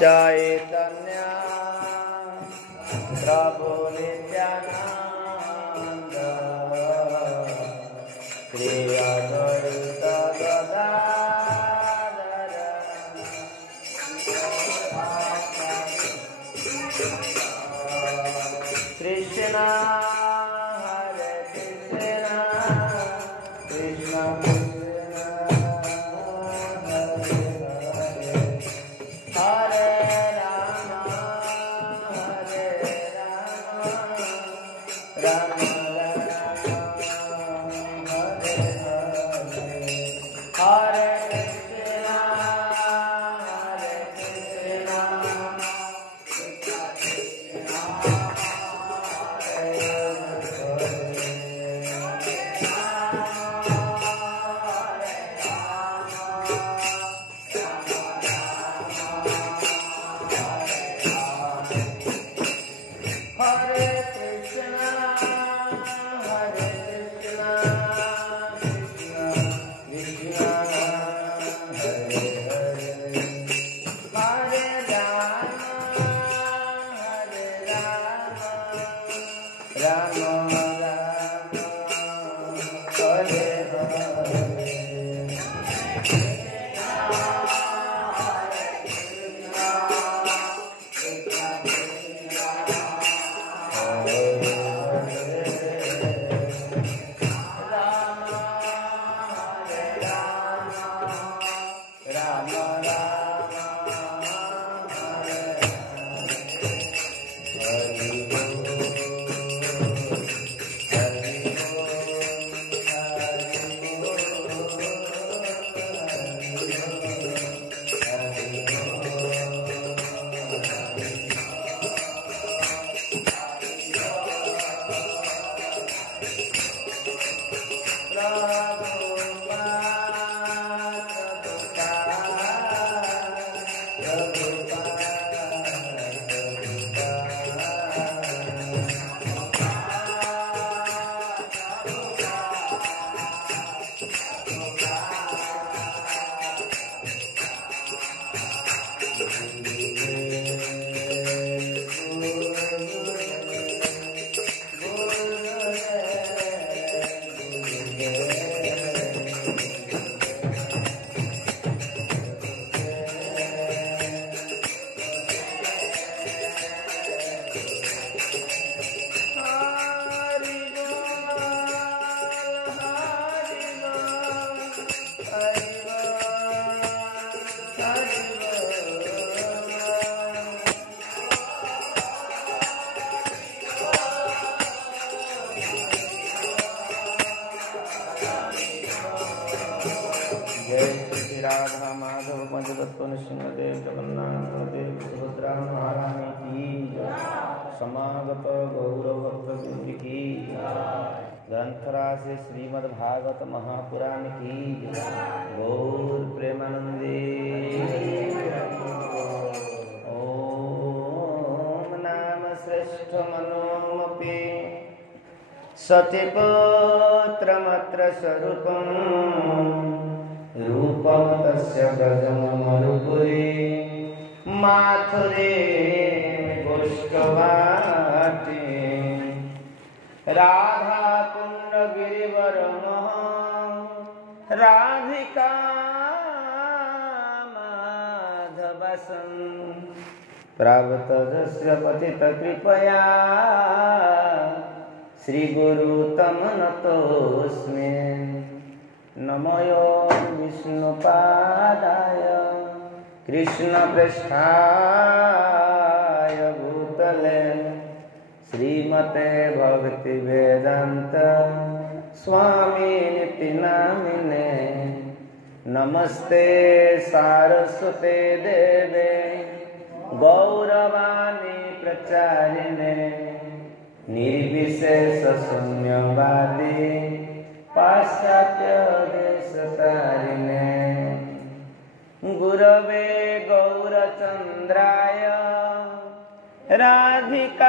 चैतन्य प्रभु नित्यानंद श्री अद्वैत गदाधर कृष्ण हरे कृष्ण कृष्ण राधा माधव पंचतत्व सिंहदेव जगन्नाथ देव सुभद्रा महारानी की समागत गौरव भक्त की ग्रंथराज श्रीमद्भागवत महापुराण की गौर प्रेमानंदे ओम नाम श्रेष्ठ मनोमपि सतिपुत्रमत्र स्वरूपम् रूपम तस्य गजम मरुपुरी माथुरे पुष्कवाटी राधा कुंड गिरिवरम राधिका वासं प्रावतजस्य पतितकृपया श्रीगुरुतं नतोऽस्मि। नमो विष्णुपादाय कृष्णपृष्ठाय भूतले श्रीमते भक्तिवेदान्त स्वामिनिति नामिने। नमस्ते सारस्वते देवे गौरवाणी प्रचारिणे निर्विशेष शून्यवादी पाश्चात्य देशतारिणे। गुरवे गौरचन्द्राय राधिकायै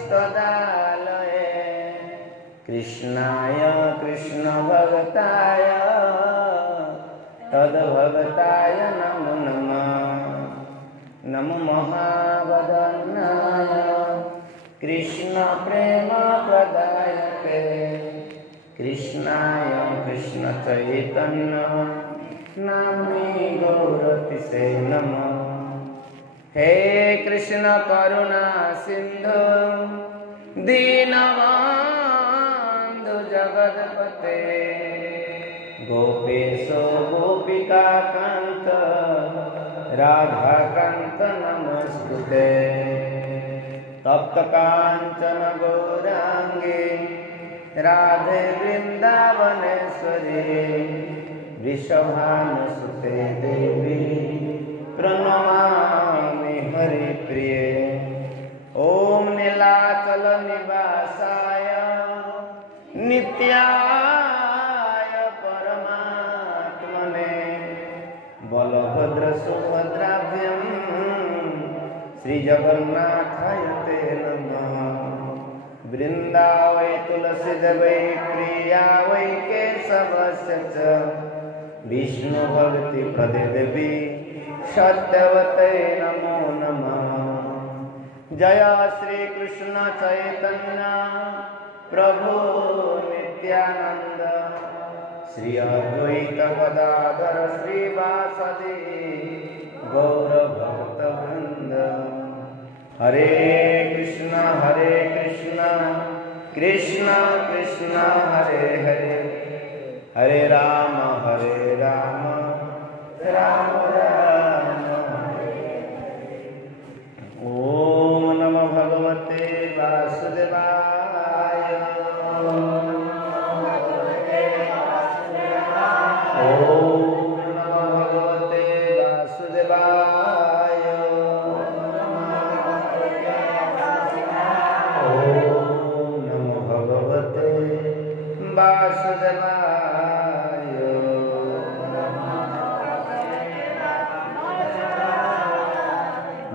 सदालये कृष्णाय कृष्णभक्ताय तद्भक्ताय नमो नमः। नमो महावदनाय कृष्ण प्रेम प्रदायते कृष्णाय कृष्ण चैतन्य नाम्नि गौरतिसे नमः। हे कृष्ण करुणा सिंधु दीनबन्धु जगत्पते गोपेशो गोपिका कांत राधा कांत नमस्तुते। तप्त कांचन गौरांगी राधे वृंदावनेश्वरी वृषभानुसुते देवी प्रणमामि हरिप्रिये। ओम नीलाचल निवासाय नित्याय परमात्मने बलभद्र सुभद्राभ्यां श्रीजगन्नाथाय ते नमः। वृंदावै तुलसीदेवै प्रिया वै केशवस्य च विष्णुभक्ति प्रदे देवी सत्यवते नमो नमः। जय श्री कृष्ण चैतन्य प्रभु नित्यानंद श्री अद्वैत गदाधर श्रीवासदि गौर भक्तवृंद। हरे कृष्ण कृष्ण कृष्ण हरे हरे हरे राम राम राम हरे। ओम नमो भगवते वासुदेवाय। ओम नमो भगवते वासुदेवाय। ओम नमो भगवते वासुदेवाय।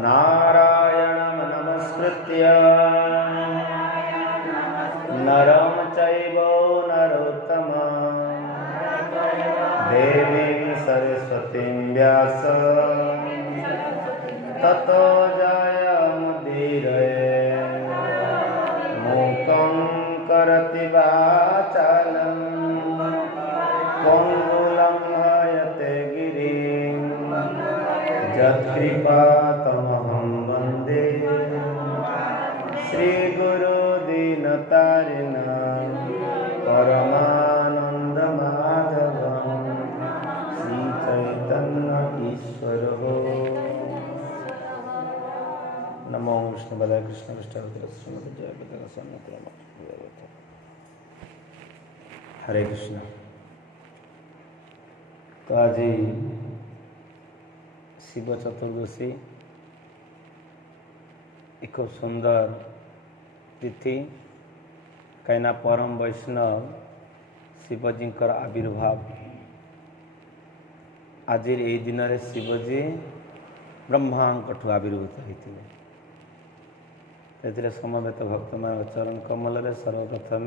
नारायणं नमस्कृत्य नरं चैव नरोत्तमं देवीं सरस्वतीं व्यास ततो जयमुदीरये। मूकं करोति वाचालं पङ्गुलं हयते गिरिं यत्कृपातमहं वन्दे श्रीगुरो दीनतारिणं परमानन्दमाधवं श्रीचैतन्य ईश्वरो। नमो विष्णुपदाय कृष्ण विष्णुपदाय श्रीमद् जयपताका सन्निधिं। हरे कृष्ण। तो आज शिव चतुर्दशी एक सुंदर तिथि कहीं परम वैष्णव शिवजी आविर्भाव आज यही दिन में शिवजी ब्रह्मा आविर्भूत होते समवेत भक्त मान चरण कमल सर्वप्रथम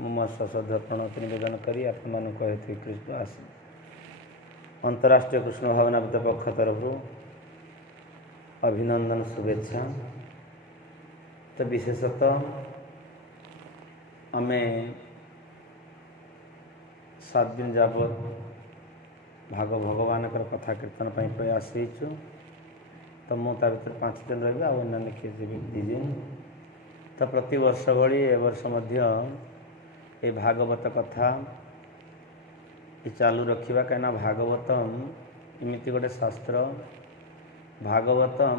मम सश्रद्धा प्रणति निवेदन करी आपण कहते कृष्ण अंतर्राष्ट्रीय कृष्ण भावनाविद पक्ष तरफ अभिनंदन शुभेच्छा। तो विशेषतः आम 7 दिन जाबत भाग भगवान कथा कीर्तन प्रयास हो तो मुझे भर 5 दिन रही अन्य किए दीजिए तो प्रति वर्ष भली ए वर्ष ये भागवत कथा ये चालू रखा कहीं भागवतम इमिति गोटे शास्त्र भागवतम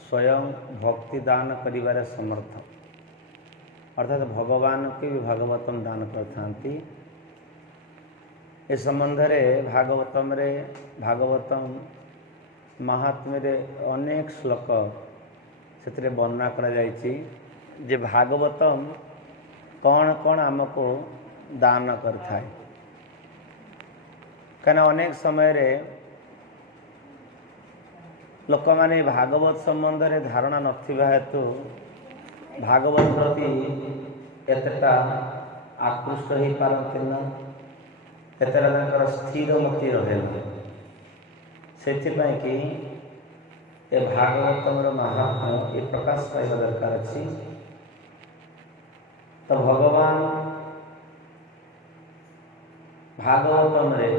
स्वयं भक्ति दान करिबारे समर्थ अर्थात भगवान के भी भागवतम दान करथांती ए संबंध रे भागवतम महात्म्य रे अनेक श्लोक से वर्णना करा जायछि जे भागवतम कौन कौन आमको दान करथाय कहीं अनेक समय रे लोक माने भागवत संबंध रे धारणा नथिबा हेतु भागवत प्रति एतटा आकृष्ट हो पारती ना एतटा स्थिर मति रहे से कि ए भागवतम महात्म्य ये प्रकाश पाइबा दरकार अच्छी तो भगवान भागवतम रे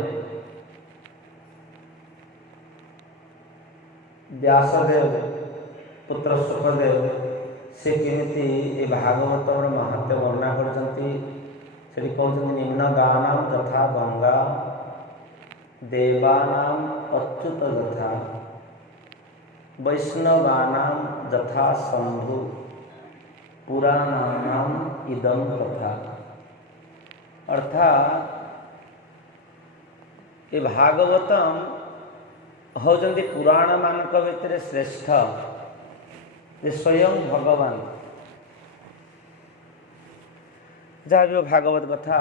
व्यासदेव पुत्र सुखदेव से केमिति ए भागवतम महात्म्य वर्णना करछंती सेठी कहउछंती निम्न गानाम तथा गंगा देवानाम अच्युत यथा वैष्णवानाम यथा शंभु पुराणानाम इदम कथा अर्थात ये भागवतम होजंती पुराण मानक भितर श्रेष्ठ ये स्वयं भगवान जहाँ भी भागवत कथा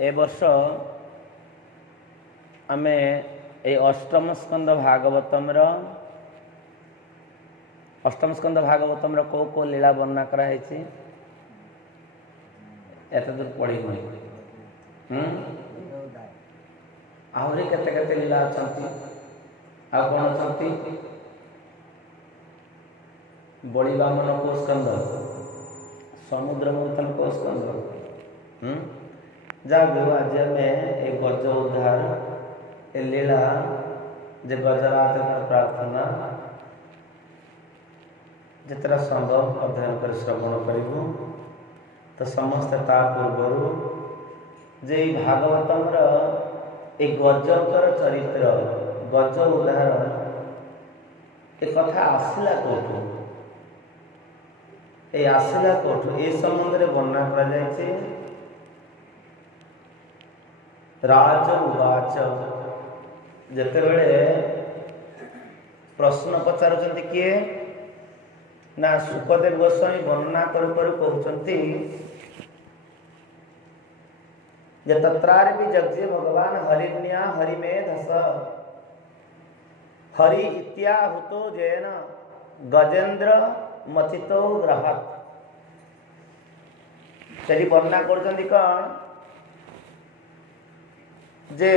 ए वर्ष आमे ए अष्टम स्कंद भागवतम को लीला वर्णना कराई एत दूर पढ़ी आहरी केते केते लीला अछंती आ कोन अछंती बड़ी बामन को स्कंद समुद्र मंथन को स्कंद जा आज में एक गज उद्धार ए लीला जे गजराज प्रार्थना जितना संभव अध्ययन कर श्रवण करूँ तो समस्त ता पूर्वर जे भागवतम एक गजकर चरित्र गज उदाहरण एक कथा आसला कौटू ए आसला कौटू ए संबंध में वर्णना करा जायछि राज उवाच जेते बेले प्रश्न पचारुचंती किए ना सुखदेव गोस्वामी वर्णना कहते तत्रार भी जगजे भगवान हरिण्या हरिमेधस हरि इत्याहुतो जैन गजेंद्र मथितो ग्रहात चली वर्णना करछंती कौन जे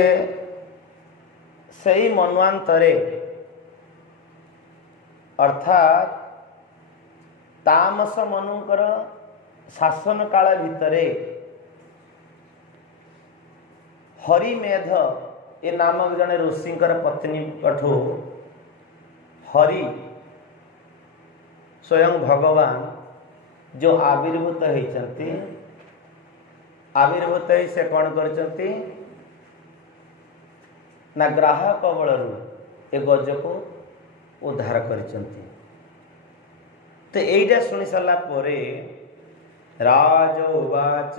सही मन्वांतरे अर्थात तामस मनुकर शासन काल भितरे हरिमेध ए नामक जने ऋषिंकर पत्नी कठो हरि स्वयं भगवान जो आविर्भूत होती आविर्भूत से कौन करचंती ना ग्राहक बलरू ए गज को उद्धार करचंती तो यहीटा शुणी सारा परे राज उवाच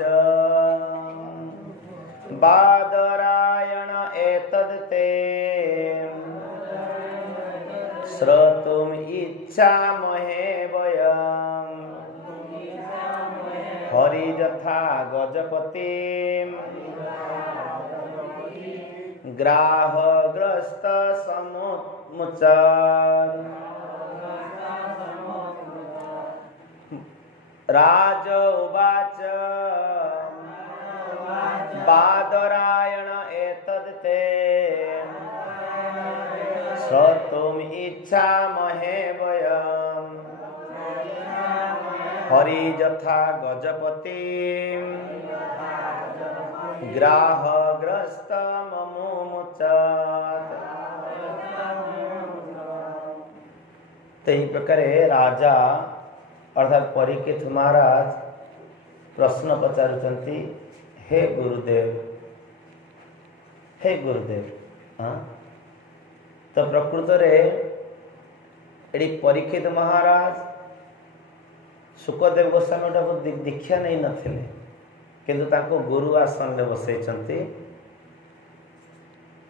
बादरायण एतदते श्रोतुम इच्छामहे वयम् हरि यथा गजपति ग्राहग्रस्त समुच्चर राज उवाच बादरायण एतदते श्रोतुम इच्छामहे वयम् हरि यथा गजपति ग्राहग्रस्त ममुमुच तो यही प्रकार राजा अर्थात परीक्षित महाराज प्रश्न पचारुचंती, हे गुरुदेव, हे गुरुदेव। हाँ तो प्रकृत में परीक्षित महाराज सुखदेव गोस्वामी दीक्षा नहीं नथिले, किंतु ताको गुरु आसन में बसैचंती।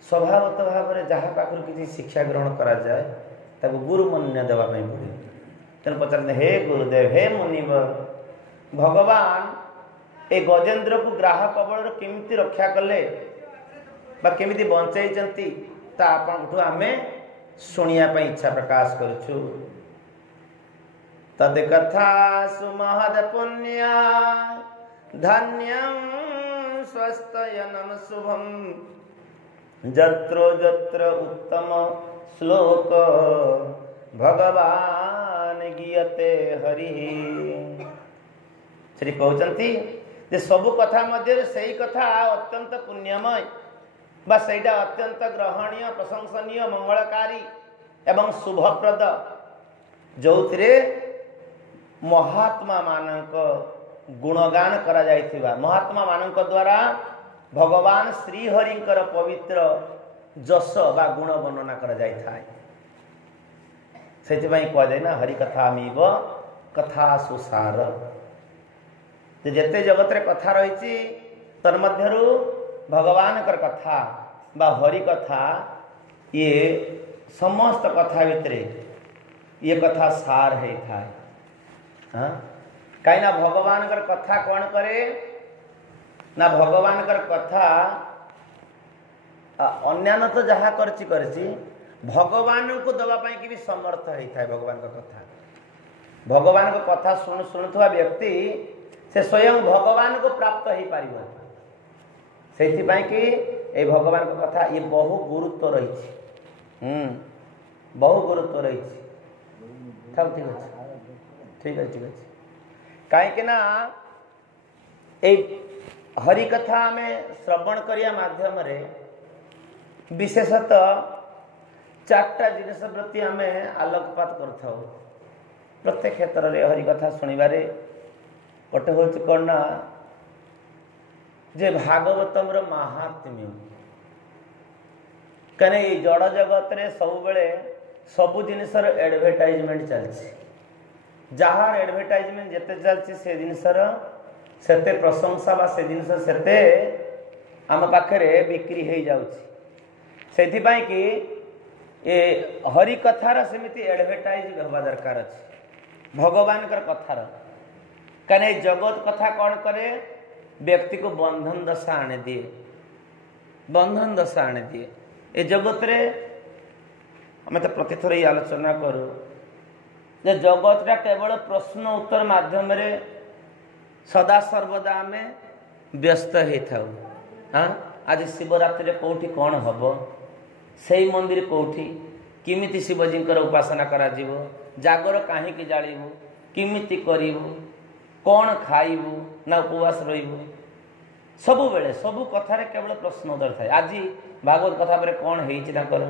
स्वभावत भाव में जहाँ पाखर किसी शिक्षा ग्रहण करा जाए ताको गुरु मान्य देवा पड़े। तेणु पचारते, हे गुरुदेव, हे मुनिवर, भगवान ए गजेंद्र को ग्राह कबल केमिति रक्षा कले बा केमिति बंचाई ता आपंठु आमे शुणिया पई इच्छा प्रकाश करूछु। तद कथा सुमहद पुण्या धन्यं स्वस्तयनम शुभम जत्रो जत्र उत्तम श्लोक भगवान गीयते हरि। श्री कहते जे सबु कथा मध्य सही कथा अत्यंत पुण्यमय बा सहीटा अत्यंत ग्रहणीय, प्रशंसनीय, मंगलकारी एवं शुभप्रद, जो महात्मा मानक गुणगान करा जाइथिबा, महात्मा मानक द्वारा भगवान श्रीहरिंकर पवित्र जस बा गुण वर्णना करा जाइथाय। सेथिबाई कह जाय ना, हरि कथामिव कथा सुसार। जेते जगत रे कथा रही तन्मध्यरु भगवान कर कथा बा हरि कथा, ये समस्त कथा भितरे ये कथा सार है था। हाँ कहीं ना भगवान कर कथा कौन करे ना, भगवान कर कथा अन्यान तो जहाँ करची भगवान को दबा पाई कि भी समर्थ होता है। भगवान का कथा, भगवान को कथा शुणुवा व्यक्ति से स्वयं भगवान को प्राप्त हो पार। से कि ए भगवान का कथा ये बहु गुरुत्व रही, बहु गुरुत्व रही। ठीक अच्छे, ठीक है, ठीक है। कहीं ना हरि कथा में श्रवण करिया माध्यम रे विशेषतः चार्टा जिनस प्रति आम आलोकपात कर प्रत्येक क्षेत्र में हरि कथा शुणवे गोटे हूँ कौन ना जे भागवतम महात्म्य कहीं जड़ जगत रे सब बेले सबु जिनसर एडवर्टाइजमेंट चलती, जहाँ एडवर्टाइजमेंट जिते चलती से जिनसर सेते प्रशंसा बा से जिनस सेते आम पाखरे बिक्री हो जाउछि। सेथिपाई कि ए हरि कथार सेमिति एडवर्टाइज होगा दरकार अच्छे भगवान कर कथार। कहीं जगत कथा कौन करे, व्यक्ति को बंधन दशा आने दिए, बंधन दशा आने दिए। ए जगत रे हमें तो प्रतिथर ये आलोचना करूँ जे जगतटा केवल प्रश्न उत्तर माध्यम रे सदा सर्वदा आम व्यस्त होता। हाँ आज शिवरात्रि कौटी कौन हम, से मंदिर कौटी, किमिति शिवजी उपासना करा जीवो, जागर कहीं जालू, किमिति करिवु, कौन खाइबु ना उपवास रहिबु, सबु बेले सबु कथार केवल प्रश्न उत्तर थाए। आज भागवत कथा पर कौन होइछि तांकर,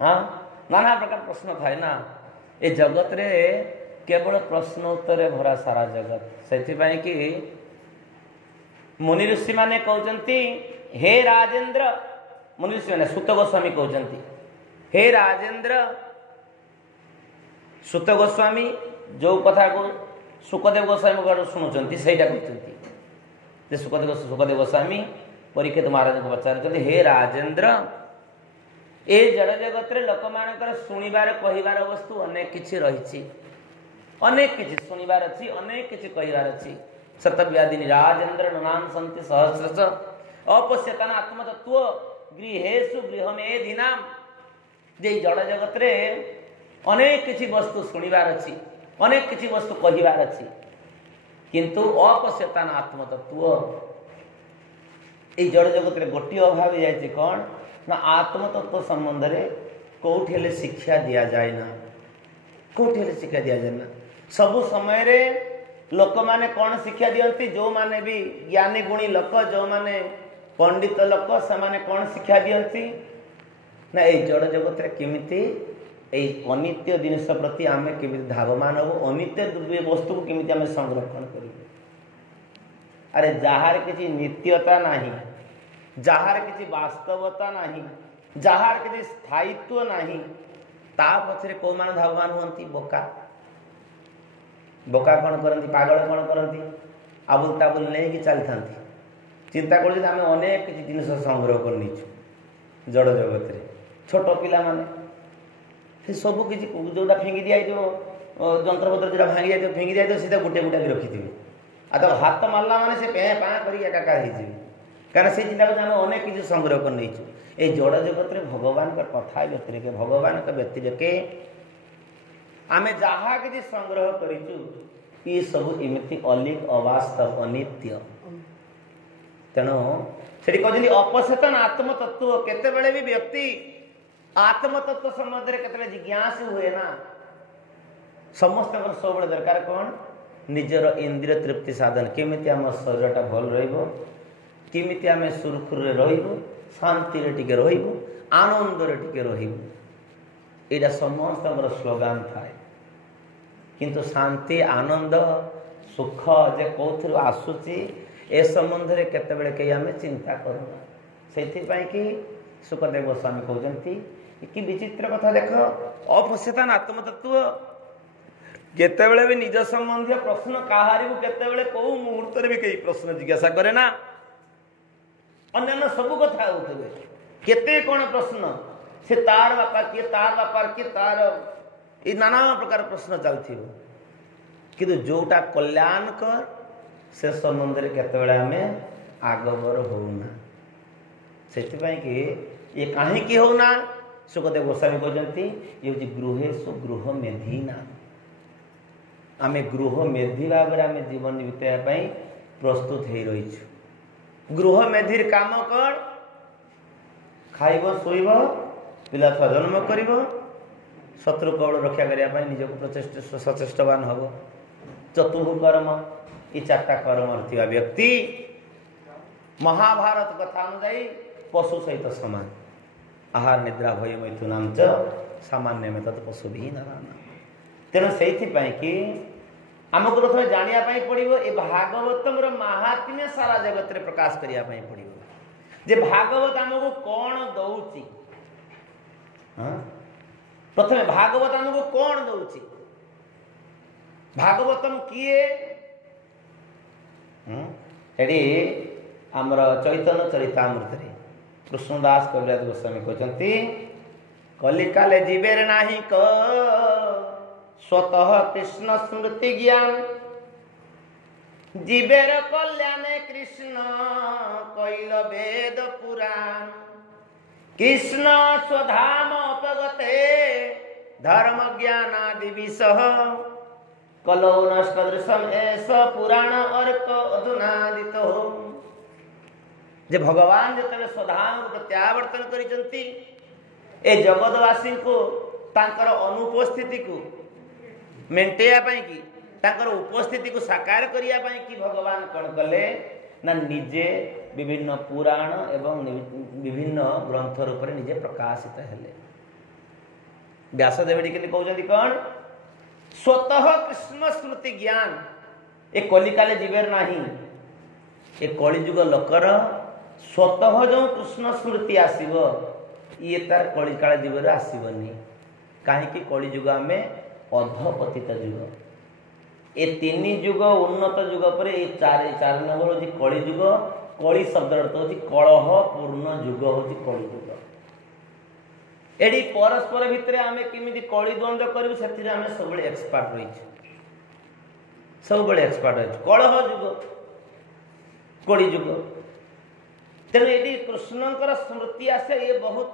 हाँ नाना प्रकार प्रश्न थाए ना। ए जगत रे केवल प्रश्न उत्तर भरा सारा जगत। सेथिपाई कि मुनि ऋषि माने कहउचंती, हे राजेंद्र, मुनि ऋषि माने सुत गोस्वामी कहउचंती, हे राजेंद्र, सुत गोस्वामी जो कथा को सुखदेव गोस्वामी शुणुंट से कहते सुखदेव गोस्वामी परीक्षित महाराज को पचार, हे राजेंद्र, ए जड़ जगत रे लोक मानकर शुणिबार कहिबार वस्तु अनेक किछि रहिछि, अनेक किछि शुणिबार अछि, अनेक किछि कहिबार अछि। सतव्यादिनी राजेंद्र ननान सन्ति सहस्रश अपश्यतान आत्मतत्व गृहेषु गृहमेधिनाम। जे जड़ जगत रे अनेक किछि वस्तु शुणिबार अछि, अनेक किछि वस्तु कहिबार अछि, किंतु अपश्यतान आत्मतत्व ए जड़ जगत रे गोटी अभाव जाइछि कौन ना, आत्मतत्व संबंध रे कोठी हेले शिक्षा दिया जाए ना, कोठी हेले शिक्षा दिया जाए ना। सबु समय रे लोक माने कौन शिक्षा दियंती, जो माने भी ज्ञानी गुणी लोक, जो माने पंडित लोक, से माने कौन शिक्षा दियंती ना, ए जड़ जगत रे किमिति এই ଅନିତ୍ୟ ଜିନିଷ ପ୍ରତି ଆମେ କେମିତି ଧାବମାନ ହେବୁ, ଅନିତ୍ୟ ବସ୍ତୁକୁ କେମିତି ଆମେ ସଂରକ୍ଷଣ କରିବୁ। ଆରେ ଯାହାର କିଛି ନିତ୍ୟତା ନାହିଁ, ଯାହାର କିଛି ବାସ୍ତବତା ନାହିଁ, ଯାହାର କିଛି ସ୍ଥାୟିତ୍ୱ ନାହିଁ, ତା ପଛରେ କେଉଁମାନେ ଧାବମାନ ହୁଅନ୍ତି? ବୋକା। ବୋକା କ'ଣ କରନ୍ତି? ପାଗଳ କ'ଣ କରନ୍ତି? ଆବୁଲ ତାବୁଲ ନେଇକି ଚାଲିଥାନ୍ତି। ଚିନ୍ତା କରୁଛନ୍ତି ଆମେ ଅନେକ କିଛି ଜିନିଷ ସଂଗ୍ରହ କରି ନେଇଛୁ ଜଡ଼ ଜଗତରେ। ଛୋଟ ପିଲାମାନେ ସେ ସବୁ କିଛି ଯେଉଁଟା ଫିଙ୍ଗି ଦିଆଯାଇଥିବ, ଯନ୍ତ୍ରପତ୍ର ଯେଉଁଟା ଭାଙ୍ଗି ଯାଇଥିବ, ଫିଙ୍ଗି ଦିଆଯାଇଥିବ, ସେଇଟା ଗୋଟିଏ ଗୋଟାକି ରଖିଥିବେ। ଆଉ ତାକୁ ହାତ ମାରିଲା ମାନେ ସେ ପେଁ ପାଁ କରିକି ଏକାକାର ହେଇଯିବେ। କାରଣ ସେ ଚିନ୍ତା କରୁଛନ୍ତି ଆମେ ଅନେକ କିଛି ସଂଗ୍ରହ କରି ନେଇଛୁ। এই ଜଡ଼ ଜଗତରେ ଭଗବାନଙ୍କ କଥା ବ୍ୟତିରେକେ, ଭଗବାନଙ୍କ ବ୍ୟତିରେକେ ଆମେ ଯାହା କିଛି ସଂଗ୍ରହ କରିଛୁ ଏ ସବୁ ଏମିତି ଅଲିକ ଅବାସ୍ତବ ଅନିତ୍ୟ। ତେଣୁ ସେଠି କହୁଛନ୍ତି ଅପସେତନ ଆତ୍ମତତ୍ତ୍ୱ। କେତେବେଳେ ବି ବ୍ୟକ୍ତି ଆତ୍ମତତ୍ତ୍ୱ ସମ୍ବନ୍ଧରେ କେତେବେଳେ ଜିଜ୍ଞାସୁ ହୁଏ ନା, ସମସ୍ତଙ୍କର ସବୁବେଳେ ଦରକାର କ'ଣ? ନିଜର ଇନ୍ଦ୍ରିୟ ତୃପ୍ତି ସାଧନ। କେମିତି ଆମ ଶରୀରଟା ଭଲ ରହିବ, କେମିତି ଆମେ ସୁରୁଖୁରୁରେ ରହିବୁ, ଶାନ୍ତିରେ ଟିକେ ରହିବୁ, ଆନନ୍ଦରେ ଟିକେ ରହିବୁ। ଏଇଟା ସମସ୍ତଙ୍କର ସ୍ଲୋଗାନ ଥାଏ। କିନ୍ତୁ ଶାନ୍ତି, ଆନନ୍ଦ, ସୁଖ ଯେ କେଉଁଥିରୁ ଆସୁଛି ଏ ସମ୍ବନ୍ଧରେ କେତେବେଳେ କେହି ଆମେ ଚିନ୍ତା କରୁନା। ସେଇଥିପାଇଁ କି ସୁଖଦେବ ଗୋସ୍ୱାମୀ କହୁଛନ୍ତି କି ବିଚିତ୍ର କଥା ଦେଖ, ଅପସେତନ ଆତ୍ମତତ୍ତ୍ୱ। କେତେବେଳେ ବି ନିଜ ସମ୍ବନ୍ଧୀୟ ପ୍ରଶ୍ନ କାହାରିକୁ କେତେବେଳେ କେଉଁ ମୁହୂର୍ତ୍ତରେ ବି କେହି ପ୍ରଶ୍ନ ଜିଜ୍ଞାସା କରେ ନା। ଅନ୍ୟାନ୍ୟ ସବୁ କଥା ହେଉଥିବେ, କେତେ କ'ଣ ପ୍ରଶ୍ନ, ସେ ତାର ବାପା କିଏ, ତାର ବାପା କିଏ, ତାର এই নানা প্রকার প্রশ্ন চালଥିବ। কিন্তু ଯେଉଁଟା କଲ୍ୟାଣକର ସେ ସମ୍ବନ୍ଧରେ କେତେବେଳେ ଆମେ ଆଗଭର ହେଉନା। ସେଥିପାଇଁ କି ଇଏ କାହିଁକି ହେଉନା? ସୁଖଦେବ ଗୋସ୍ୱାମୀ କହିଛନ୍ତି ଇଏ ହେଉଛି ଗୃହେଷୁ ଗୃହ ମେଧୀନା। ଆମେ ଗୃହ ମେଧି ଭାବରେ ଆମେ ଜୀବନ ବିତାଇବା ପାଇଁ ପ୍ରସ୍ତୁତ ହେଇ ରହିଛୁ। ଗୃହ ମେଧିର କାମ କ'ଣ? ଖାଇବ, ଶୋଇବ, ପିଲା ଛୁଆ ଜନ୍ମ କରିବ, ଶତ୍ରୁ କବଳ ରକ୍ଷା କରିବା ପାଇଁ ନିଜକୁ ସଚେଷ୍ଟବାନ ହେବ। ଚତୁର୍ଥ କର୍ମ, ଏ ଚାରିଟା କର୍ମରେ ଥିବା ବ୍ୟକ୍ତି ମହାଭାରତ କଥା ଅନୁଯାୟୀ ପଶୁ ସହିତ ସମାନ। ଆହାର ନିଦ୍ରା ଭୟ ମୈଥୁନାଞ୍ଚ ସାମାନ୍ୟ ତତ୍ ପଶୁ ବିହୀନରାଣ। ତେଣୁ ସେଇଥିପାଇଁ କି ଆମକୁ ପ୍ରଥମେ ଜାଣିବା ପାଇଁ ପଡ଼ିବ ଏ ଭାଗବତର ମାହାତ୍ମ୍ୟ ସାରା ଜଗତରେ ପ୍ରକାଶ କରିବା ପାଇଁ ପଡ଼ିବ ଯେ ଭାଗବତ ଆମକୁ କ'ଣ ଦଉଛି। ପ୍ରଥମେ ଭାଗବତ ଆମକୁ କ'ଣ ଦଉଛି? ଭାଗବତମ କିଏ? ଏଠି ଆମର ଚୈତନ୍ୟ ଚରିତାମୃତରେ କୃଷ୍ଣଦାସ କବିରାଜ ଗୋସ୍ୱାମୀ କହିଛନ୍ତି କଲିକାଲେ ଯିବେରେ ନାହିଁ କ ସ୍ୱତଃ କୃଷ୍ଣ ସ୍ମୃତି ଜ୍ଞାନ জীবের কল্যাণে কৃষ্ণ কইল বেদ পুরাণ কৃষ্ণ স্বধাম অপগতে ধর্ম জ্ঞানাদি বিষহ কলৌ নষ্টদৃশম এস পুরাণ অর্ক অধুনাদিত। যে ভগবান যেতবে স্বধাম প্রত্যাবর্তন করিছন্তি এ জগতবাসীଙ୍କୁ ତାଙ୍କର ଅନୁପସ୍ଥିତିକୁ ମେଣ୍ଟେଇବା ପାଇଁ କି ତାଙ୍କର ଉପସ୍ଥିତିକୁ ସାକାର କରିବା ପାଇଁ କି ଭଗବାନ କ'ଣ କଲେ ନା ନିଜେ ବିଭିନ୍ନ ପୁରାଣ ଏବଂ ବିଭିନ୍ନ ଗ୍ରନ୍ଥ ରୂପରେ ନିଜେ ପ୍ରକାଶିତ ହେଲେ। ବ୍ୟାସଦେବ କେମିତି କହୁଛନ୍ତି କ'ଣ? ସ୍ୱତଃ କୃଷ୍ଣ ସ୍ମୃତି ଜ୍ଞାନ ଏ କଲିକାଲେ ଯିବାର ନାହିଁ। ଏ କଳିଯୁଗ ଲୋକର ସ୍ୱତଃ ଯେଉଁ କୃଷ୍ଣ ସ୍ମୃତି ଆସିବ ଇଏ ତାର କଳିକାଳ ଯୁଗରେ ଆସିବନି। କାହିଁକି? କଳିଯୁଗ ଆମେ ଅଧପତିତ ଯୁଗ। ଏ ତିନି ଯୁଗ ଉନ୍ନତ ଯୁଗ ପରେ ଏଇ ଚାରି ନମ୍ବର ହେଉଛି କଳିଯୁଗ। କଳି ଶବ୍ଦର ଅର୍ଥ ହେଉଛି କଳହ ପୂର୍ଣ୍ଣ ଯୁଗ ହେଉଛି କଳିଯୁଗ। ଏଠି ପରସ୍ପର ଭିତରେ ଆମେ କେମିତି କଳି ଦ୍ୱନ୍ଦ୍ୱ କରିବୁ ସେଥିରେ ଆମେ ସବୁବେଳେ ଏକ୍ସପର୍ଟ ରହିଛୁ, ସବୁବେଳେ ଏକ୍ସପର୍ଟ ରହିଛୁ। କଳହ ଯୁଗ, କଳି ଯୁଗ। ତେଣୁ ଏଠି କୃଷ୍ଣଙ୍କର ସ୍ମୃତି ଆସେ ଇଏ ବହୁତ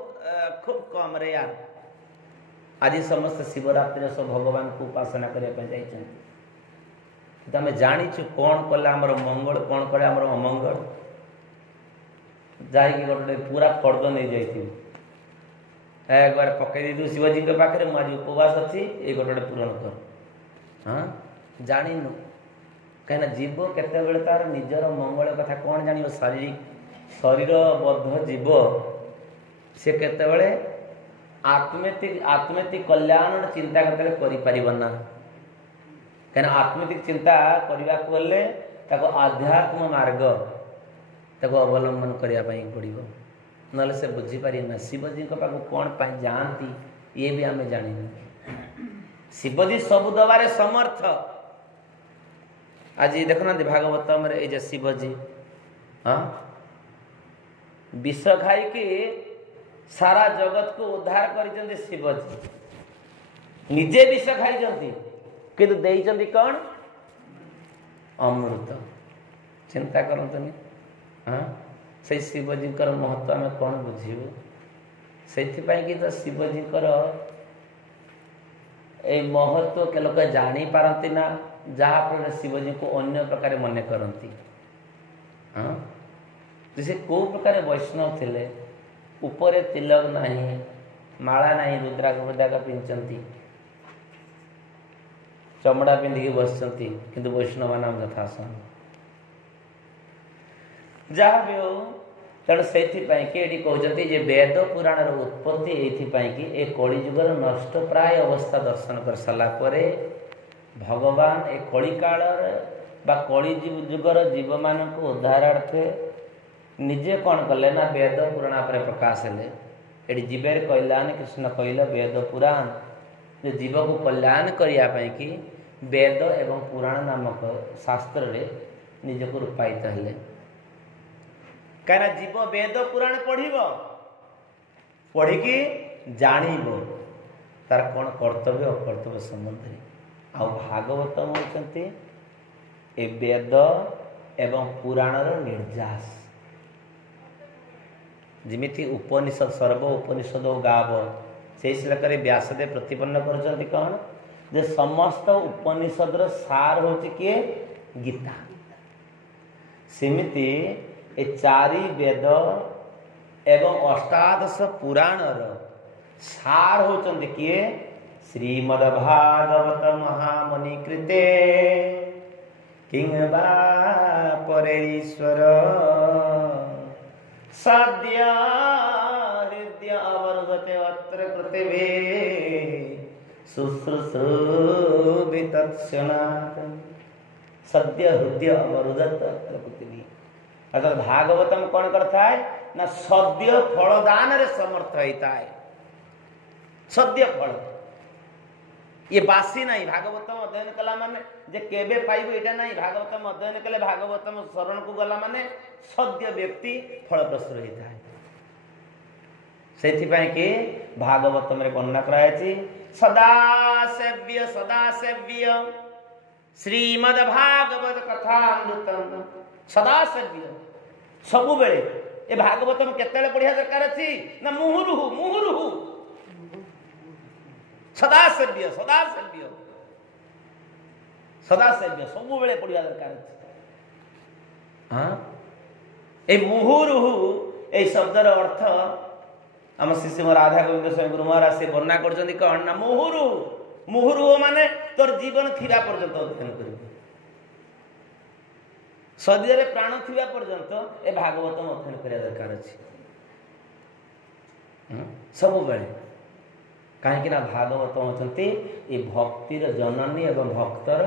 ଖୁବ୍ କମ୍ ରେୟାର। ଆଜି ସମସ୍ତେ ଶିବରାତ୍ରିରେ ସବୁ ଭଗବାନଙ୍କୁ ଉପାସନା କରିବା ପାଇଁ ଯାଇଛନ୍ତି। କିନ୍ତୁ ଆମେ ଜାଣିଛୁ କ'ଣ କଲେ ଆମର ମଙ୍ଗଳ, କ'ଣ କଲେ ଆମର ଅମଙ୍ଗଳ। ଯାଇକି ଗୋଟେ ପୁରା ଫର୍ଦ୍ଦ ନେଇଯାଇଥିବୁ, একবার পকাই ଦେଇଥିବୁ ଶିବଜୀଙ୍କ ପାଖରେ, ମୁଁ ଆଜି ଉପବାସ ଅଛି ଏଇ ଗୋଟେ ପୂରଣ କର। ଜାଣିନୁ କାହିଁକିନା ଜୀବ କେତେବେଳେ ତାର ନିଜର ମଙ୍ଗଳ କଥା କ'ଣ ଜାଣିବ? ଶରୀରବଦ୍ଧ ଜୀବ ସେ କେତେବେଳେ आत्मेतिक कल्याण चिंता करते करि परिबना कहना आत्मेतिक चिंता करबा को ले ताको आध्यात्म मार्ग ताको अवलंबन करिया पई पड़िबो नले से बुझी पारि ना शिवजी को पाको कोन पई जानती ये भी हमें जानिनी शिवजी सब दबारे समर्थ आज देखना भागवतम रे जे शिवजी हाँ विष खाई कि सारा जगत को उद्धार कर शिवजी निजे विष खाई किंतु देइचंती कौन अमृत चिंता करतनी हाँ से शिवजी महत्व आम कौन बुझीबू से कि तो शिवजी ए महत्व के लोग जानी पारती ना जहाँफल शिवजी को अन्य प्रकार मन करती हाँ से को प्रकार वैष्णव थिले ऊपर तिलक नहीं माला नहीं रुद्राक रुद्राक पिंधती चमड़ा पिंधिकी बसती किंतु वैष्णव नाम यथासन जहाँ भी हो तेणु से कहते जे वेद पुराण उत्पत्ति ये कली जुगर नष्ट प्राय अवस्था दर्शन कर सारा भगवान ए कली काल कली जुगर जीव मान को उद्धारार्थे निजे कौन कले ना वेद पुराण पर प्रकाश हेले ये जीवेर कल्याण कृष्ण कहले वेद पुराण जो जीव को कल्याण करने कि वेद एवं पुराण नामक शास्त्र रे निज को रूपायित हेले कहीं जीव वेद पुराण पढ़ी जानिब तार कौन कर्तव्य अकर्तव्य संबंध आ भागवतम होती ए वेद एवं पुराणर निर्यास जिमिति उपनिषद सर्व उपनिषद गाव से श्लोक व्यासदेव प्रतिपन्न कर कौन जे समस्त उपनिषद सार होची किए गीता सेमिति ए चारि वेद एवं अष्टादश पुराणर सार होचंती किए श्रीमद्भागवत महामुनि कृते किंग बा परेश्वर सद्य हृदय अवरुगते अत्र कृतिभे शुश्रूषुभितत्स्यनाथ सद्य हृदय अवरुगत अत्र कृतिभे अगर भागवतम कौन करता है ना सद्य फलदान रे समर्थ होता है सद्य फल ये बासी नहीं भागवतम अध्ययन कला माने जे केबे पाइबो एटा नहीं भागवतम अध्ययन कले भागवतम शरण को गला माने सद्य व्यक्ति फलप्रसू होता है से कि भागवतम रे वर्णना करायछि सदा सेव्य श्रीमद् भागवत कथामृतम सदा सेव्य सबु बेले ए भागवतम केतेले पढ़िया दरकार अछि ना मुहुरुहु सदा सेव्य सबु बेले पढ़िया दरकार अछि हां ए मुहुरुहु ए शब्दर अर्थ आम शिशु राधा गोविंद स्वामी गुरु महाराज से वर्णना करछन्ती कौन ना मुहुरुहु माने तोर जीवन थिरा पर्यंत अध्ययन करिबो शरीर में प्राण थिबा पर्यंत ए भागवतम अध्ययन करिया दरकार अछि सब बेले कहीं भागवतम होचंती ए भक्तिर जननी एवं भक्तर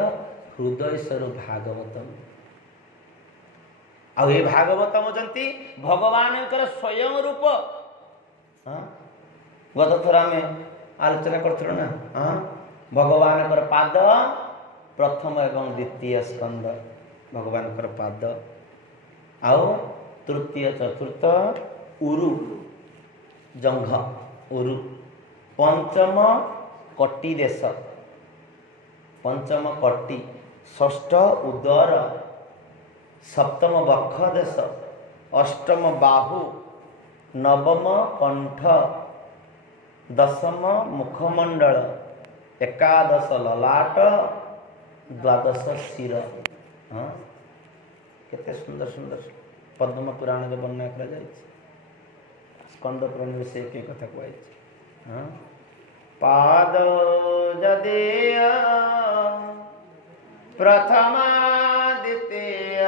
हृदय स्वरूप भागवतम आ ये भागवतम होचंती भगवान स्वयं रूप गत थर आम आलोचना करथुल ना भगवान पाद प्रथम एवं द्वितीय स्कंद भगवान पाद आउ तृतीय चतुर्थ उरु जंघ उरु पंचम कटी देश पंचम कटी षष्ठ उदर सप्तम बक्ष देश अष्टम बाहु नवम कंठ दशम मुखमंडल एकादश ललाट द्वादश शिर हाँ केते सुंदर सुंदर पद्म पुराण में वर्णना करा स्कंद पुराण में से एक कथा कहै हाँ पाद जदेय प्रथमा द्वितीय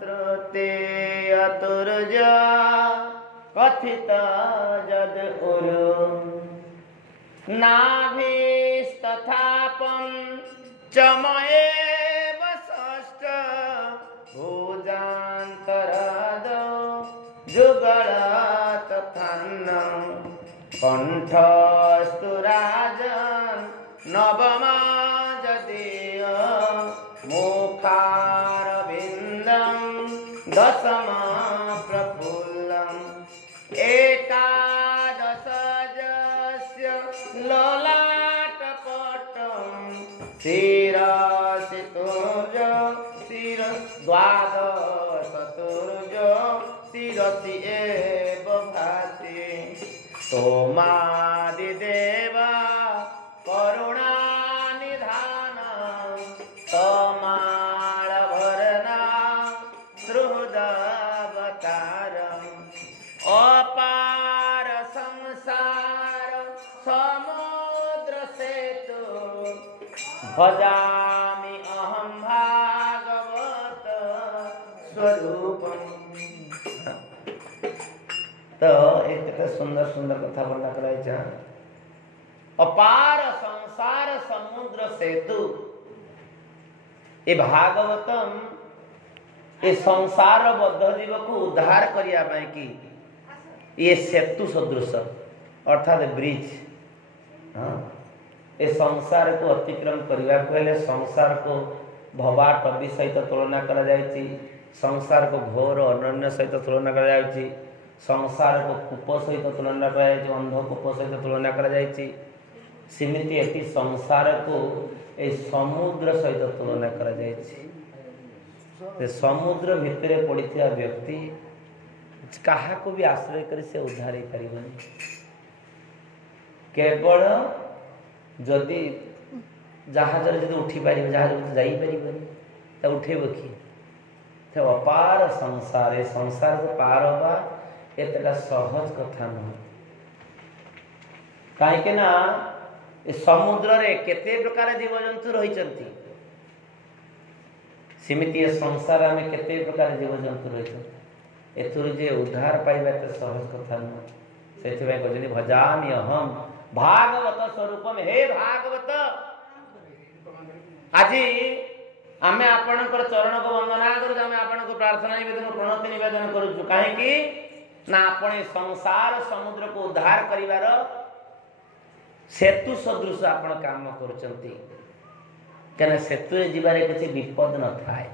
तृतीय तुर्ज कथित जद उरु कण्ठस्तु राजन् नवमा यदीय मुखारविन्दं दशमा प्रफुल्लम् एकादशजस्य ललाटपटं शिरसितुर्ज द्वादशतुर्ज शिरसि एव भाति सोमादिदेव करुणानिधान तमालभरना सुहृदवतारम् अपार संसार समुद्र सेतु भजामि अहं भागवत स्वरूपम्। तो एक सुंदर सुंदर कथा वर्णन करायचा। अपार संसार समुद्र सेतु ए भागवतम ए संसार बद्ध जीव को उद्धार करिया पाई की ये सेतु सदृश अर्थात ब्रिज। हाँ ए संसार को अतिक्रम करने को हेले संसार को भवाटवी सहित तुलना करा जायछि, संसार को घोर अनन्य सहित तुलना करा जायछि, संसार को कूप सहित तुलना करा जायछि, अंध कूप सहित तुलना करा जायछि। सिमिति एटी संसार को ए समुद्र सहित तुलना करा जायछि। समुद्र भितर पड़िथिया व्यक्ति कहा को भी आश्रय कर से उद्धार पारिबनी। केवल जदि जहाज जदि उठी पार जहाज जाई पारिबनी तो उठेब कि तो अपार संसार संसार को पार हवा एतटा सहज कथा नुह। कहीं ना समुद्र रे केते प्रकार जीवजंतु रही सिमिति संसार में केते प्रकार जीवजंतु रही एथुर जे उद्धार पाइबा तो सहज कथा नुह। से कहते भजामि अहम भागवत स्वरूपम। हे भागवत आज आमे आपणकर चरण को वंदना करूँ, आमे आपन को प्रार्थना निवेदन प्रणति निवेदन करूँ। कहीं ना आपणे संसार समुद्र को उद्धार करिवार सेतु सदृश आपण काम करुचंती। कहना सेतु जीवारे किसी विपद न थाए।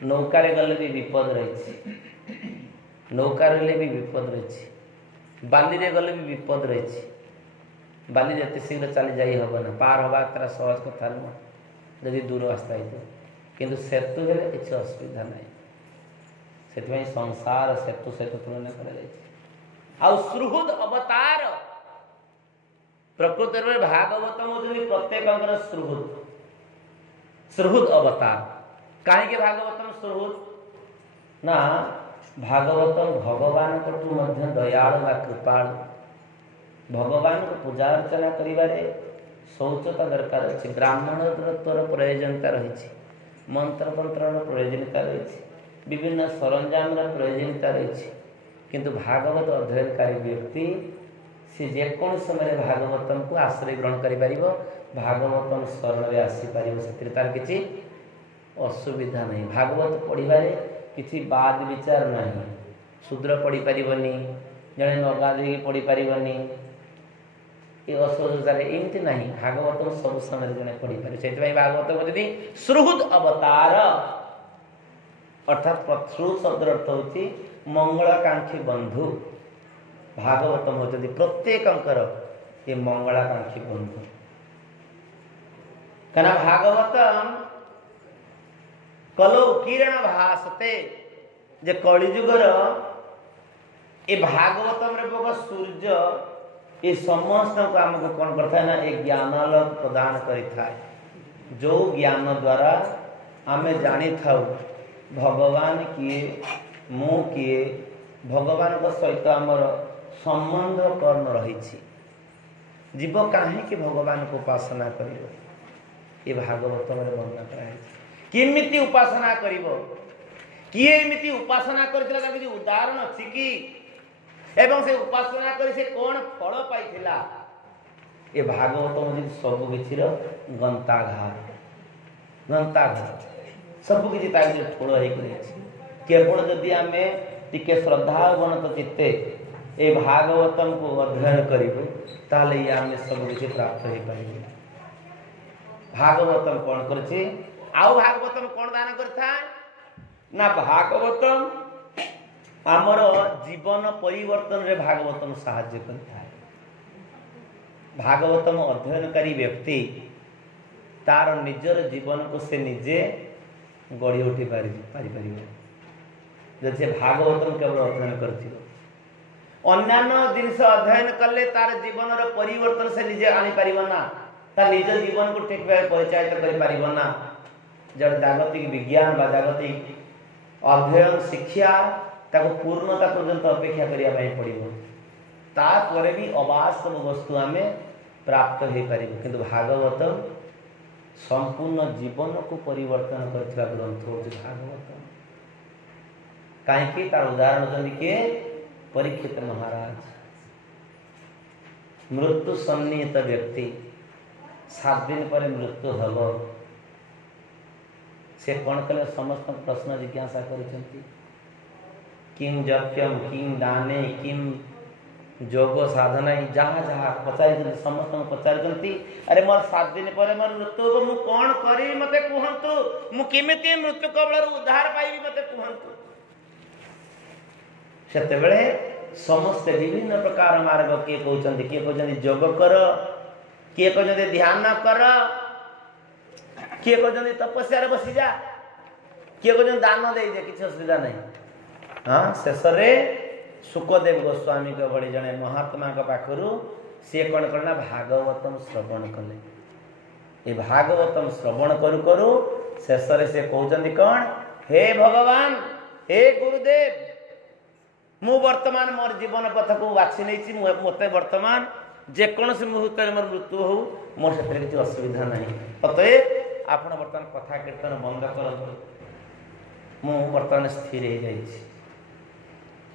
नौकार गले भी विपद रही, नौकार गले भी विपद रही, बाली रे गले भी विपद रही। बाली जते शीघ्र चली जाई हब ना, पार हवा तार सहज कथा नुह जदि दूर रास्ता है। किंतु सेतु हेले किसी असुविधा नहीं। से संसार सेतु सहित तुलना कर सुहृद अवतार प्रकृति में भागवतम होती प्रत्येक सुहृद सुहृद अवतार। कहीं भागवतम सुहृद ना भागवतम भगवान कटु मध्य दयालु व कृपालु। भगवान को पूजा अर्चना करिबारे शौचता दरकार अच्छी, ब्राह्मण तत्वर प्रयोजनता रही, मंत्र तंत्र प्रयोजनता रही, विभिन्न सरंजाम प्रयोजनता रही। किंतु भागवत अध्ययनकारी व्यक्ति से जेको समय भागवतम को आश्रय ग्रहण करि परिबो, भागवतम शरण में आसी परिबो, से तार किछि असुविधा नहीं। भागवत पढ़िबारे किछि बाद विचार नहीं। शूद्र पढ़ी पारिबनी, जड़े नगादी पढ़ी पारिबनी, ये असुविधार एमती नहीं। भागवतम सब समय जड़े पढ़ी पारे। से भागवतम यदि सुहृद अवतार अर्थात सुहृद शब्द अर्थ होची मंगलाकांक्षी बंधु। भागवतम होती प्रत्येक ये मंगलाकांक्षी बंधु। कना भागवतम कलौ किरण भासते जे कलिजुगर ये भागवतम रे सूर्य ये समस्त को आमको कौन करता है ना, एक ज्ञानालोक प्रदान करिथा है। जो ज्ञान द्वारा आमे जानी थाउ भगवान किए मु किए, भगवान को सहित आमर संबंध कर्ण रही। जीव कहीं कि भगवान को उपासना करिवो, ये भागवत में वर्णना कराई। किमिति उपासना करिवो, किए एमिति उपासना करथिला तार किछि उदाहरण अछि कि, एवं से उपासना करी से कौन फल पाइथिला। ये भागवत में सब किछि गंताघार गंताघार सब किछि तार ठोड़ हे करै। केवल जदि आमे टिके श्रद्धा अवनत चित्ते ए भागवतम को अध्ययन करिबे ताले ये आमे सब किछि प्राप्त होई परिबे। भागवतम कोन करछि आउ भागवतम कोन दान करथा ना भागवतम आमर जीवन परिवर्तन रे भागवतम सहाय्य करता है। भागवतम अध्ययनकारी व्यक्ति तार निजर जीवन को से निजे गढ़ी उठी पारि जैसे भागवतम केवल अध्ययन करथिବ अन्यान्य जिनस अध्ययन कले तार जीवन रो परिवर्तन से निजे आनी पारिबो ना तार निज जीवन को ठीक भाव परिचालित करि पारिबो ना। जब जागतिक विज्ञान बा जागतिक अध्ययन शिक्षा ताको पूर्णता पर्यंत अपेक्षा करिया पई पड़िबो तापर भी अवास्तव वस्तु आमे प्राप्त हो पारिबो। किंतु भागवतम संपूर्ण जीवन को परिवर्तन करथिबा ग्रंथ होछि भागवतम। काहे तार उदाहरण जनि के परीक्षित महाराज मृत्यु सन्निहित व्यक्ति 7 दिन पर मृत्यु हबो से कोन कले समस्त प्रश्न जिज्ञासा करिसेंती किम जप्यम किम दाने किम जोग साधना जहाँ जहाँ पचारि समस्त पचारि अरे मोर 7 दिन पर मोर मृत्यु हो मु कौन करी मते कहंतु मु केमिति मृत्यु कबल उद्धार पाइबी मते कहंतु। सेते बेले समस्त विभिन्न प्रकार मार्ग के कहउचंती के कहउचंती जोग कर के कहउचंती ध्यान कर के कहउचंती तपस्या रे बसी जा के कहउचंती दान दे दे किछ असुविधा नहीं। हाँ शेष सुखदेव गोस्वामी के भली जने महात्मा के पाखरु से कौन करना भागवतम श्रवण कले। ये भागवतम श्रवण करू करू शेष से कहते कौन हे भगवान हे गुरुदेव मु वर्तमान मोर जीवन पथ को बाछि नहीं मत वर्तमान जेकोसी मुहूर्त मोर मृत्यु हो मोर से किसी असुविधा नहीं। अतएव आपण वर्तमान कथा कीर्तन बंद कर मु वर्तमान स्थिर हो जाइछि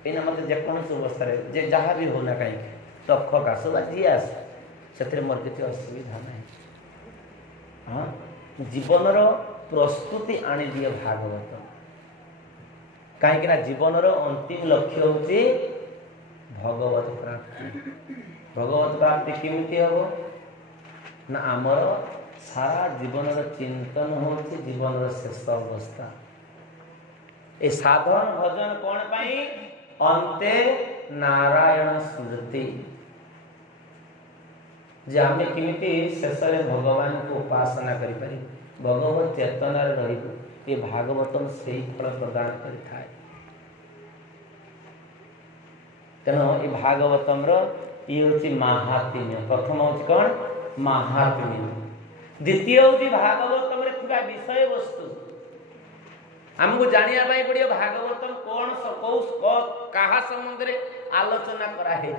एना मत जेकोसी अवस्था जे जहाँ भी होना कहीं तख काश जी आस से मोर किसी असुविधा नहीं। हाँ जीवन प्रस्तुति आनी दिए भागवत कहीं जीवन अंतिम लक्ष्य हूँ भगवत प्राप्ति। भगवत प्राप्ति केमिति हम ना आमर सारा जीवन चिंतन हूँ जीवन शेष अवस्था ए साधन भजन कौन पाई अंते नारायण स्मृति जे आमे केमिति शेष भगवान को उपासना करि पारि भगवत चेतना रे रहिबो ये भागवतम से ही फल प्रदान करता है। तेणु ये भागवतम ये हूँ महात्म्य प्रथम हूँ कौन महात्म्य द्वितीय हूँ भागवतम विषय वस्तु आमको जानिया पड़ो भागवतम कौन कहा संबंध में आलोचना कराई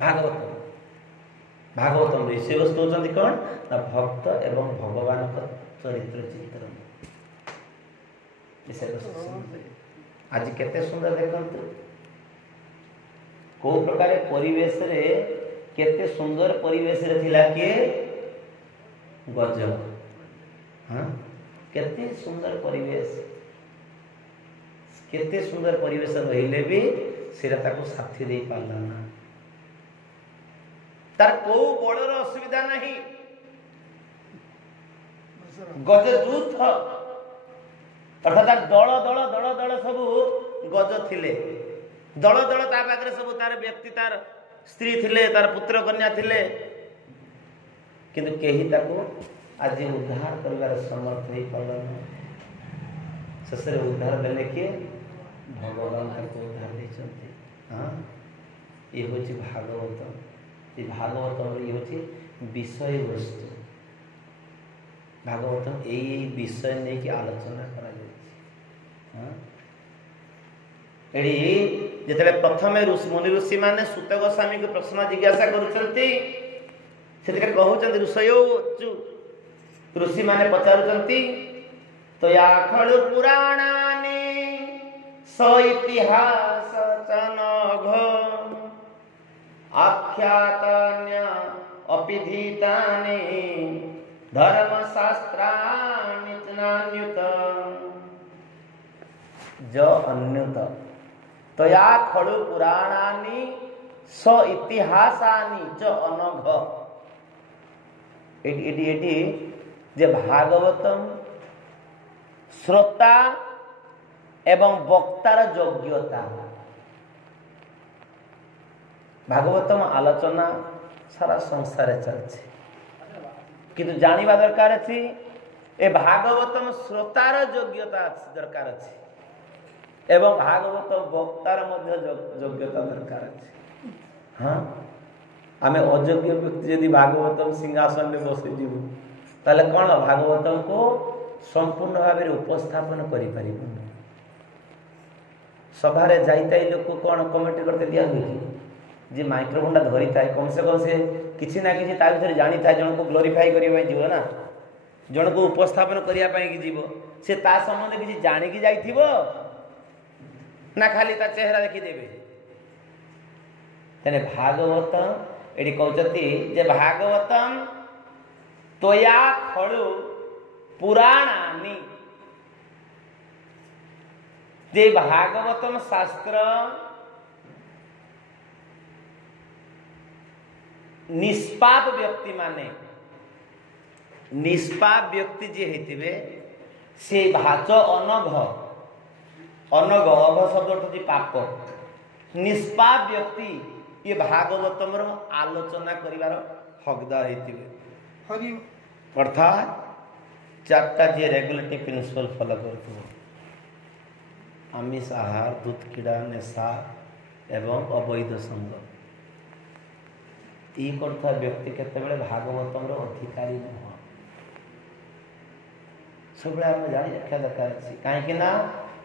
भागवतम भागवतम विषय वस्तु होती कौन ना भक्त एवं भगवान चरित्र चित्रण विषय वस्तु आज केते सुंदर देखंतु को प्रकार परिवेश रे केते सुंदर परिवेश रे थिला के गज। हाँ केते सुंदर परिवेश रहिले भी सेरा ताको साथी दे पाला ना तार को बड़र असुविधा नहीं गज दूत अर्थात दल दल दल दल सब गज थिले दल दल ता पाखरे सब तार व्यक्ति तार स्त्री थिले तार पुत्र कन्या थिले किंतु केही ताको आज उद्धार करबार समर्थ ही पड़ल शेष उद्धार देले के भगवान ताको उद्धार देछन्ते। हाँ ये हूँ भागवतम ये भागवतम ये हूँ विषय वस्तु भागवतम यही विषय नहीं कि आलोचना करा जिते प्रथम मुनि ऋषि माने सूत गोस्वामी को प्रश्न जिज्ञासा करुचंती कहते ऋषयो ऋषि माने पचारुचंती तो या खलु पुराणानि स इतिहास चनघ आख्यातान्य अपिधीतानि धर्मशास्त्राणि नान्युत ज अन्युत तया खलु पुराणानि स इतिहासानि च अनघ। एटी जे भागवतम श्रोता एवं वक्तार योग्यता। भागवतम आलोचना सारा संसार चलছে, किंतु जानिबा दरकार अछि ए भागवतम श्रोतार योग्यता दरकार अछि एवं भागवत वक्तार मध्य योग्यता दरकार अछि। हाँ, आमे अयोग्य व्यक्ति यदि भागवतम सिंहासन में बसि जीवु ताले कौन भागवतम को संपूर्ण भाव में उपस्थापन करि परिबु। सभा रे जाइताई लोक को कौन कमेंट करते दिया हुई जे माइक्रोफोन धरी थाए कम से किसी ना किसी ता भीतर जानी थाए जन को ग्लोरीफाई करिया जीव ना जन को उपस्थापन करिया पई कि जीव से ता संबंध किसी जानी कि जाइथिबो ना खाली ता चेहरा देखि देबे। तेने भागवत एडी कहउचती जे भागवतम तोया खळु पुराणानि। जे भागवतम शास्त्र निष्पाप व्यक्ति माने निष्पाप व्यक्ति जे हेतिबे से भाच अनघ अनघ अघ शब्द होती पाप। निष्पाप व्यक्ति ये भागवतम रो आलोचना करिवार हकदार हेतिबे। अर्थात चारटा जे रेगुलेटरी प्रिंसिपल फॉलो करथु आमिष आहार दूध कीड़ा नेशा एवं अवैध संग ई करता व्यक्ति केतेबेले भागवतम रो अधिकारी नह। सब आम जानी रखा दरकार अछि काहे ना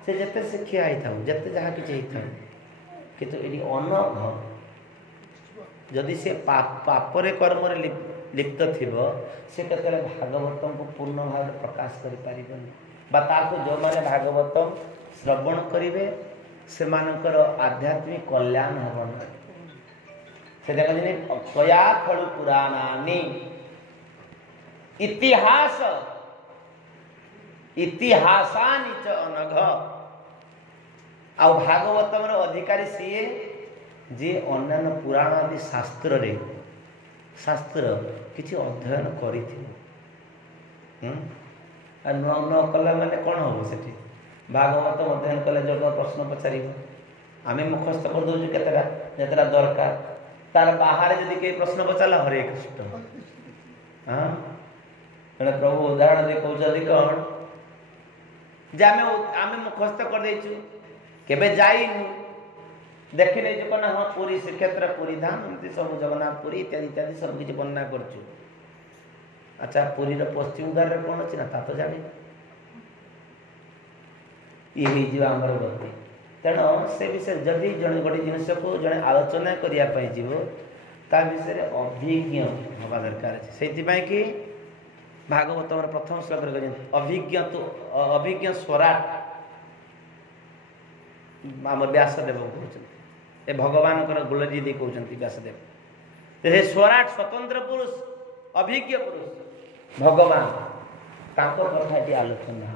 से जते शिक्षा आई था जते जहाँ कि था किंतु एडी अनघ जदि से पापरे कर्म रे लिप्त थिबो से केतेले भागवतम को पूर्ण भाव प्रकाश करि परिबनि बा ताको जो माने भागवतम श्रवण करिवे से मानकर आध्यात्मिक कल्याण हबन। से देखनि तया खलु पुराणानि इतिहास इतिहासानि च अनघ। आ भागवतम रो अधिकारी सीए जे अन्यान्य पुराण आदि शास्त्र किछि अध्ययन करिथिबो। आ न कला माने कोन होबो सेठी भागवत अध्ययन कले जग प्रश्न पचारिबो आमे मुखस्थ कर दउछु केतरा जेतरा दरकार तार बाहर यदि के प्रश्न पचाला हरे कृष्ण। हां एने प्रभु उदाहरण दे कहउछथि कोन जे आमे मुखस्थ कर दैछु केबे जाइनु देखि नै जे कोन हां पुरी श्रीक्षेत्र पुरी धाम एमति सब जगन्नाथ पुरी इत्यादि इत्यादि सब किछि वर्णना करछु। अच्छा पुरी रो पश्चिम द्वार रे कोन अछि ना ता तो जानि ये जो आमर गति तेणु से विषय जदि जड़े गोटे जिनस को जड़े आलोचना करने जीव ता विषय अभिज्ञ हवा दरकार से कि भागवत प्रथम श्लोक अभिज्ञ स्वराट आम व्यासदेव कहते ए भगवान गुलजी दी कहते व्यासदेव से स्वराट स्वतंत्र पुरुष अभिज्ञ पुरुष भगवान कथा आलोचना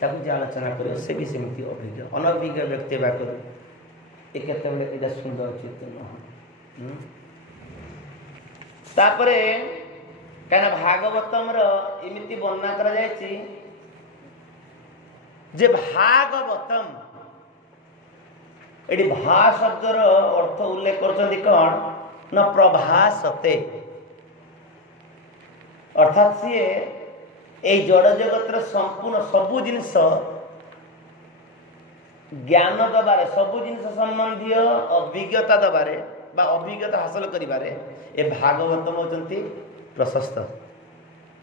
ताकू जे आलोचना कर से भी सेमती अभिज्ञ अनभिज्ञ व्यक्ति करू ये केतबेले सुंदर चित्त तापरे कहना भागवतम इमिति वर्णना करा जायछि जे भागवतम एडी भा शब्दर अर्थ उल्लेख करछन्ति कोन न प्रभासते अर्थात सीए ए जड़ जगत संपूर्ण सबु जिनस ज्ञान दबारे सबु जिनस संबंधी अभिज्ञता दबारे बा अभिज्ञता हासिल करिबारे ए भागवतम होचंती प्रशस्त।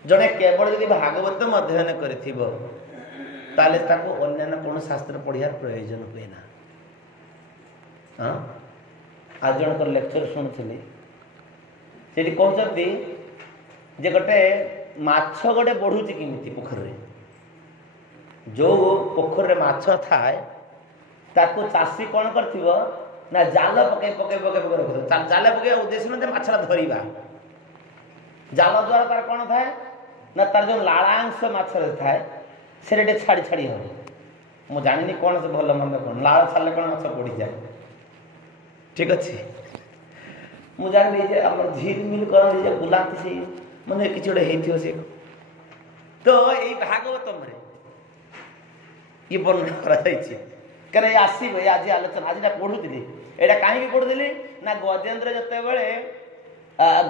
जड़े केवल यदि भागवतम अध्ययन करिथिबो ताले ताको अन्य कोन शास्त्र पढ़ियार प्रयोजन हुए ना। हां आज जनकर लेक्चर सुनथिली सेठी कहउचंती जे गोटे माछ गोटे बढ़ुची किमिति पोखर रे जो पोखर रे माछ थाए ताको चासी कोन करथिबो ना जाल पके पके पके पके रखो जाल पके उद्देश्य न माछरा धरिबा जाल द्वारा तार कोन थाए ना तार जो लाळांश माछ रे थाए सेरेटे छाड़ी छाड़ी हो ମୁଁ ଜାଣିନି କ'ଣ ସେ ଭଲ ମନ୍ଦ କ'ଣ, ଲାଳ ଛାଡ଼ିଲେ କ'ଣ ମାଛ ପଡ଼ିଯାଏ। ଠିକ୍ ଅଛି, ମୁଁ ଜାଣିଲି ଯେ ଆମର ଝିଲମିଲ କରନ୍ତି ଯେ ବୁଲାନ୍ତି ସେଇ ମାନେ କିଛି ଗୋଟେ ହେଇଥିବ ସେ। ତ ଏଇ ଭାଗବତମରେ ଇଏ ବର୍ଣ୍ଣନା କରାଯାଇଛି। କାରଣ ଏ ଆସିବ ଏ ଆଜି ଆଲୋଚନା ଆଜିଟା ପଢ଼ୁଥିଲି, ଏଇଟା କାହିଁକି ପଢ଼ୁଥିଲି ନା ଗଜେନ୍ଦ୍ର ଯେତେବେଳେ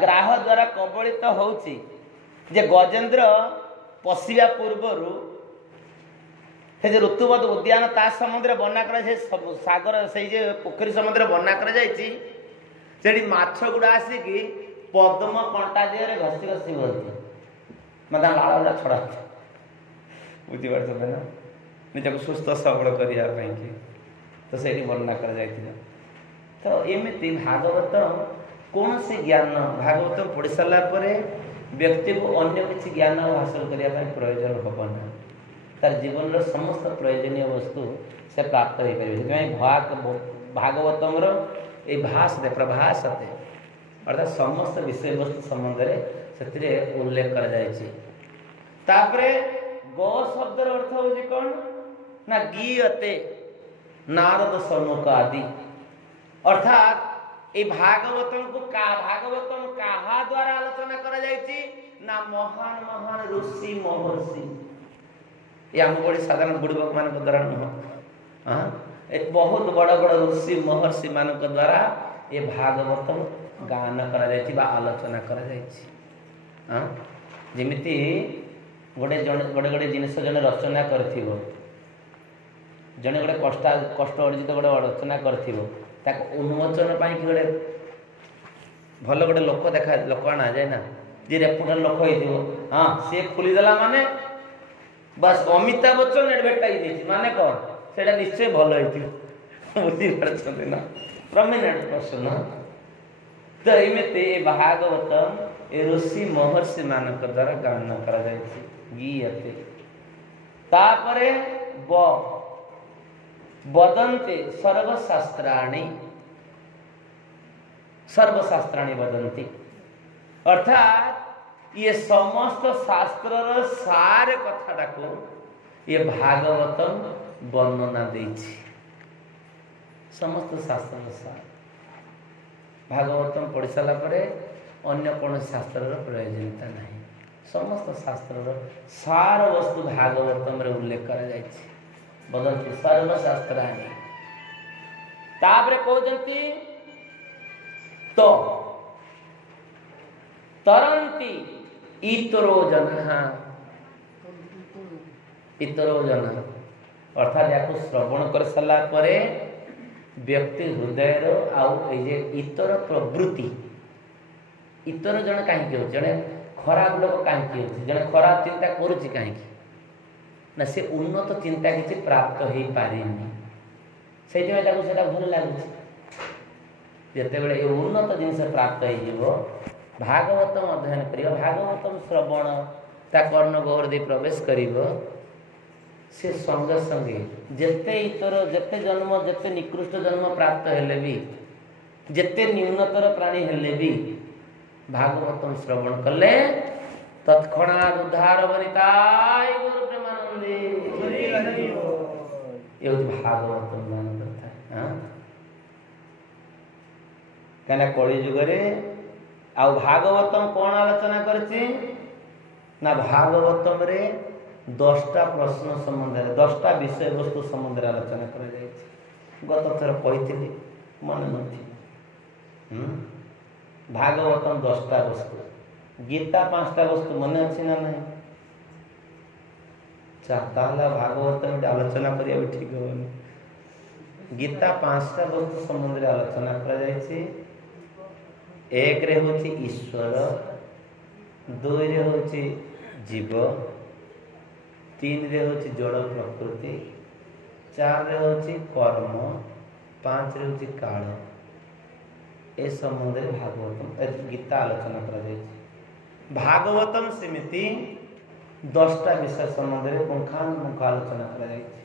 ଗ୍ରାହ ଦ୍ୱାରା କବଳିତ ହେଉଛି, ଯେ ଗଜେନ୍ଦ୍ର ପଶିବା ପୂର୍ବରୁ ସେ ଯେ ଋତୁବତ ଉଦ୍ୟାନ ତା ସମ୍ବନ୍ଧରେ ବର୍ଣ୍ଣନା କରାଯାଏ, ସାଗର ସେଇ ଯେ ପୋଖରୀ ସମ୍ବନ୍ଧରେ ବର୍ଣ୍ଣନା କରାଯାଇଛି। ସେଠି ମାଛ ଗୁଡ଼ା ଆସିକି ପଦ୍ମ କଣ୍ଟା ଦେହରେ ଘଷି ଘଷି ହୁଅନ୍ତି, ମାନେ ତା ଲାଳ ଗୁଡ଼ା ଛଡ଼ାନ୍ତି। ବୁଝିପାରୁଛନ୍ତି ନା, ନିଜକୁ ସୁସ୍ଥ ସବଳ କରିବା ପାଇଁକି। ତ ସେଇଠି ବର୍ଣ୍ଣନା କରାଯାଇଥିଲା। ତ ଏମିତି ଭାଗବତ କୌଣସି ଜ୍ଞାନ ଭାଗବତ ପଢ଼ି ସାରିଲା ପରେ ବ୍ୟକ୍ତିକୁ ଅନ୍ୟ କିଛି ଜ୍ଞାନ ହାସଲ କରିବା ପାଇଁ ପ୍ରୟୋଜନ ହେବ ନାହିଁ। ତାର ଜୀବନର ସମସ୍ତ ପ୍ରୟୋଜନୀୟ ବସ୍ତୁ ସେ ପ୍ରାପ୍ତ ହୋଇପାରିବ। ସେଥିପାଇଁ ଭାଗବତମର এই ଭାଷରେ ପ୍ରଭାସତେ ଅର୍ଥାତ୍ ସମସ୍ତ ବିଷୟବସ୍ତୁ ସମ୍ବନ୍ଧରେ ସେଥିରେ ଉଲ୍ଲେଖ କରାଯାଇଛି। ତାପରେ ଗ ଶବ୍ଦର ଅର୍ଥ ହେଉଛି କ'ଣ ନା ଗୀୟତେ ନାରଦ ସମ୍ମୁଖ ଆଦି, ଅର୍ଥାତ୍ এই ଭାଗବତଙ୍କୁ ଭାଗବତମ କାହା ଦ୍ୱାରା ଆଲୋଚନା କରାଯାଇଛି ନା ମହାନ ମହାନ ଋଷି ମହର୍ଷି। ଏ ଆମ ଭଳି ସାଧାରଣ ବୁଢ଼ୀ ମାନଙ୍କ ଦ୍ୱାରା ନୁହଁ, ବହୁତ ବଡ଼ ବଡ଼ ଋଷି ମହର୍ଷି ମାନଙ୍କ ଦ୍ୱାରା ଏ ଭାଗବତ ଗାନ କରାଯାଇଛି ବା ଆଲୋଚନା କରାଯାଇଛି। ଯେମିତି ଗୋଟେ ଜିନିଷ ଜଣେ ରଚନା କରିଥିବ, ଜଣେ ଗୋଟେ କଷ୍ଟ ଅର୍ଜିତ ଗୋଟେ ରଚନା କରିଥିବ, ତାକୁ ଉନ୍ମୋଚନ ପାଇଁ କି ଗୋଟେ ଭଲ ଗୋଟେ ଲୋକ ଅଣାଯାଏ ନା, ଯିଏ ରେପୁଟେଡ୍ ଲୋକ ହେଇଥିବ, ସିଏ ଖୋଲିଦେଲା ମାନେ ବାସ୍ ଅମିତାଭ ବଚ୍ଚନ ଆଡଭର୍ଟାଇଜ ହେଇଛି ମାନେ କ'ଣ ସେଇଟା ନିଶ୍ଚୟ ଭଲ ହେଇଥିବ। ବୁଝିପାରୁଛନ୍ତି ନା, ପ୍ରମିନେଣ୍ଟ ପର୍ସନ। ତ ଏମିତି ଏ ଭାଗବତ ଏ ଋଷି ମହର୍ଷି ମାନଙ୍କ ଦ୍ୱାରା ଗାନ କରାଯାଇଛି ଗୀୟତେ। ତାପରେ ବଦନ୍ତେ ସର୍ବଶାସ୍ତ୍ରାଣୀ ବଦନ୍ତି, ଅର୍ଥାତ୍ ଇଏ ସମସ୍ତ ଶାସ୍ତ୍ରର ସାର କଥାଟାକୁ ଇଏ ଭାଗବତ ବର୍ଣ୍ଣନା ଦେଇଛି। ସମସ୍ତ ଶାସ୍ତ୍ରର ସାର ଭାଗବତ ପଢ଼ି ସାରିଲା ପରେ ଅନ୍ୟ କୌଣସି ଶାସ୍ତ୍ରର ପ୍ରୟୋଜନୀୟତା ନାହିଁ। ସମସ୍ତ ଶାସ୍ତ୍ରର ସାର ବସ୍ତୁ ଭାଗବତରେ ଉଲ୍ଲେଖ କରାଯାଇଛି। ବଦନ୍ତି ସର୍ବଶାସ୍ତ୍ରାଣୀ। ତାପରେ କହୁଛନ୍ତି ତରନ୍ତି ଇତରୋ ଜନା, ଅର୍ଥାତ୍ ୟାକୁ ଶ୍ରବଣ କରି ସାରିଲା ପରେ ବ୍ୟକ୍ତି ହୃଦୟର ଆଉ ଏଇ ଯେ ଇତର ପ୍ରବୃତ୍ତି, ଇତର ଜଣେ କାହିଁକି ହେଉଛି, ଜଣେ ଖରାପ ଲୋକ କାହିଁକି ହେଉଛି, ଜଣେ ଖରାପ ଚିନ୍ତା କରୁଛି କାହିଁକି ନା ସେ ଉନ୍ନତ ଚିନ୍ତା କିଛି ପ୍ରାପ୍ତ ହେଇପାରିନି, ସେଇଥିପାଇଁ ତାକୁ ସେଇଟା ଭଲ ଲାଗୁଛି। ଯେତେବେଳେ ଏ ଉନ୍ନତ ଜିନିଷ ପ୍ରାପ୍ତ ହେଇଯିବ, ଭାଗବତ ଅଧ୍ୟୟନ କରିବ, ଭାଗବତ ଶ୍ରବଣ ତା କର୍ଣ୍ଣ ଗହ୍ୱର ଦେଇ ପ୍ରବେଶ କରିବ, ସେ ସଙ୍ଗେ ସଙ୍ଗେ ଯେତେ ଇତର ଯେତେ ଜନ୍ମ ଯେତେ ନିକୃଷ୍ଟ ଜନ୍ମ ପ୍ରାପ୍ତ ହେଲେ ବି, ଯେତେ ନ୍ୟୁନତର ପ୍ରାଣୀ ହେଲେ ବି ଭାଗବତ ଶ୍ରବଣ କଲେ ତତ୍କ୍ଷଣାତ୍ ଉଦ୍ଧାର ବନିତାୟ ଗୁରୁ ପ୍ରେମାନନ୍ଦେ। ଏ ହେଉଛି ଭାଗବତ ଜ୍ଞାନ କଥା। କାହିଁକିନା କଳି ଯୁଗରେ ଆଉ ଭାଗବତ କ'ଣ ଆଲୋଚନା କରିଛି ନା ଭାଗବତରେ 10ଟା ପ୍ରଶ୍ନ ସମ୍ବନ୍ଧରେ 10ଟା ବିଷୟବସ୍ତୁ ସମ୍ବନ୍ଧରେ ଆଲୋଚନା କରାଯାଇଛି। ଗତ ଥର କହିଥିଲି ମନେ ନଥିବ। ଭାଗବତ 10ଟା ବସ୍ତୁ, ଗୀତା 5ଟା ବସ୍ତୁ ମନେ ଅଛି ନା ନାହିଁ? ତାହେଲେ ଭାଗବତ ଗୋଟେ ଆଲୋଚନା କରିବା ବି ଠିକ୍ ହେବନି। ଗୀତା 5ଟା ବସ୍ତୁ ସମ୍ବନ୍ଧରେ ଆଲୋଚନା କରାଯାଇଛି। 1ରେ ହେଉଛି ଈଶ୍ୱର, 2ରେ ହେଉଛି ଜୀବ, 3ରେ ହେଉଛି ଜଳ ପ୍ରକୃତି, 4ରେ ହେଉଛି କର୍ମ, 5ରେ ହେଉଛି କାଳ। ଏ ସମ୍ବନ୍ଧରେ ଭାଗବତ ଗୀତା ଆଲୋଚନା କରାଯାଇଛି। ଭାଗବତମ ସେମିତି 10ଟା ବିଷୟ ସମ୍ବନ୍ଧରେ ପୁଙ୍ଖାନୁପୁଙ୍ଖ ଆଲୋଚନା କରାଯାଇଛି।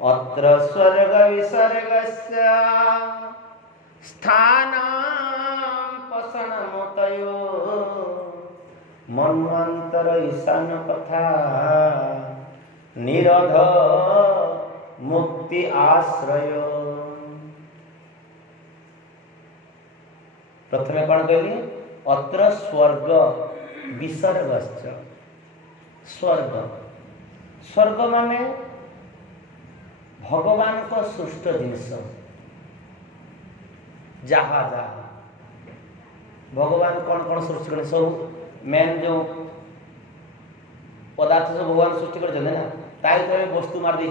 ଅତ୍ର ସ୍ୱର୍ଗ ବିସର୍ଗସ୍ୟ ସ୍ଥାନାଂ ପସଣମତୟୋ ମନ୍ୱନ୍ତର ଈଶାନ କଥା ନିରୋଧ मुक्ति आश्रय। प्रथमे कौन कहली अत्र स्वर्ग विसर्गश्च। स्वर्ग स्वर्ग माने भगवान को सृष्ट जिनिस जहा जहा भगवान कौन कौन सृष्टि कर सब मेन जो पदार्थ सब भगवान सृष्टि कर ना ताई तो वस्तु मार दी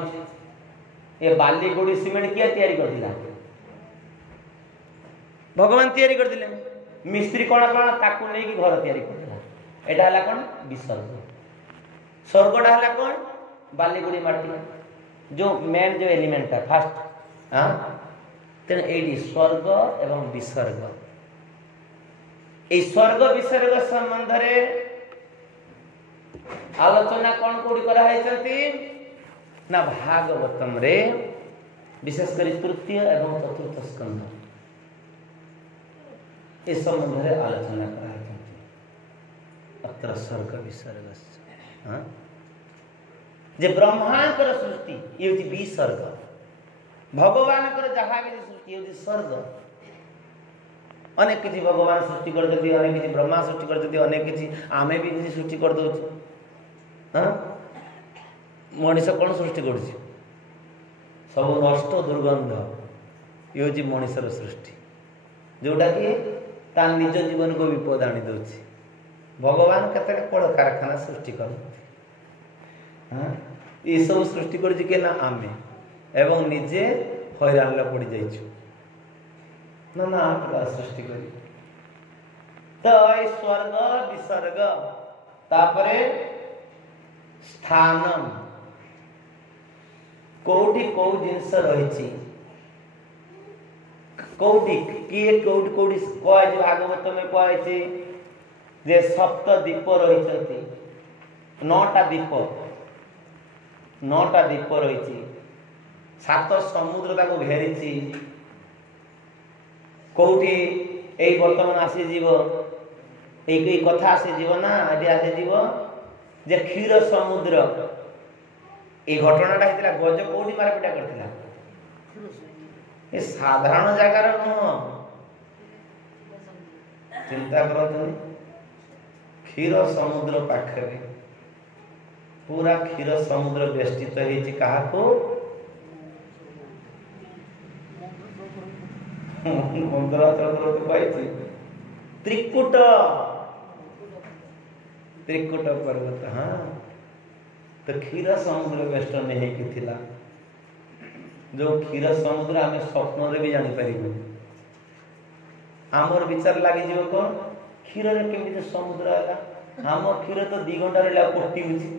ये बाली गोड़ी सीमेंट किया तैयारी कर दिला भगवान तैयारी कर दिले मिस्त्री कौन कौन ताकू नहीं कि घर तैयारी कर दिला एटा हला कौन विसर्ग। स्वर्गटा हला कौन बाली गोड़ी माटी जो मेन जो एलिमेंट है फास्ट हाँ तेन एडी स्वर्ग एवं विसर्ग ए स्वर्ग विसर्ग संबंध रे आलोचना कौन कोडी करा है ना भागवतम रे विशेष कर तृतीय एवं चतुर्थ स्कंध इस संबंध रे आलोचना करा है अत्र स्वर्ग विसर्ग हाँ जे ब्रह्मांकर सृष्टि ये होची विसर्ग भगवान कर जहा भी सृष्टि ये होची स्वर्ग। अनेक किसी भगवान सृष्टि कर देती अनेक किसी ब्रह्मा सृष्टि कर देती अनेक किसी आमे भी किसी सृष्टि कर दो हाँ मनीष कौन सृष्टि कर सब नष्ट दुर्गंध ये होची मनीषर सृष्टि जोटा कि ता निज जीवन को विपद आनी दउछि भगवान केते कल कारखाना सृष्टि करते हाँ ये सब सृष्टि कर ना आमे एवं निजे हैरान पड़ जाइछु ना ना आप सृष्टि करी तो स्वर्ग विसर्ग तापरे स्थानम कोठी को जिनस रहिछि कोठी किए कोठी कोठी कोइ भागवत में कोइ छै जे सप्त दीप रहिछथि नौटा दीप रहिछि सात समुद्र ताको घेरिछि कोठी एई वर्तमान आसी जीव एई कथा आसी जीव ना एडी आसी जीव जे क्षीर समुद्र ए घटनाटा हेतिला गज कोठी मारपिटा करथिला ए साधारण जगार न चिंता करथनि क्षीर समुद्र पाखरे पूरा क्षीर समुद्र बेष्टित हेछि काहाको मंदरा चंद्र तो पाइछि त्रिकुट पर्वत हाँ तो क्षीर समुद्र वेष्टन नहीं कि थिला जो क्षीर समुद्र आम स्वप्न रे भी जानी परिबो आमर विचार लागि जीव कोन क्षीर रे केमिति समुद्र आला आम क्षीर तो 2 घंटा रे पोटी होछि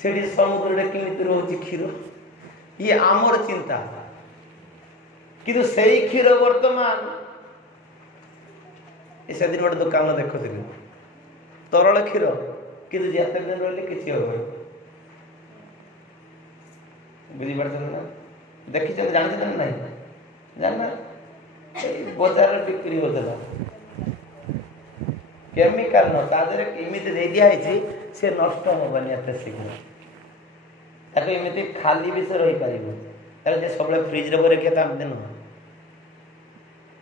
सेडी समुद्र रे केमिति रहछि क्षीर ये आमर चिंता किंतु सही क्षीर वर्तमान से दिन गोटे दुकान देखु तरल क्षीर किंतु जेते दिन रहिले किछि होबो बुझी पड़छ ना देखि छ जानते ना नहीं जानना बाजार रे बिक्री होतला केमिकल न तादरे इमिति दे दिया है से नष्ट होबनी एते शीघ्र ताको इमिति खाली भी से रही परिबो तार जे सबले फ्रिज रे भरे के ता दिन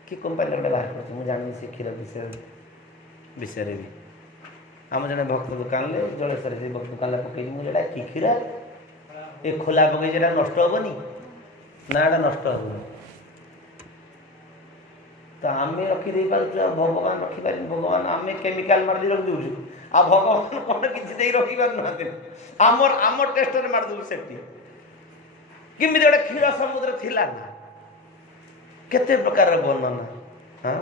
कि कंपनी रे बाहर करछ मु जानि से क्षीर विषय रे हम जने भक्त दुकान ले जड़े सर से भक्त दुकान ले पकई मु जेडा की क्षीर ए खोला पकई जेडा नष्ट होबनी ना एडा नष्ट होबो तो आमे रखी दे पार भगवान रखी पार भगवान आमे केमिकल मार दी रख दउ आ भगवान कोन किछि देई रखी पार नते आमर टेस्ट रे मार दउ सेठी किमि जोडे क्षीर समुद्र थिला ना केते प्रकार वर्णन हाँ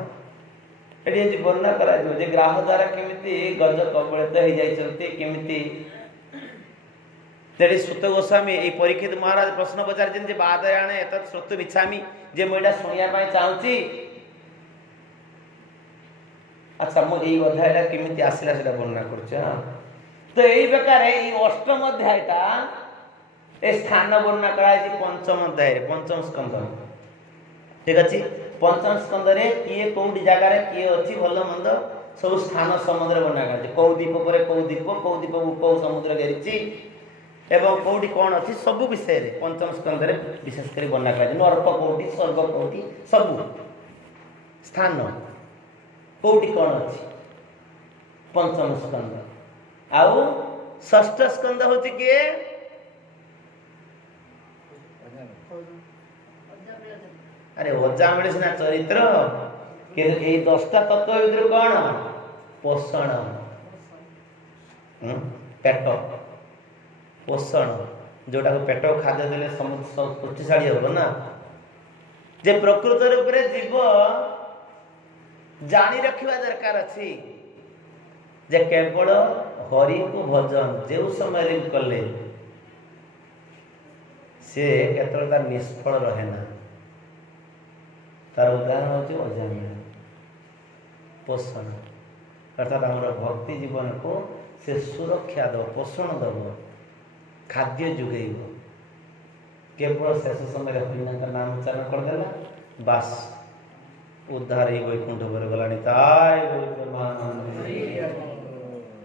एडी जे वर्णना करा जो जे ग्राह द्वारा केमिति गज कबलित हो जाई चलते केमिति तेरे सुत गोस्वामी ए परीक्षित महाराज प्रश्न पचार जे बादयाणे एतत् श्रोतु इच्छामि जे मोइडा सुनिया पाई चाहूची अच्छा मो एई अध्यायटा केमिति आसिला सेटा वर्णना करछ हां तो एई प्रकार एई अष्टम अध्यायटा ए स्थान वर्णना करा जे पंचम अध्याय पंचम स्कंध ठीक अछि पंचम स्कंद रे किए कोउडी जगह रे किए अछि भलो मंद सब स्थान समुद्र वर्णना करा जे को द्वीप परे को द्वीप को समुद्र घेरिछि एवं कौटी कौन अच्छी सबू विषय रे पंचम स्कंद रे विशेष कर वर्णना कर नरक कौटी स्वर्ग कौटी सबू स्थान कौटी कौन अच्छी पंचम स्कंद आउ षष्ठ स्कंद होची किए अरे ओजा मिले सिना चरित्र कि ए 10टा तत्व भितर कौन पोषण पेट पोषण जोटा को पेट खाद्य देले पुष्टिशाली हो ना जे प्रकृत रूप रे जीव जानी रखिबा दरकार अछि जे केवल हरि को भजन जे समय रे कले से केतल तार निष्फल रहे ना तार उदाहरण होची अजामिल पोषण अर्थात हमारा भक्ति जीवन को से सुरक्षा दो पोषण दब खाद्य जुगेब केवल शेष समय हरिना का नाम उच्चारण करदेला बास उद्धार ही वैकुंठ पर गलानी ताय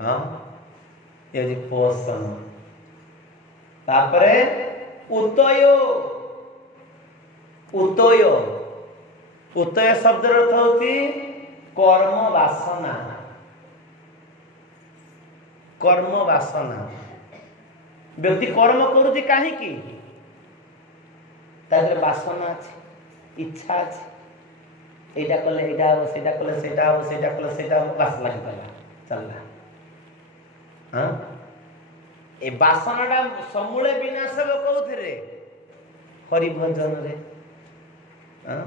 हाँ ये पोषण तापरे उतयो उतयो उतय शब्द अर्थ होती कर्म वासना कर्म वासना व्यक्ति कर्म करुची काहे की तादरे वासना अछि इच्छा अछि एटा कले एटा हो सेटा कले सेटा हो सेटा कले सेटा हो वास लागि पला चलला हां ए वासनाटा समूले विनाश हो कोथरे हरि भजन रे हां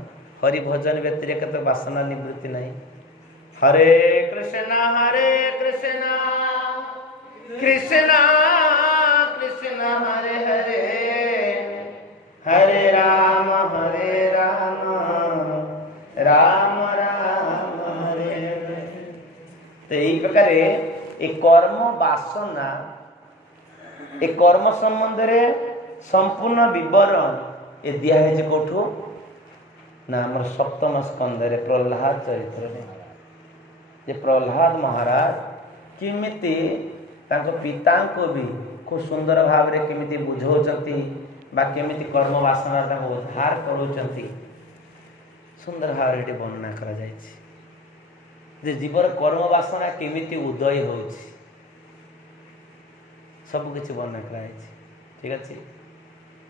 हरि भजन व्यतिरेक तो वासना निवृत्ति नहीं हरे कृष्ण कृष्ण कृष्ण हरे हरे हरे राम राम राम हरे हरे तो यही प्रकार एक कर्म वासना एक कर्म संबंध रे संपूर्ण विवरण ये दिया है कोठू ना हमर सप्तम स्कंद रे प्रहलाद चरित्र रे जे प्रहलाद महाराज किमिति तांको पिता को भी खूब सुंदर भाव रे किमिति बुझौचंती बा किमिति कर्म वासना तांको उद्धार करूचंती सुंदर भाव रे वर्णना करा जाय छी जे जीवर कर्म वासना किमिति उदय होछि सब किछि वर्णना करा जाय छी ठीक अछि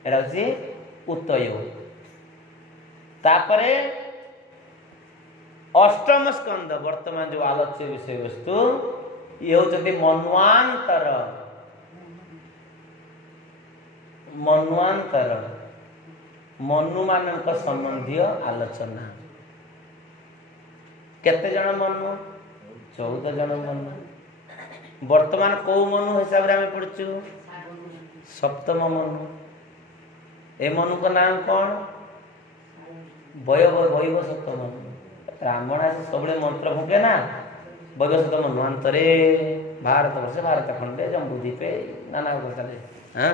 एरा छी उतय तापरे अष्टम स्कंद वर्तमान जो आलोच्य विषय वस्तु ये होचंती मन्वांतर मनु मानक संबंधी आलोचना केते जन मनु 14 जन मनु वर्तमान को मनु हिसाब रे हमें पढ़छु सप्तम मनु ए मनु का नाम कौन वैवस्वत मनु ब्राह्मण आसे सबले मंत्र फुके ना वैवस्वत मन्वंतरे भारत वर्ष भारत खंडे जम्बूद्वीपे नाना प्रकार हां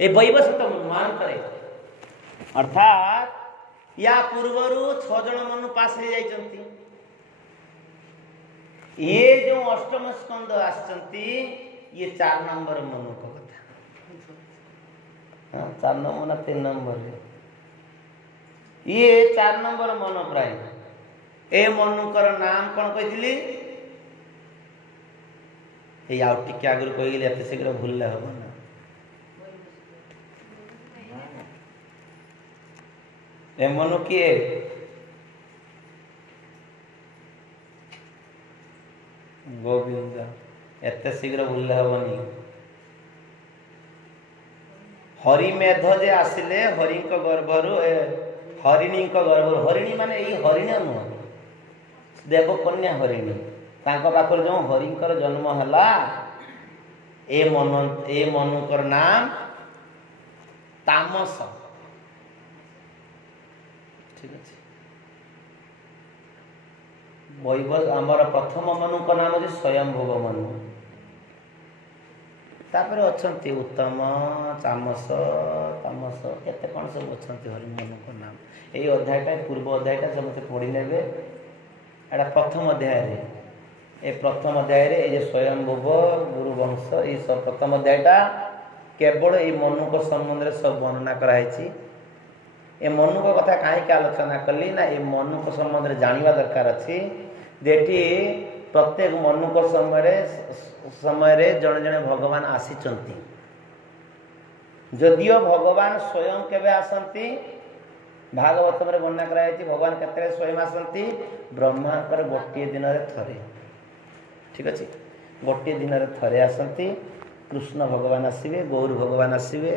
ए वैवस्वत मन्वंतरे अर्थात या पूर्वरु 6 जन मनु पास हो जाइचंती ये जो अष्टम स्कंद आछंती ये 4 नंबर मनु को कथा हां 4 नंबर ना 3 नंबर ये 4 नंबर मन प्राय ए मनुकर नाम कौन कहिली ए आउ टिके आगुर कहिली एते शीघ्र भूलले हो ना ए मनु किए गोविंद एते शीघ्र भूलले होबनी हरि मेध जे आसिले हरिंक गर्भरु हरिणी गर्भ हरिणी माने यही हरिणी नुह देव कन्या हरिणी तांको पाखर जो हरिंकर जन्म हला ए मनुकर नाम तामस ठीक अछि वैवस हमर प्रथम मनुकर नाम जे स्वयंभुव मनु तापर अछंती उत्तम चामस तामस केते कोन सब अछंती हरि मनुकर नाम एई अध्यायटा पूर्व अध्यायटा समते पढि लेबे एटा प्रथम अध्याय रे ए प्रथम अध्याय रे ए जे स्वयंभुव गुरु वंश ई सब प्रथम अध्यायटा केवल ये मनु को संबंध में सब वर्णना कराई। ए मनु को कथा कहीं आलोचना कली ना, ये मनु को संबंध में जानवा दरकार अच्छी। जेठी प्रत्येक मनु को समय जड़े जड़े भगवान आसीचंती। जदियो भगवान स्वयं केवे आसंती, भागवत में वर्णना कराई भगवान केते स्वयं आसंती, ब्रह्मांकर गोटे दिन थरे। ठीक अच्छे, गोटे दिन थरे आसंती। कृष्ण भगवान आसवे, गौर भगवान आसवे।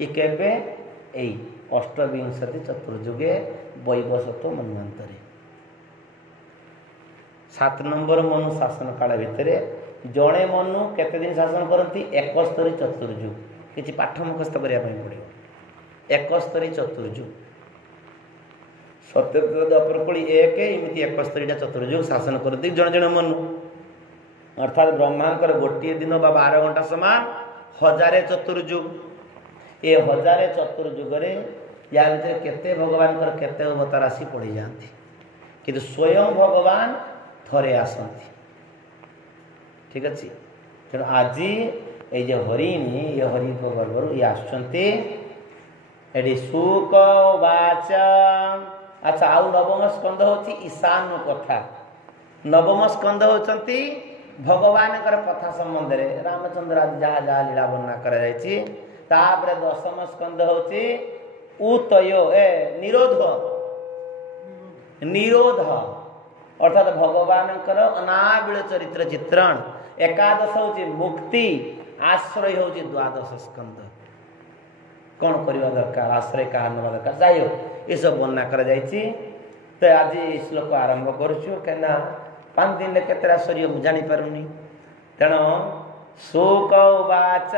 ये केवे एई अष्टविंशति चतुर्युगे वैवस्वत मन्वंतरे 7 नंबर मनु शासन काल भितर जड़े मनु केते दिन शासन करती 71 चतुर्युग। किसी पाठ मुखस्त करने पड़ो 71 चतुर्युग। सत्यत्र द्वापरकली 1 एमती 71 चतुर्युग शासन करती जड़े जड़े मनु। अर्थात ब्रह्मांकर गोटे दिन बा 12 घंटा समान 1000 चतुर्युग। ये 1000 चतुर्युग या भर केते भगवान केते अवतार आसी पड़ी जाती, किंतु स्वयं भगवान थरे आसती। ठीक अच्छे, तेणु आज ये जो हरिणी ये हरि को गर्भ ये आसुंटे एडी सुक वाच। अच्छा, आउ नवम स्कंद होची ईशान कथा। नवम स्कंद होचंती भगवान कथा संबंध में रामचंद्र आदि जहाँ जहाँ लीला वर्णना करा जायछि। तापर 10म स्कंद होची उतयो निरोध। निरोध अर्थात भगवान अनाबिल चरित्र चित्रण। 11 होची मुक्ति, आश्रय होची 12 स्कंद। कौन करवा दरकार, आश्रय कहा नवा दरकार, जाइयो ये सब वर्णना करा जायछि। तो आज श्लोक आरंभ करछु, कहना 5 दिन केतरा शरीर मु जानी पारुनी। तेणु शोक उवाच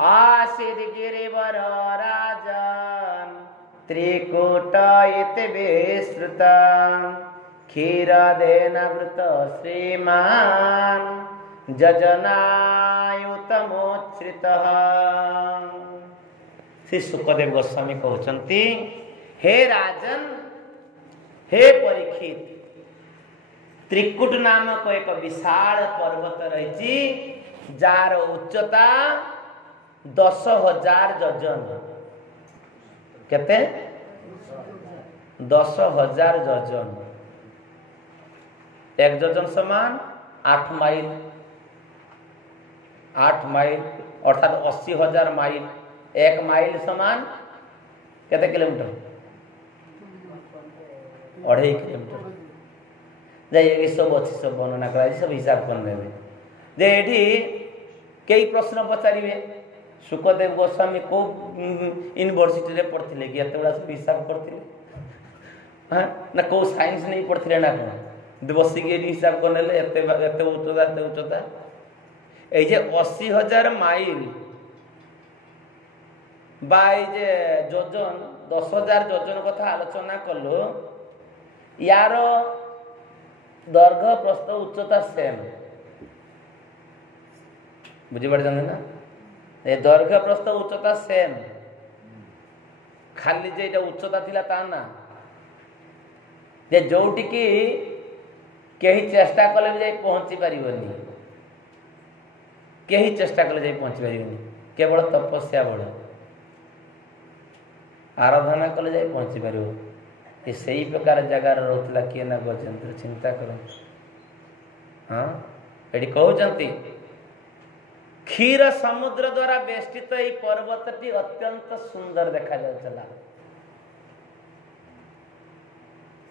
आशीर गिरिवर राजन त्रिकूट इति विस्तृत क्षीरदेनावृत श्रीमान जजनायुतमोच्छ्रितः। श्री सुखदेव गोस्वामी कहते, हे राजन, हे परीक्षित, त्रिकुट नामक एक विशाल पर्वत रही जार उच्चता 10,000 योजन। केते 10,000 योजन। 1 योजन समान 8 माइल। 8 माइल अर्थात 80,000 माइल। 1 माइल समान केते किलोमीटर, 2.5 किलोमीटर। जाइए सब अच्छी सब वर्णना करा, सब हिसाब करने जे ये कई प्रश्न पचारे सुखदेव गोस्वामी को यूनिवर्सिटी रे पढ़ते कि एत बड़ा सब हिसाब करते हाँ ना कौ साइंस नहीं पढ़ते ना कौन बसिक हिसाब करने एत उच्चता एत उच्चता ये 80,000 माइल बाई जे योजन 10,000 योजन कथा आलोचना कलु यार दैर्घ्य प्रस्थ उच्चता सेम बुझीपार ना ये दैर्घ्य प्रस्थ उच्चता सेम खाली जे उच्चता थिला ता ना जे जोटी की कहीं चेष्टा कले भी जाई पहुंची पारिबनी कहीं चेष्टा कले जाई पहुंची पारिबनी केवल तपस्या बड़ आराधना कले जाई पहुंची पारिबो ये सही प्रकार जगार रोतला किए ना गजेंद्र चिंता करो हाँ ये कहते क्षीर समुद्र द्वारा बेष्टित यह पर्वतटी अत्यंत सुंदर देखा जाउछला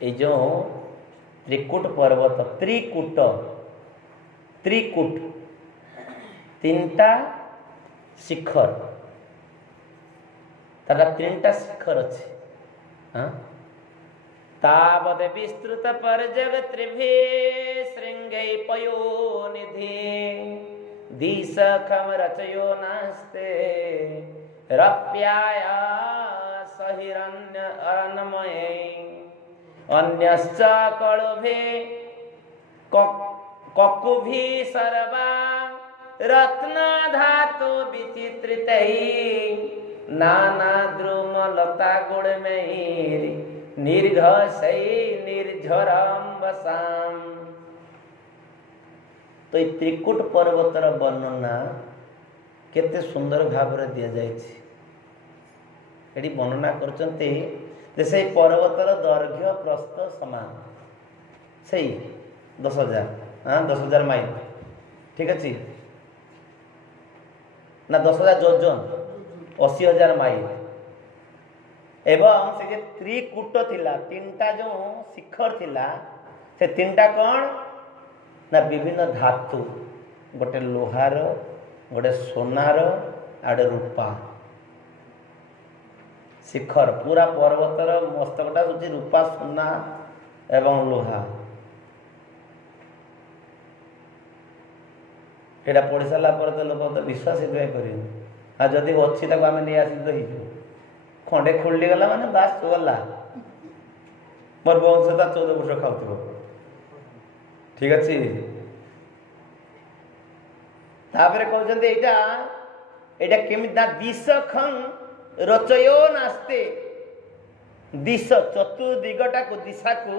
ये जो त्रिकुट पर्वत त्रिकुट त्रिकुट 3टा शिखर तारा 3टा शिखर अच्छे हाँ तावद विस्तृत परजग त्रिभि श्रृंगै पयो निधि दिशखम रचयो नास्ते रप्याय सहिरण्य अरण्मये अन्यश्च कलुभे ककुभि सर्वा रत्न धातु विचित्रितै नाना द्रुम लता गुण में निर्घसै निर्झरम वसाम। तो त्रिकुट पर्वतर वर्णना केते सुंदर भाव दिया जाइछि एटी वर्णना करचंती जे से पर्वतर दैर्घ्य प्रस्थ समान सही 10,000 हाँ 10,000 माइल ठीक अच्छे ना 10,000 जोजन 80,000 माइल एवं से जे त्रिकूट थिला तीनटा जो शिखर थिला से तीनटा कौन ना विभिन्न धातु गोटे लोहार गोटे सोनार आड़े रूपा शिखर पूरा पर्वतर मस्तकटा होची रूपा सोना एवं लोहा एटा पढ़ी सारा पर तो लोक तो विश्वास कर जदि अच्छी ताको आम नहीं आसी तो खंडे खोली गला माने बास गला मोर वंश 14 वर्ष खाऊ ठीक अच्छे तापर कहते एटा केमी दिश खं रचयो नास्ते दिश चतुर्दिगटा को दिशा को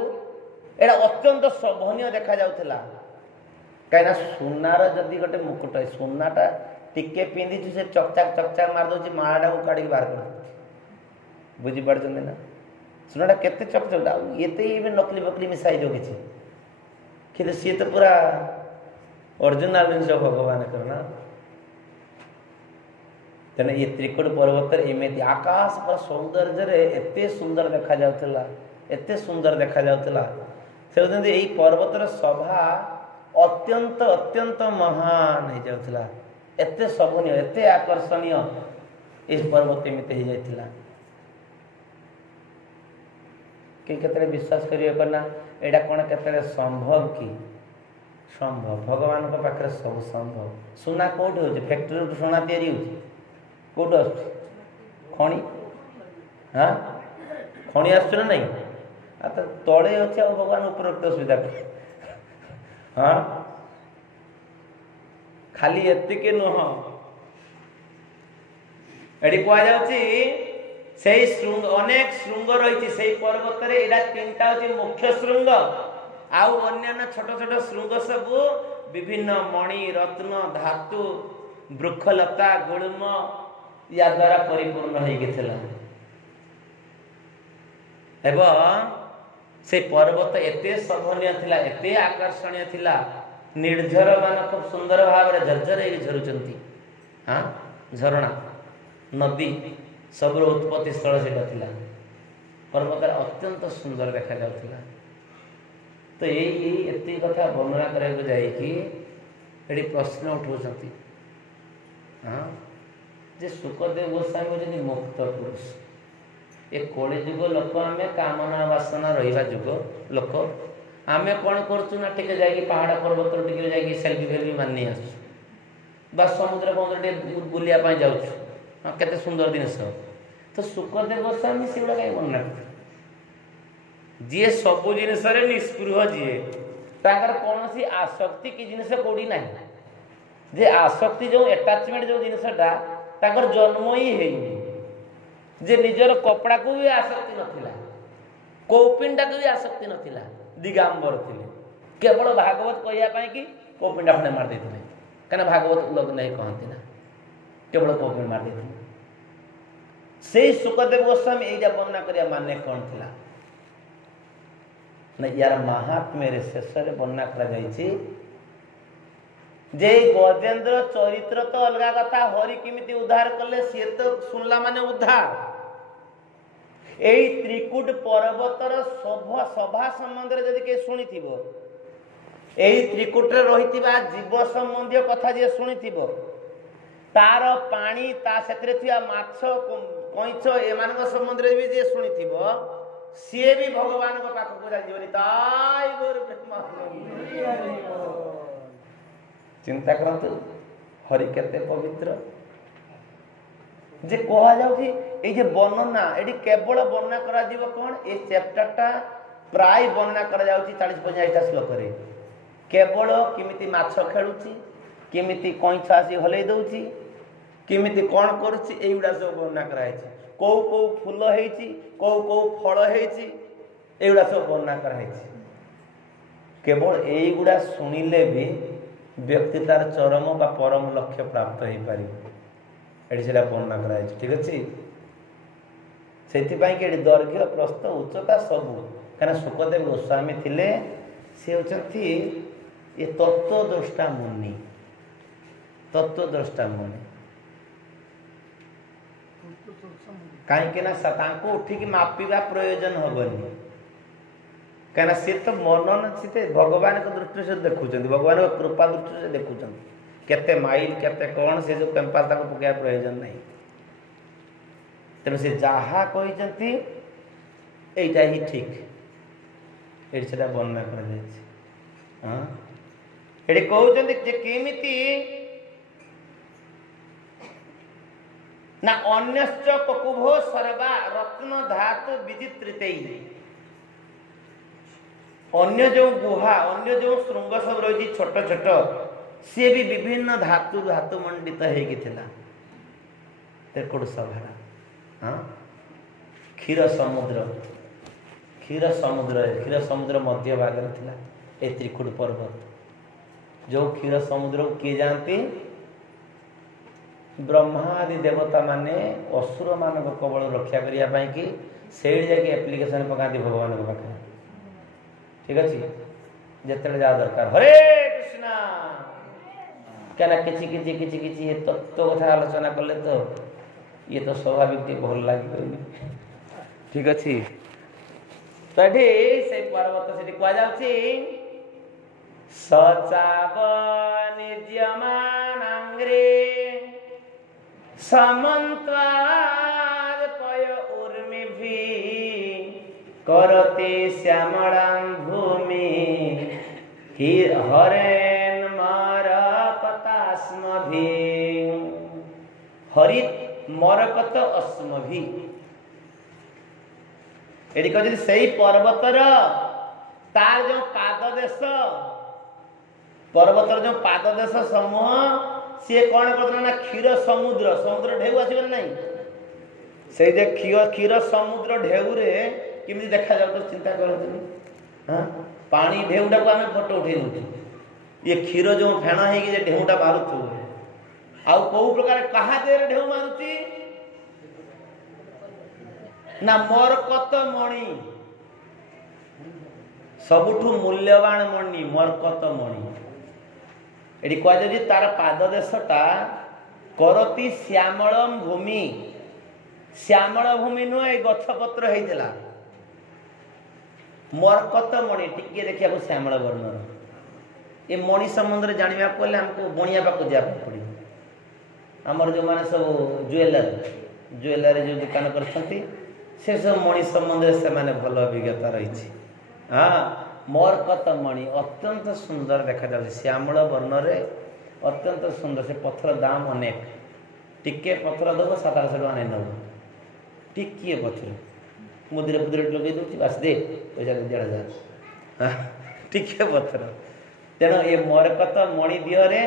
एटा अत्यंत शोभनीय देखा जाउथला कहीं सुनार जदि गोटे मुकुट है सुनाटा टिके पिंधि से चकचाक मार दो मालाटा को काढ़ी बाहर कर बुझीपार ना सुनाटा केते चकचक ये नकली बकली मिसाई जो कि सी तो पूरा ओरिजिनल जिन भगवान करना तेना ये त्रिकुट पर्वत एमती आकाश पर सौंदर्य एते सुंदर देखा जाउथला एते सुंदर देखा जाउथला से कहते यही पर्वतर शोभा अत्यंत अत्यंत महान हो जाउथला एते शोभनीय एते आकर्षणीय इस पर्वत एमती हो जाइथिला कि केतरे विश्वास करियो करना एडा कोन केतरे संभव कि संभव भगवान को पाखे सब संभव सुना कौट हो फैक्ट्री सोना तैयारी कौट आस खणी हाँ खणी आस नहीं आ तो तले अच्छे आ भगवान उपरोक्त सुविधा हाँ खाली एतिके नुह एटी कह श्रृंग अनेक श्रृंग रही से पर्वत तीनटा हूँ मुख्य श्रृंग आउ अन्य छोट छोट श्रृंग सब विभिन्न मणि रत्न धातु वृक्षलता गुल्म या द्वारा परिपूर्ण होगा एवं से पर्वत एते शोभनीय थिला एते आकर्षणीय थिला निर्झर मान खूब सुंदर भाव में झरझर झरुचंती हाँ झरणा नदी सबरो उत्पत्ति स्थल से पर्वत अत्यंत सुंदर देखा जाउथिला तो यही एति कथा वर्णना करने जाइए प्रश्न उठाऊँ हाँ जे सुखदेव गोस्वामी होती मुक्त पुरुष ये कली जुग लोक आम कामना वासना रहा जुग लोक आम कौन करूँ टे जा पहाड़ पर्वत टे जा सेल्फी फेल्फी मानी आस समुद्र फमुद्र टे बुलाया जाऊँ हाँ केते सुंदर जिनस तो सुखदेव गोस्वामी से गुड़ा कहीं वर्णना कर जी सबू जिनस निष्पृह जी ताकर कौन सी आसक्ति की जिनस कौड़ी ना जे आसक्ति जो अटैचमेंट जो जिनसटा ताकर जन्म ही है जे निजर कपड़ा को भी आसक्ति नथिला कौपिंडा को भी आसक्ति नथिला दिगांबर थिले केवल भागवत कहया कि कौपिंडा खंडे मार देथिले कना भागवत लोग नहीं कहती ना केवल कौपिंड मार देथिले से सुखदेव गोस्वामी एजा वर्णना करिया माने कौन थिला ना यार महात्म्य शेष वर्णना कर जे गजेंद्र चरित्र तो अलग कथा हरि किमिति उद्धार कले सी तो सुनला माने उद्धार एई त्रिकुट पर्वतर सभा संबंध रे जदि के सुनिथिबो एई त्रिकुट रे रहितिबा जीव संबंधी कथा जे सुनिथिबो तार पानी ता सेतरे थिया माछ कइछ एमानक संबंध रे भी जे सुनिथिबो सी भी भगवान को पाख को जाई ताई गोर ब्रह्मा चिंता करतु हरि केते पवित्र जे कहा जाउ कि ए जे वर्णना एडी केवल वर्णना करा जीव कोन ए चैप्टरटा प्राय वर्णना करा जाउ 40-50 टा श्लोक रे केवल किमिति माछ खेलुची किमिति कइछ आसी हलै दउची किमिति कोन करूची एउडा सब वर्णना कराई छी को फूल हेची को फल हेची एउडा सब वर्णना कराई छी केवल एइगुडा सुनिले भी व्यक्ति तार चरम बा परम लक्ष्य प्राप्त हो पार ଏଠି ସେଟା ବର୍ଣ୍ଣନା କରାଯାଇଛି। ଠିକ୍ ଅଛି। ସେଥିପାଇଁ କି ଏଠି ଦୈର୍ଘ୍ୟ ପ୍ରସ୍ଥ ଉଚ୍ଚତା ସବୁ, କାରଣ ସୁଖଦେବ ଗୋସ୍ୱାମୀ ଥିଲେ, ସେ ହେଉଛନ୍ତି ଏ ତତ୍ତ୍ୱଦ୍ରଷ୍ଟା ମୁନି। ତତ୍ତ୍ୱଦ୍ରଷ୍ଟା ମୁନି କାହିଁକି ନା ତାଙ୍କୁ ଉଠିକି ମାପିବା ପ୍ରୟୋଜନ ହବନି, କାହିଁକିନା ସେ ତ ମନନ ସେ ଭଗବାନଙ୍କ ଦୃଷ୍ଟିରେ ସେ ଦେଖୁଛନ୍ତି, ଭଗବାନଙ୍କ କୃପା ଦୃଷ୍ଟିରେ ସେ ଦେଖୁଛନ୍ତି କେତେ ମାଇଲ କେତେ କ'ଣ, ସେ ଯେଉଁ ପେମ୍ପା ତାକୁ ପକାଇବା ପ୍ରୟୋଜନ ନାହିଁ। ତେଣୁ ସେ ଯାହା କହିଛନ୍ତି ଏଇଟା ହିଁ ଠିକ୍, ଏଠି ସେଟା ବର୍ଣ୍ଣନା କରାଯାଇଛି। ହଁ, ଏଠି କହୁଛନ୍ତି ଯେ କେମିତି ନା ଅନ୍ୟଶ୍ଚ କକୁଭୋ ସର୍ବା ରତ୍ନ ଧାତୁ ବିଚିତ୍ରିତୈ, ଅନ୍ୟ ଯେଉଁ ଗୁହା ଅନ୍ୟ ଯେଉଁ ଶୃଙ୍ଗ ସବୁ ରହିଛି ଛୋଟ ଛୋଟ, ସିଏ ବି ବିଭିନ୍ନ ଧାତୁ ମଣ୍ଡିତ ହେଇକି ଥିଲା। ତେକୁଡ ସଭାରା, ହଁ, କ୍ଷୀର ସମୁଦ୍ର ମଧ୍ୟ ଭାଗରେ ଥିଲା ଏ ତ୍ରିକୁଟ ପର୍ବତ। ଯେଉଁ କ୍ଷୀର ସମୁଦ୍ରକୁ କିଏ ଯାଆନ୍ତି? ବ୍ରହ୍ମାଦି ଦେବତା ମାନେ ଅସୁର ମାନଙ୍କ କବଳ ରକ୍ଷା କରିବା ପାଇଁ କି ସେଇଠି ଯାଇକି ଆପ୍ଲିକେସନ ପକାନ୍ତି ଭଗବାନଙ୍କ ପାଖରେ। ଠିକ୍ ଅଛି। ଯେତେବେଳେ ଯାହା ଦରକାର, ହରେ କୃଷ୍ଣ, କାହିଁକିନା କିଛି ଏ ତତ୍ତ୍ୱ କଥା ଆଲୋଚନା କଲେ ତ ଇଏ ତ ସ୍ୱାଭାବିକ ଟିକେ ଭଲ ଲାଗିବନି। ଠିକ୍ ଅଛି। ତ ଏଠି ସେଇ ପର୍ବତ ସେଠି କୁହାଯାଉଛି ସଚାବ ନିଜମାନାଙ୍ଗ୍ରେ ସମନ୍ତ୍ୱାଦ ପୟ ଉର୍ମିଭି କରତେ ଶ୍ୟାମଳାଂ ଭୂମି ହରେନ୍ ମରକତାସ୍ମଭି, ହରି ମରକତ ଅସ୍ମଭି। ଏଠି କହିଛନ୍ତି ସେଇ ପର୍ବତର ତାର ଯୋଉ ପାଦ ଦେଶ, ପର୍ବତର ଯୋଉ ପାଦ ଦେଶ ସମୂହ, ସିଏ କ'ଣ କରୁଥିଲା ନା କ୍ଷୀର ସମୁଦ୍ର ଢେଉ ଆସିବ ନା ନାହିଁ? ସେଇ ଯେ କ୍ଷୀର ସମୁଦ୍ର ଢେଉରେ କେମିତି ଦେଖାଯାଉଥିବ ଚିନ୍ତା କରନ୍ତୁନି। ହଁ, ପାଣି ଢେଉଟାକୁ ଆମେ ଫଟୋ ଉଠେଇ ଦେଉଛୁ, ଇଏ କ୍ଷୀର ଯୋଉ ଫେଣ ହେଇକି ଯେ ଢେଉଟା ମାରୁଥିବ, ଆଉ କୋଉ ପ୍ରକାର କାହା ଦେହରେ ଢେଉ ମାରୁଛି ନା ମରକତ ମଣି, ସବୁଠୁ ମୂଲ୍ୟବାନ ମଣି ମରକତ ମଣି। ଏଠି କୁହାଯାଉଛି ତାର ପାଦ ଦେଶଟା କରତି ଶ୍ୟାମଳମ ଭୂମି, ଶ୍ୟାମଳ ଭୂମି ନୁହେଁ, ଏଇ ଗଛ ପତ୍ର ହେଇଥିଲା। ମରକତ ମଣି ଟିକେ ଦେଖିବାକୁ ଶ୍ୟାମଳ ବର୍ଣ୍ଣର। ଏ ମଣି ସମ୍ବନ୍ଧରେ ଜାଣିବାକୁ ହେଲେ ଆମକୁ ବଣିଆ ପାଖକୁ ଯିବା ପାଇଁ ପଡ଼ିବ। ଆମର ଯେଉଁମାନେ ସବୁ ଜୁଏଲାରୀ ଯେଉଁ ଦୋକାନ କରିଛନ୍ତି, ସେ ସବୁ ମଣି ସମ୍ବନ୍ଧରେ ସେମାନେ ଭଲ ଅଭିଜ୍ଞତା ରହିଛି। ହଁ, ମରକତ ମଣି ଅତ୍ୟନ୍ତ ସୁନ୍ଦର ଦେଖାଯାଉଛି, ଶ୍ୟାମଳ ବର୍ଣ୍ଣରେ ଅତ୍ୟନ୍ତ ସୁନ୍ଦର। ସେ ପଥର ଦାମ ଅନେକ, ଟିକେ ପଥର ଦେବ 700 ଟଙ୍କା ନେଇ ନେବ, ଟିକିଏ ପଥର ମୁଦିରେ ଲଗେଇ ଦେଉଛି, ବାସ୍ ଦେ ପଇସା 1,500, ଟିକେ ପଥର। ତେଣୁ ଏ ମରକତ ମଣି ଦିହରେ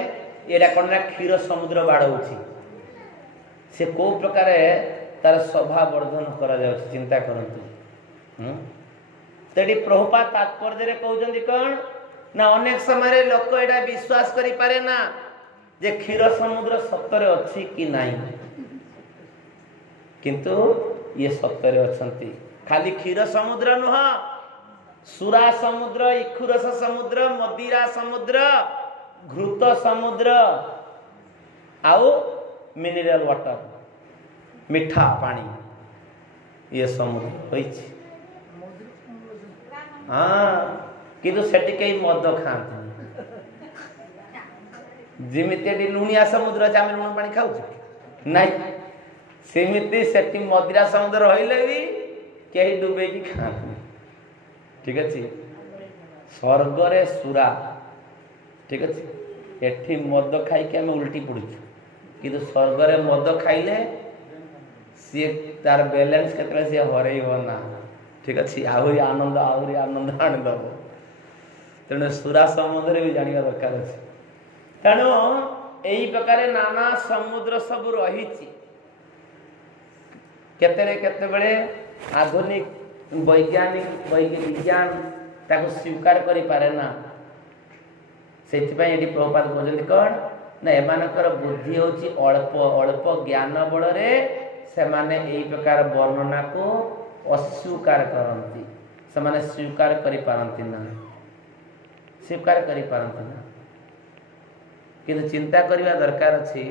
ଏଇଟା କ'ଣ ନା କ୍ଷୀର ସମୁଦ୍ର ବାଡ଼ଉଛି। ସେ କୋଉ ପ୍ରକାର ତାର ଶୋଭା ବର୍ଦ୍ଧନ କରାଯାଉଛି ଚିନ୍ତା କରନ୍ତୁ। ତେଣୁ ପ୍ରଭୁପାଦ ତାତ୍ପର୍ଯ୍ୟରେ କହୁଛନ୍ତି କ'ଣ ନା ଅନେକ ସମୟରେ ଲୋକ ଏଇଟା ବିଶ୍ୱାସ କରିପାରେ ନା ଯେ କ୍ଷୀର ସମୁଦ୍ର ସତରେ ଅଛି କି ନାହିଁ, କିନ୍ତୁ ଇଏ ସତରେ ଅଛନ୍ତି। ଖାଲି କ୍ଷୀର ସମୁଦ୍ର ନୁହଁ, ସୁରା ସମୁଦ୍ର, ଇକ୍ଷୁରସ ସମୁଦ୍ର, ମଦିରା ସମୁଦ୍ର, ଘୃତ ସମୁଦ୍ର, ଆଉ ମିନେରାଲ ୱାଟର, ମିଠା ପାଣି, ଇଏ ସମୁଦ୍ର ହୋଇଛି। ହଁ, କିନ୍ତୁ ସେଠି କେହି ମଦ ଖାଆନ୍ତିନି। ଯେମିତି ଏଠି ଲୁଣିଆ ସମୁଦ୍ର ଅଛି, ଆମେ ଲୁଣ ପାଣି ଖାଉଛୁ ନାଇଁ, ସେମିତି ସେଠି ମଦିରା ସମୁଦ୍ର ରହିଲେ ବି କେହି ଡୁବେଇକି ଖାଆନ୍ତିନି। ଠିକ୍ ଅଛି। ସ୍ୱର୍ଗରେ ସୁରା, ଠିକ୍ ଅଛି। ଏଠି ମଦ ଖାଇକି ଆମେ ଉଲ୍ଟି ପଡ଼ୁଛୁ, କିନ୍ତୁ ସ୍ୱର୍ଗରେ ମଦ ଖାଇଲେ ସିଏ ତାର ବାଲାନ୍ସ କେତେବେଳେ ସିଏ ହରେଇବ ନା। ଠିକ୍ ଅଛି। ଆହୁରି ଆନନ୍ଦ ଆଣିଦେବ। ତେଣୁ ସୁରା ସମ୍ବନ୍ଧରେ ବି ଜାଣିବା ଦରକାର ଅଛି। ତେଣୁ ଏହି ପ୍ରକାର ନାନା ସମୁଦ୍ର ସବୁ ରହିଛି। କେତେବେଳେ ଆଧୁନିକ ବିଜ୍ଞାନ ତାକୁ ସ୍ୱୀକାର କରିପାରେ ନା। ସେଥିପାଇଁ ଏଠି ପ୍ରଭୁପାଦ କହୁଛନ୍ତି କ'ଣ ना एमानकर बुद्धि होची अल्प अल्प ज्ञान बଳରେ ସେମାନେ एई प्रकार वर्णना को अस्वीकार करती ସେମାନେ स्वीकार करि पारंती ना स्वीकार करि पारंती ना किंतु चिंता करबा दरकार अछि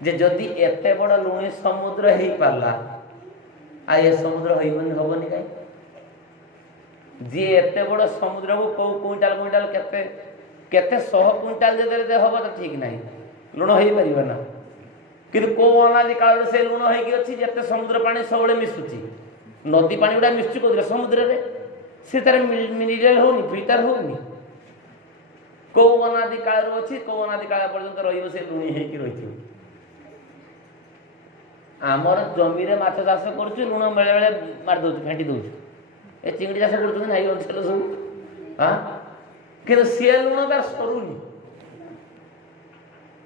जे जदि एते बड़ लुणी समुद्र हेई पारला आ ये समुद्र होबनी काई जी एते बड़ समुद्र को को क्विंटाल क्विंटाल केते केते 100 क्विंटाल जे होबो तो ठीक नाही लुण हेई परिबो ना किंतु को अनादि काल से लुण हेई कि अछि जेते समुद्र पानी सबले मिसुची नदी पानी उडा मिसुची को समुद्र रे से तार मिनरल होनी फिल्टर होनी को अनादि काल रो अछि को अनादि काल पर्यंत रहिबो से लुणी हेई कि रहिथि आमर जमी रे माछ चाष करछु लुण बेले बेले मार दउछु फेंटी दउछु ए चिंगड़ी चाष करछु नाही अंचल सब हां कि से लुण तार सरुनी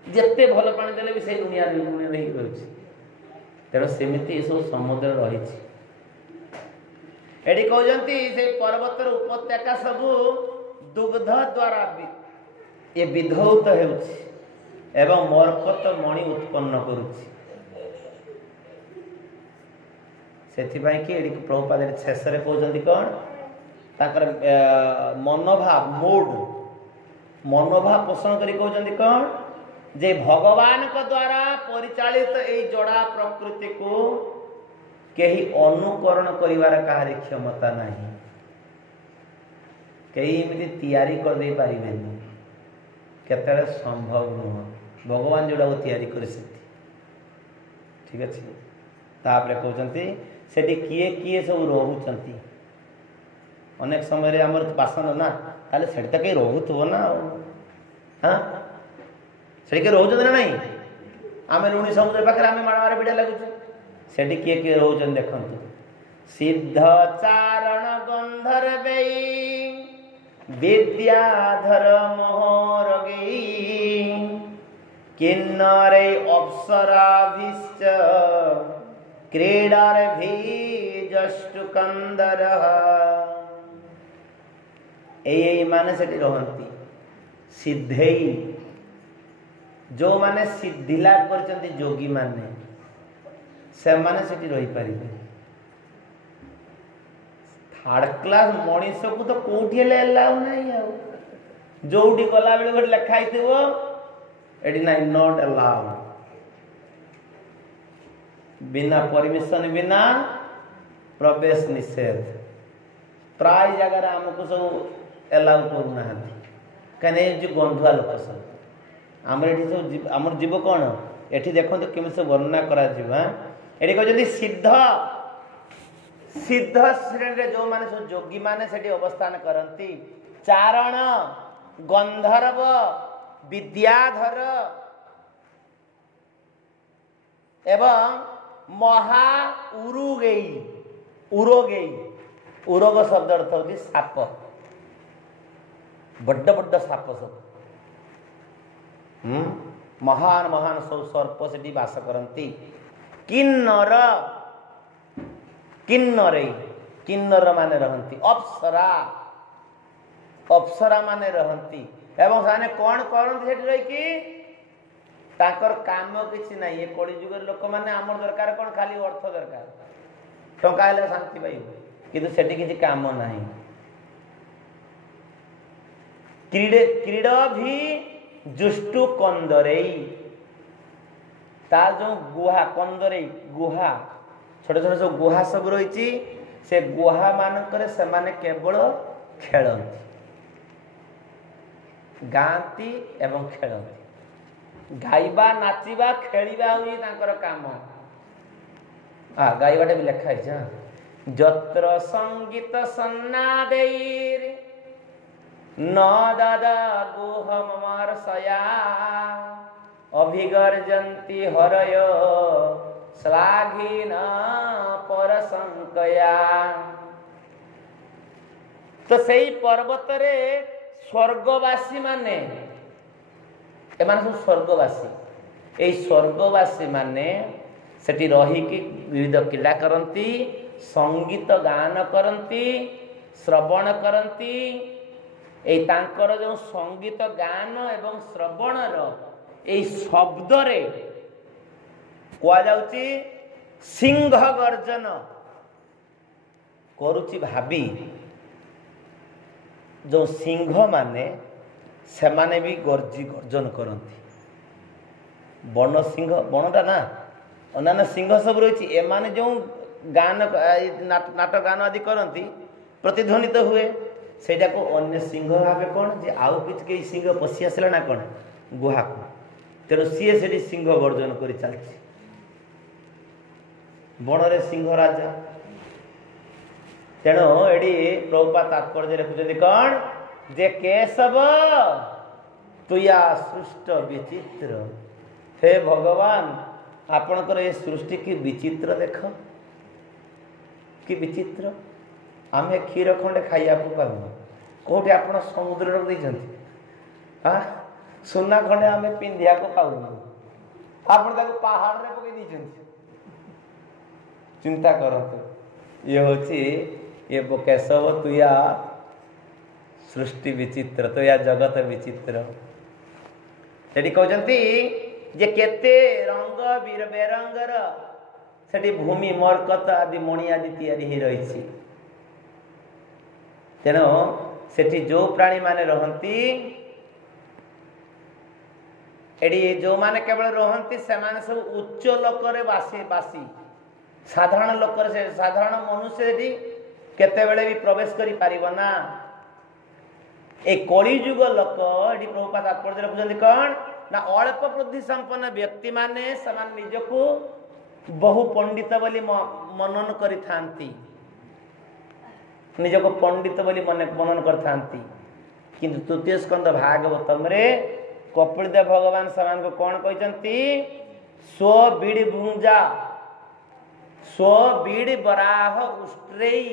जेते भल पानी देले भी से दुनिया रे लुण नहीं करछि तेरो सेमिति ए सब समुद्र रहिछि एडी कहजंती से पर्वतर उपत्यका सब दुग्ध द्वारा ये विधौत हेउछि एवं मरकत मणि उत्पन्न करुछि सेथिबाई कि एडी प्रभुपाद शेष रे कहजंती कोन ताकर मनोभाव मनोभाव पोषण करी कहजंती कोन जे भगवान को द्वारा परिचालित ए जड़ा प्रकृति को केही अनुकरण करिवार काहारी क्षमता नाही केही एमिति तयारी कर दे पारिबेनी केतरे संभव न भगवान जोड़ा को तयारी कर सकती ठीक अछि तापरे कहउचंती सेठी किए किए सब रहउचंती अनेक समय रे हमर पासन ना ताले सेठी त के रहउथबो ना हां सेठी के रहउचंती ना नहीं आमे लुणी समुद्र पाखरे आमे मारवारे बिडा लागुछ सेठी किए किए रहउचन देखंतु सिद्ध चारण गंधर्वै विद्याधर मोहरगै किन्नरे अप्सराभिश्च क्रीडार्भिजष्टुकन्दरः एई माने सेठी रहंती सिद्धेई जो माने सिद्धि लाभ करचंती जोगी माने से माने सेठी रही परिबे थर्ड क्लास मनीष को तो कोठी ले अलाउ नहीं आ जोडी गला बेले गोटे लेखा आइथिबो एडी नाही नॉट अलाउड बिना परमिशन बिना प्रवेश निषेध प्राय जगह हमको सब अलाउ करूना कने जो गंधुआ लोक सब आमर एठी सब आमर जीव कोन एठी देखंत केमे सब वर्णना करा जीवा एठी को जदी सिद्ध सिद्ध श्रेणी रे जो माने सब जोगी माने सेठी अवस्थान करंती चारण गंधर्व विद्याधर एवं महा उरुगेई उरोगेई उरोग शब्द अर्थ होती साप बड्ड बड्ड साप सब महान महान सब सर्प सेठी वास करंती किन्नर किन्नरे किन्नर माने रहंती अप्सरा अप्सरा माने रहंती एवं साने कौन करंती सेठी रही कि ताकर काम किछि नाही ये कली जुग लोक माने हमर दरकार कोन खाली अर्थ दरकार टंका हेले शांति पाइबो किंतु सेठी किछि काम नाही क्रीड़ा भी जुष्टु कंदरेई ता जो गुहा कंदरेई गुहा छोट छोट सब गुहा सब रही से गुहा मानकर से माने केवल खेलती गाती एवं खेलती गाइबा नाचिबा खेलिबा होई तांकर काम गाइबाटे भी लिखा है जत्र संगीत सन्नादैर न दादा गुहमर सया अभिगर्जन्ति हरय श्लाघीन परसंकया तो सेई पर्वत रे स्वर्गवासी माने एमान सब स्वर्गवासी ए स्वर्गवासी माने सेठी रही कि विविध क्रीड़ा करंती संगीत गान करंती श्रवण करंती এই ତାଙ୍କର ଯେଉଁ ସଙ୍ଗୀତ ଗାନ ଏବଂ ଶ୍ରବଣର এই ଶବ୍ଦରେ କୁହାଯାଉଛି ସିଂହ ଗର୍ଜନ କରୁଛି ଭାବି ଯେଉଁ ସିଂହ ମାନେ ସେମାନେ ବି ଗର୍ଜନ କରନ୍ତି। ବଣ ସିଂହ ବଣଟା ନା ଅନ୍ୟାନ୍ୟ ସିଂହ ସବୁ ରହିଛି, ଏମାନେ ଯେଉଁ ଗାନ ନାଟ ଗାନ ଆଦି କରନ୍ତି ପ୍ରତିଧ୍ୱନିତ ହୁଏ, ସେଇଟାକୁ ଅନ୍ୟ ସିଂହ ଭାବେ କ'ଣ ଯେ ଆଉ କିଛି କେହି ସିଂହ ପଶି ଆସିଲା ନା କ'ଣ ଗୁହାକୁ, ତେଣୁ ସିଏ ସେଠି ସିଂହ ଗର୍ଜନ କରି ଚାଲିଛି। ବଣରେ ସିଂହ ରାଜା। ତେଣୁ ଏଠି ପ୍ରଭୁପାଦ ତାତ୍ପର୍ଯ୍ୟ ଲେଖୁଛନ୍ତି କ'ଣ ଯେ କେଶବ ତୁୟା ସୃଷ୍ଟ ବିଚିତ୍ର। ହେ ଭଗବାନ, ଆପଣଙ୍କର ଏ ସୃଷ୍ଟି କି ବିଚିତ୍ର ଦେଖ, କି ବିଚିତ୍ର। ଆମେ କ୍ଷୀର ଖଣ୍ଡେ ଖାଇବାକୁ ପାଉନୁ, କେଉଁଠି ଆପଣ ସମୁଦ୍ରରେ ଦେଇଛନ୍ତି। ସୁନା ଖଣ୍ଡେ ଆମେ ପିନ୍ଧିବାକୁ ପାଉନୁ, ଆପଣ ତାକୁ ପାହାଡ଼ରେ ପକେଇ ଦେଇଛନ୍ତି। ଚିନ୍ତା କରନ୍ତୁ, ଇଏ ହେଉଛି ଇଏ କେଶବ ତୁୟା ସୃଷ୍ଟି ବିଚିତ୍ର, ତୁୟା ଜଗତ ବିଚିତ୍ର। ସେଠି କହୁଛନ୍ତି ଯେ କେତେ ରଙ୍ଗ ବେରଙ୍ଗର ସେଠି ଭୂମି ମରକତ ଆଦି ମଣି ଆଦି ତିଆରି ହେଇ ରହିଛି। ତେଣୁ ସେଠି ଯେଉଁ ପ୍ରାଣୀମାନେ ରହନ୍ତି, ଏଠି ଯେଉଁମାନେ କେବଳ ରହନ୍ତି ସେମାନେ ସବୁ ଉଚ୍ଚ ଲୋକରେ ବାସି ସାଧାରଣ ଲୋକରେ, ସାଧାରଣ ମନୁଷ୍ୟ ସେଠି କେତେବେଳେ ବି ପ୍ରବେଶ କରିପାରିବ ନା। ଏ କଳିଯୁଗ ଲୋକ ଏଠି ପ୍ରଭୁପାଦ ତାତ୍ପର୍ଯ୍ୟ ରଖୁଛନ୍ତି କ'ଣ ନା ଅଳ୍ପ ବୁଦ୍ଧି ସମ୍ପନ୍ନ ବ୍ୟକ୍ତିମାନେ ସେମାନେ ନିଜକୁ ବହୁ ପଣ୍ଡିତ ବୋଲି ମନନ କରିଥାନ୍ତି, ନିଜକୁ ପଣ୍ଡିତ ବୋଲି ମନନ କରିଥାନ୍ତି। କିନ୍ତୁ ତୃତୀୟ ସ୍କନ୍ଧ ଭାଗବତମରେ କପିଳଦେବ ଭଗବାନ ସେମାନଙ୍କୁ କ'ଣ କହିଛନ୍ତି? ସ୍ୱବିଡ଼ି ଭୁଞ୍ଜା ସ୍ୱବିଡ଼ି ବରାହ ଉଷ୍ଟ୍ରେଇ,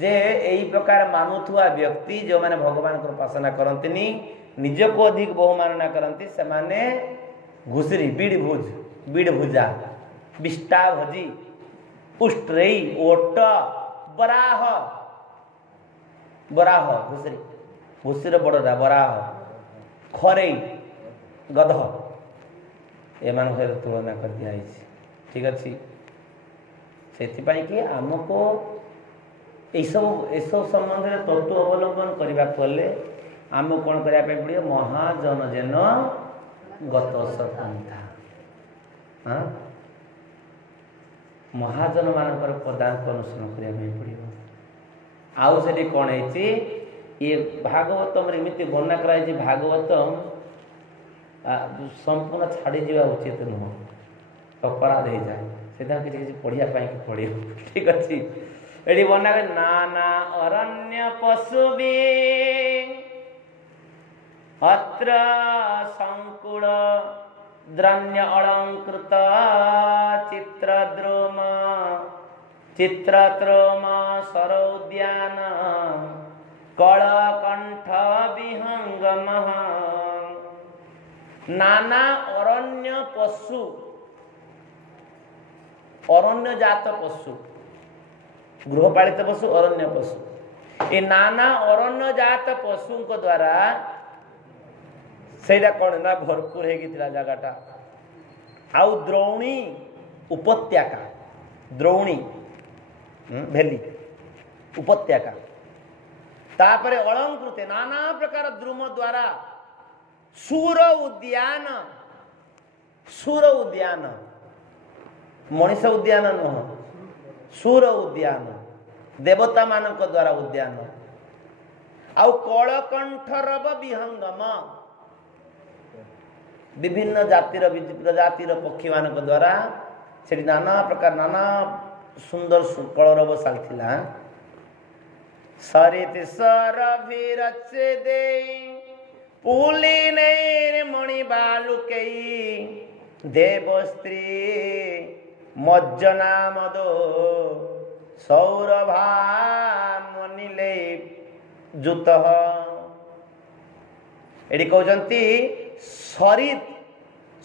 ଯେ ଏଇ ପ୍ରକାର ମାନୁଥିବା ବ୍ୟକ୍ତି ଯେଉଁମାନେ ଭଗବାନଙ୍କର ଉପାସନା କରନ୍ତିନି, ନିଜକୁ ଅଧିକ ବହୁମାନନା କରନ୍ତି, ସେମାନେ ଘୁଷୁରୀ ବିଡ଼ି ଭୁଜା ବିଷ୍ଟା ଭୋଜି ଉଷ୍ଟ୍ରେଇ ଓଟ ବରାହ ଘୁଷୁରୀର ବଡ଼ଟା ବରାହ ଖରେଇ ଗଧ ଏମାନଙ୍କ ସହିତ ତୁଳନା କରି ଦିଆଯାଇଛି। ଠିକ୍ ଅଛି। ସେଥିପାଇଁ କି ଆମକୁ ଏସବୁ ସମ୍ବନ୍ଧରେ ତତ୍ତ୍ୱ ଅବଲମ୍ବନ କରିବାକୁ ହେଲେ ଆମକୁ କ'ଣ କରିବା ପାଇଁ ପଡ଼ିବ? ମହାଜନ ଯେନ ଗତ ସନ୍ଥା, ମହାଜନ ମାନଙ୍କର ପଦାଙ୍କ ଅନୁସରଣ କରିବା ପାଇଁ ପଡ଼ିବ। ଆଉ ସେଠି କ'ଣ ହେଇଛି? ଇଏ ଭାଗବତମରେ ଏମିତି ବର୍ଣ୍ଣନା କରାଯାଇଛି, ଭାଗବତମ ସମ୍ପୂର୍ଣ୍ଣ ଛାଡ଼ିଯିବା ଉଚିତ ନୁହଁ, ଅପରାଧ ହେଇଯାଏ। ସେଥିପାଇଁ କିଛି କିଛି ପଢ଼ିବା ପାଇଁ ପଡ଼ିବ। ଠିକ୍ ଅଛି। ଏଠି ବର୍ଣ୍ଣନା କରେ ନାନା ଅରଣ୍ୟ ପଶୁ ବି ଅତ୍ର ସଂକୁଳ ଦ୍ରଣ୍ୟ ଅଳଙ୍କୃତ ଚିତ୍ରଦ୍ରୋମ ସର ଉଦ୍ୟାନ କଳକଣ୍ଠ ବିହଙ୍ଗମ। ନାନା ଅରଣ୍ୟ ପଶୁ, ଅରଣ୍ୟଜାତ ପଶୁ, ଗୃହପାଳିତ ପଶୁ, ଅରଣ୍ୟ ପଶୁ, ଏ ନାନା ଅରଣ୍ୟଜାତ ପଶୁଙ୍କ ଦ୍ୱାରା ସେଇଟା କ'ଣ ନା ଭରପୁର ହେଇକି ଥିଲା ଜାଗାଟା। ଆଉ ଦ୍ରୋଣୀ ଉପତ୍ୟକା, ଦ୍ରୋଣୀ ଭେଲି ଉପତ୍ୟକା, ତାପରେ ଅଳଙ୍କୃତ ନାନା ପ୍ରକାର ଦ୍ରୁମ ଦ୍ୱାରା ସୁର ଉଦ୍ୟାନ, ମଣିଷ ଉଦ୍ୟାନ ନୁହଁ, ସୁର ଉଦ୍ୟାନ, ଦେବତା ମାନଙ୍କ ଦ୍ୱାରା ଉଦ୍ୟାନ। ଆଉ କଳକଣ୍ଠରବ ବିହଙ୍ଗମ, ବିଭିନ୍ନ ପ୍ରଜାତିର ପକ୍ଷୀ ମାନଙ୍କ ଦ୍ୱାରା ସେଠି ନାନା ପ୍ରକାର ନାନା ସୁନ୍ଦର କଳରବ ଚାଲିଥିଲା। ସରିତ ସରଭିରଚେ ଦେଇ ପୁଲି ନେଇ ମଣି ବାଲୁକେଇ ଦେବ ସ୍ତ୍ରୀ ମଜ୍ଜନା ମଦୋ ସୌରଭା ମନିଲେ ଜୁତ। ଏଠି କହୁଛନ୍ତି ସରିତ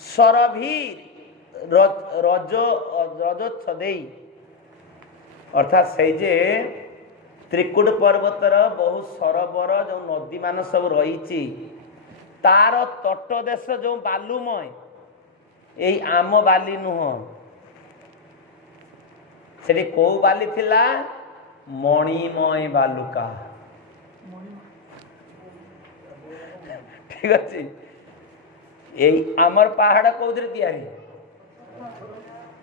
ସରଭି ରଜୋଚ୍ଛଦେଇ, ଅର୍ଥାତ୍ ସେଇ ଯେ त्रिकुट पर्वतर बहु सरोवर जो नदी मान सब रही तार तट देश जो बालुमय यही आम बाली नुह से कौ बाली थिला मणिमय बालुका ठीक अच्छे यही आमर पहाड़ कौन तैयारी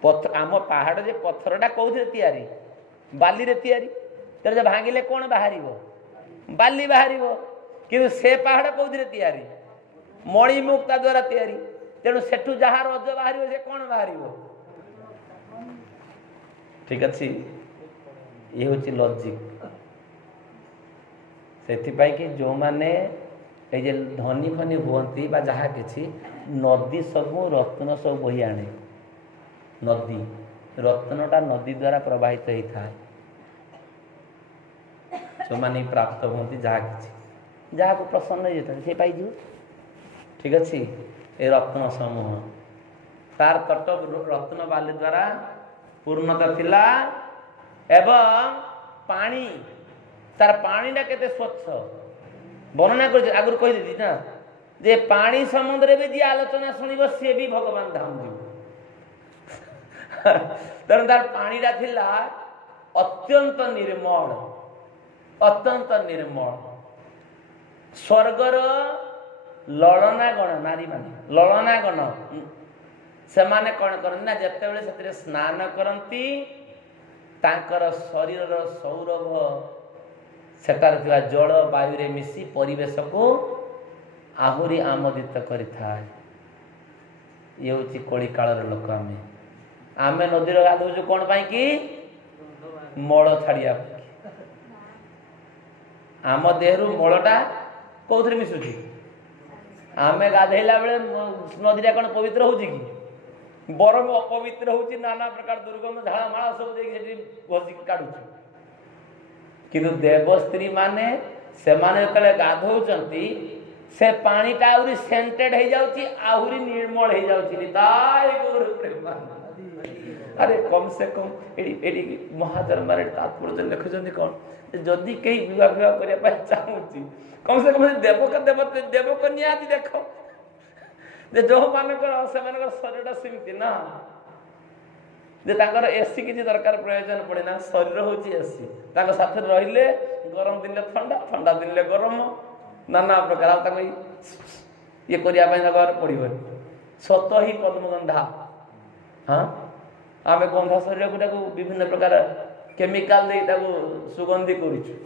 पत्थर आम पहाड़ जे पत्थरटा कौन तैयारी बाली रे तैयारी तेरे जो भांगिले कौन बाहर बाली बाहर कि से पहाड़ कौन तैयारी मणिमुक्ता द्वारा तैयारी तेणु सेठू जहाँ रज बाहर से कौन बाहर ठीक अच्छे ये हूँ लॉजिक से कि जो माने ये धनी फनी हुअती जहाँ कि नदी सब रत्न सब बही आने नदी रत्नटा नदी द्वारा प्रवाहित होता है जो माने प्राप्त होती जहाँ कि जहाँ को प्रसन्न होता है सी पाई ठीक अच्छे ये रत्न समूह तार तट रत्न बाली द्वारा पूर्णता थिला एवं पानी तार पानीटा केते स्वच्छ वर्णना कर आगुरी कहीदी ना जे पानी समुद्र भी जी आलोचना शुणव सी भी भगवान धाम जीव तेणु तार पानीटा थिला अत्यंत निर्मल स्वर्गर ललनागण नारी माने ललनागण से माने कौन करती ना जिते से स्नान करती तांकर शरीर सौरभ सेटार थिबा जल वायु रे मिसी परिवेश को आहुरी आमोदित करिथाय ये होची कली कालर लोक आमे नदी रे गाधौछु कोन पाई कि मल छाड़िया आम देहरु मलटा कौथरे मिसुची आमे गाधैला बेले नदीटा कौन पवित्र होची कि बरम अपवित्र होची नाना प्रकार दुर्गंध झाड़ा माला सब देखि घोषि काढुछु किंतु देवस्त्री माने से माने जतले गाधौचंती से पानीटा आउरी सेंटेड हो जाउची आहुरी निर्मल हो जाउची निताय गौर प्रेम अरे कम से कम एडी महाजन मारे तात्पर्य लिखुचंती कोन जदि कहीं विवाह विवाह करिया पाए चाहूची कम से कम देवकन्या आदि देखो जे जो मानकर से मानकर शरीरटा सिमती ना जे ताकर एसी किसी दरकार प्रयोजन पड़े ना शरीर होची एसी ताको साथ रहिले गरम दिन ले ठंडा ठंडा दिन ले गरम नाना प्रकार ताको ये करिया पाए दरकार पड़िबो सत ही पद्मगंधा हां आमे गंधा शरीर को विभिन्न प्रकार केमिकल दे ताको सुगंधी करिछु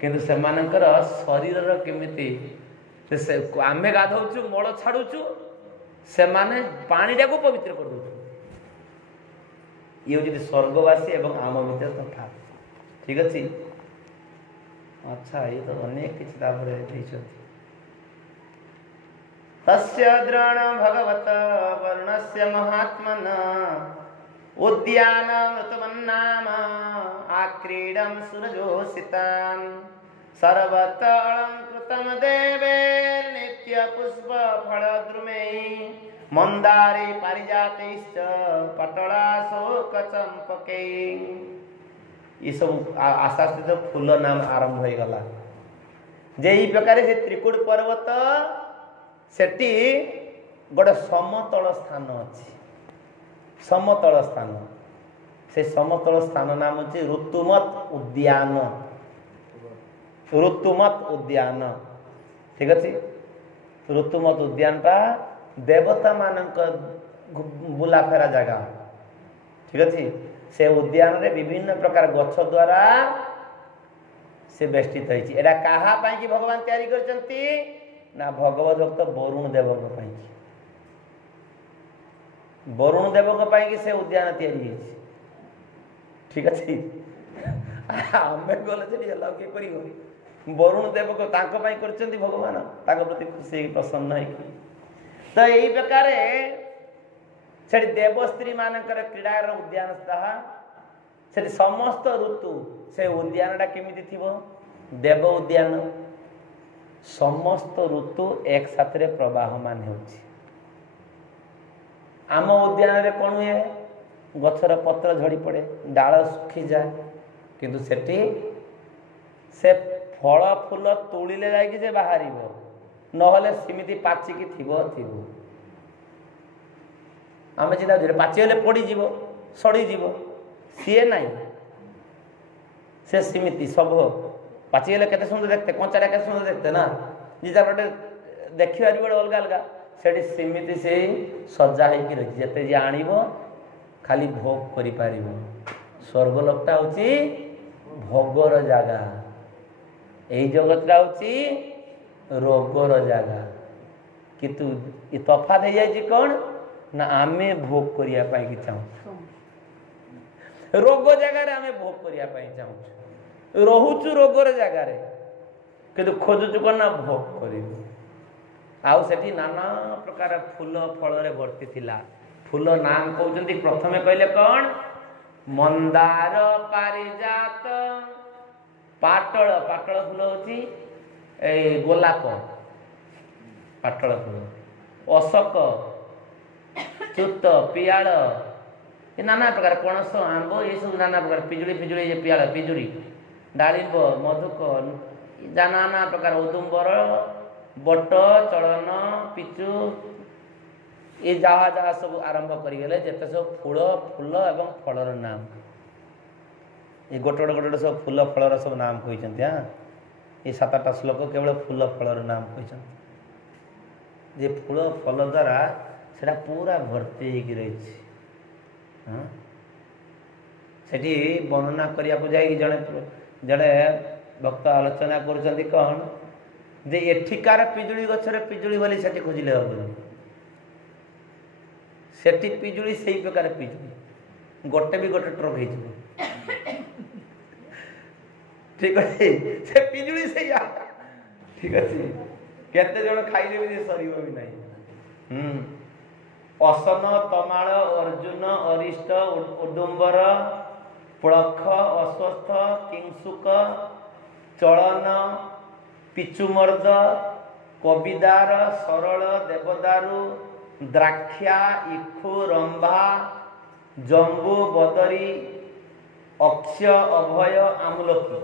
किंतु से मानकर शरीर रो केमिति से आमे गाधौछु मळ छाडुछु से माने पानीटा को पवित्र कर दउछु ये होची स्वर्गवासी एवं आम भितर तफात ठीक अछि अच्छा ये तो अनेक किछ तापर देइछथि तस्य द्रोण भगवत वर्णस्य महात्मन उद्यानमृतमन्नाम आक्रीडं सुरजोषितां सर्वतळंकृतं देवे नित्यपुष्पफलद्रुमै मंदारे पारिजातैश्च पटलाशोकचंपकै ये सब आशास्थित फूल नाम आरंभ हो गला जे ई प्रकार से त्रिकुट पर्वत सेठी गोटे समतल स्थान अच्छी समतल स्थान से समतल स्थान नाम होची ऋतुमत उद्यान ठीक अच्छे ऋतुमत उद्यान टा देवता मानक बुला फेरा जगह ठीक अच्छे से उद्यान रे विभिन्न प्रकार गछ द्वारा से बेष्टित होइछि एटा काहा पाई कि भगवान तैयारी करचंती ना भगवत भक्त वरुण देव को पाई वरुण देव को पाई कि से उद्यान तैयारी होइछि ठीक अछि हमें गले जे अलाउ के करिवो वरुण देव को तांको पाई करचंती भगवान तांको प्रति खुशी प्रसन्न है कि तो यही प्रकार से देवस्त्री मानकर क्रीडार उद्यान से समस्त ऋतु से उद्यानटा केमिति थिबो देव उद्यान समस्त ऋतु एक साथ रे प्रवाहमान होछि आम उद्यान रे कोन हुए गछर पत्र झड़ी पड़े डाल सुखी जाए କିନ୍ତୁ ସେଠି ସେ ଫଳ ଫୁଲ ତୋଳିଲେ ଯାଇକି ସେ ବାହାରିବ, ନହେଲେ ସେମିତି ପାଚିକି ଥିବ ଥିବ। ଆମେ ଚିନ୍ତା କରୁଛେ ପାଚିଗଲେ ପଡ଼ିଯିବ, ସଡ଼ିଯିବ, ସିଏ ନାହିଁ। ସେ ସେମିତି ସବୁ ପାଚିଗଲେ କେତେ ସୁନ୍ଦର ଦେଖତେ, କଞ୍ଚାଟା କେତେ ସୁନ୍ଦର ଦେଖତେ ନା, ଯେ ଯାର ଗୋଟେ ଦେଖିବାରି ଗୋଟେ ଅଲଗା ଅଲଗା, ସେଠି ସେମିତି ସେଇ ସଜା ହେଇକି ରହିଛି। ଯେତେ ଯିଏ ଆଣିବ ଖାଲି ଭୋଗ କରିପାରିବ। ସ୍ୱର୍ଗଲୋକଟା ହେଉଛି ଭୋଗର ଜାଗା, ଏଇ ଜଗତଟା ହେଉଛି ରୋଗର ଜାଗା। କିନ୍ତୁ ଏ ତଫାତ ହେଇଯାଇଛି କ'ଣ ନା, ଆମେ ଭୋଗ କରିବା ପାଇଁ ଚାହୁଁଛୁ। ରୋଗ ଜାଗାରେ ଆମେ ଭୋଗ କରିବା ପାଇଁ ଚାହୁଁଛୁ, ରହୁଛୁ ରୋଗର ଜାଗାରେ, କିନ୍ତୁ ଖୋଜୁଛୁ କ'ଣ ନା ଭୋଗ କରିବୁ। ଆଉ ସେଠି ନାନା ପ୍ରକାର ଫୁଲ ଫଳରେ ଭର୍ତ୍ତି ଥିଲା। ଫୁଲ ନାମ କହୁଛନ୍ତି, ପ୍ରଥମେ କହିଲେ କ'ଣ? ମନ୍ଦାର, ପାରିଜାତ, ପାଟଳ। ପାଟଳ ଫୁଲ ହେଉଛି ଏଇ ଗୋଲାପ, ପାଟଳ ଫୁଲ। ଅଶୋକ, ଚୂତ, ପିଆଳ, ଏ ନାନା ପ୍ରକାର, ପଣସ, ଆମ୍ବ, ଏସବୁ ନାନା ପ୍ରକାର, ପିଜୁଳି ଫିଜୁଳି, ପିଆଳ, ପିଜୁଳି, ଡାଳିମ୍ବ, ମଧୁକ, ନାନା ପ୍ରକାର, ଉଦୁମ୍ବର, ବଟ, ଚଳନ, ପିଚୁ, ଏ ଯାହା ଯାହା ସବୁ ଆରମ୍ଭ କରିଗଲେ, ଯେତେ ସବୁ ଫୁଲ ଫୁଲ ଏବଂ ଫଳର ନାମ, ଏ ଗୋଟେ ଗୋଟେ ଗୋଟେ ସବୁ ଫୁଲ ଫଳର ସବୁ ନାମ କହିଛନ୍ତି। ଏ 7ଟା ଶ୍ଲୋକ କେବଳ ଫୁଲ ଫଳର ନାମ କହିଛନ୍ତି। ଯେ ଫୁଳ ଫଳ ଦ୍ୱାରା ସେଟା ପୁରା ଭର୍ତ୍ତି ହେଇକି ରହିଛି। ସେଠି ବର୍ଣ୍ଣନା କରିବାକୁ ଯାଇକି ଜଣେ ଭକ୍ତ ଆଲୋଚନା କରୁଛନ୍ତି କ'ଣ, ଯେ ଏଠିକାର ପିଜୁଳି ଗଛରେ ପିଜୁଳି ବୋଲି ସେଠି ଖୋଜିଲେ ହବନି। ସେଠି ପିଜୁଳି ସେଇ ପ୍ରକାର ପିଜୁଳି, ଗୋଟେ ବି ଗୋଟେ ଟ୍ରକ୍ ହେଇଯିବ। ଠିକ ଅଛି, ସେ ପିଜୁଳି ସେଇଆ, ଠିକ ଅଛି, କେତେ ଜଣ ଖାଇଲେ ବି ସରିବ ବି ନାହିଁ। ଅସନ, ତମାଳ, ଅର୍ଜୁନ, ଅରିଷ୍ଟ, ଉଦୁମ୍ବର, ପ୍ଳଖ, ଅଶ୍ୱତ୍ଥ, କିଂସୁକ, ଚଳନ, ପିଚୁମର୍ଦ, କବିଦାର, ସରଳ, ଦେବଦାରୁ, ଦ୍ରାକ୍ଷା, ଇକ୍ଷୁ, ରମ୍ଭା, ଜମ୍ବୁ, ବଦରୀ, ଅକ୍ଷ, ଅଭୟ, ଆମୁଲକି,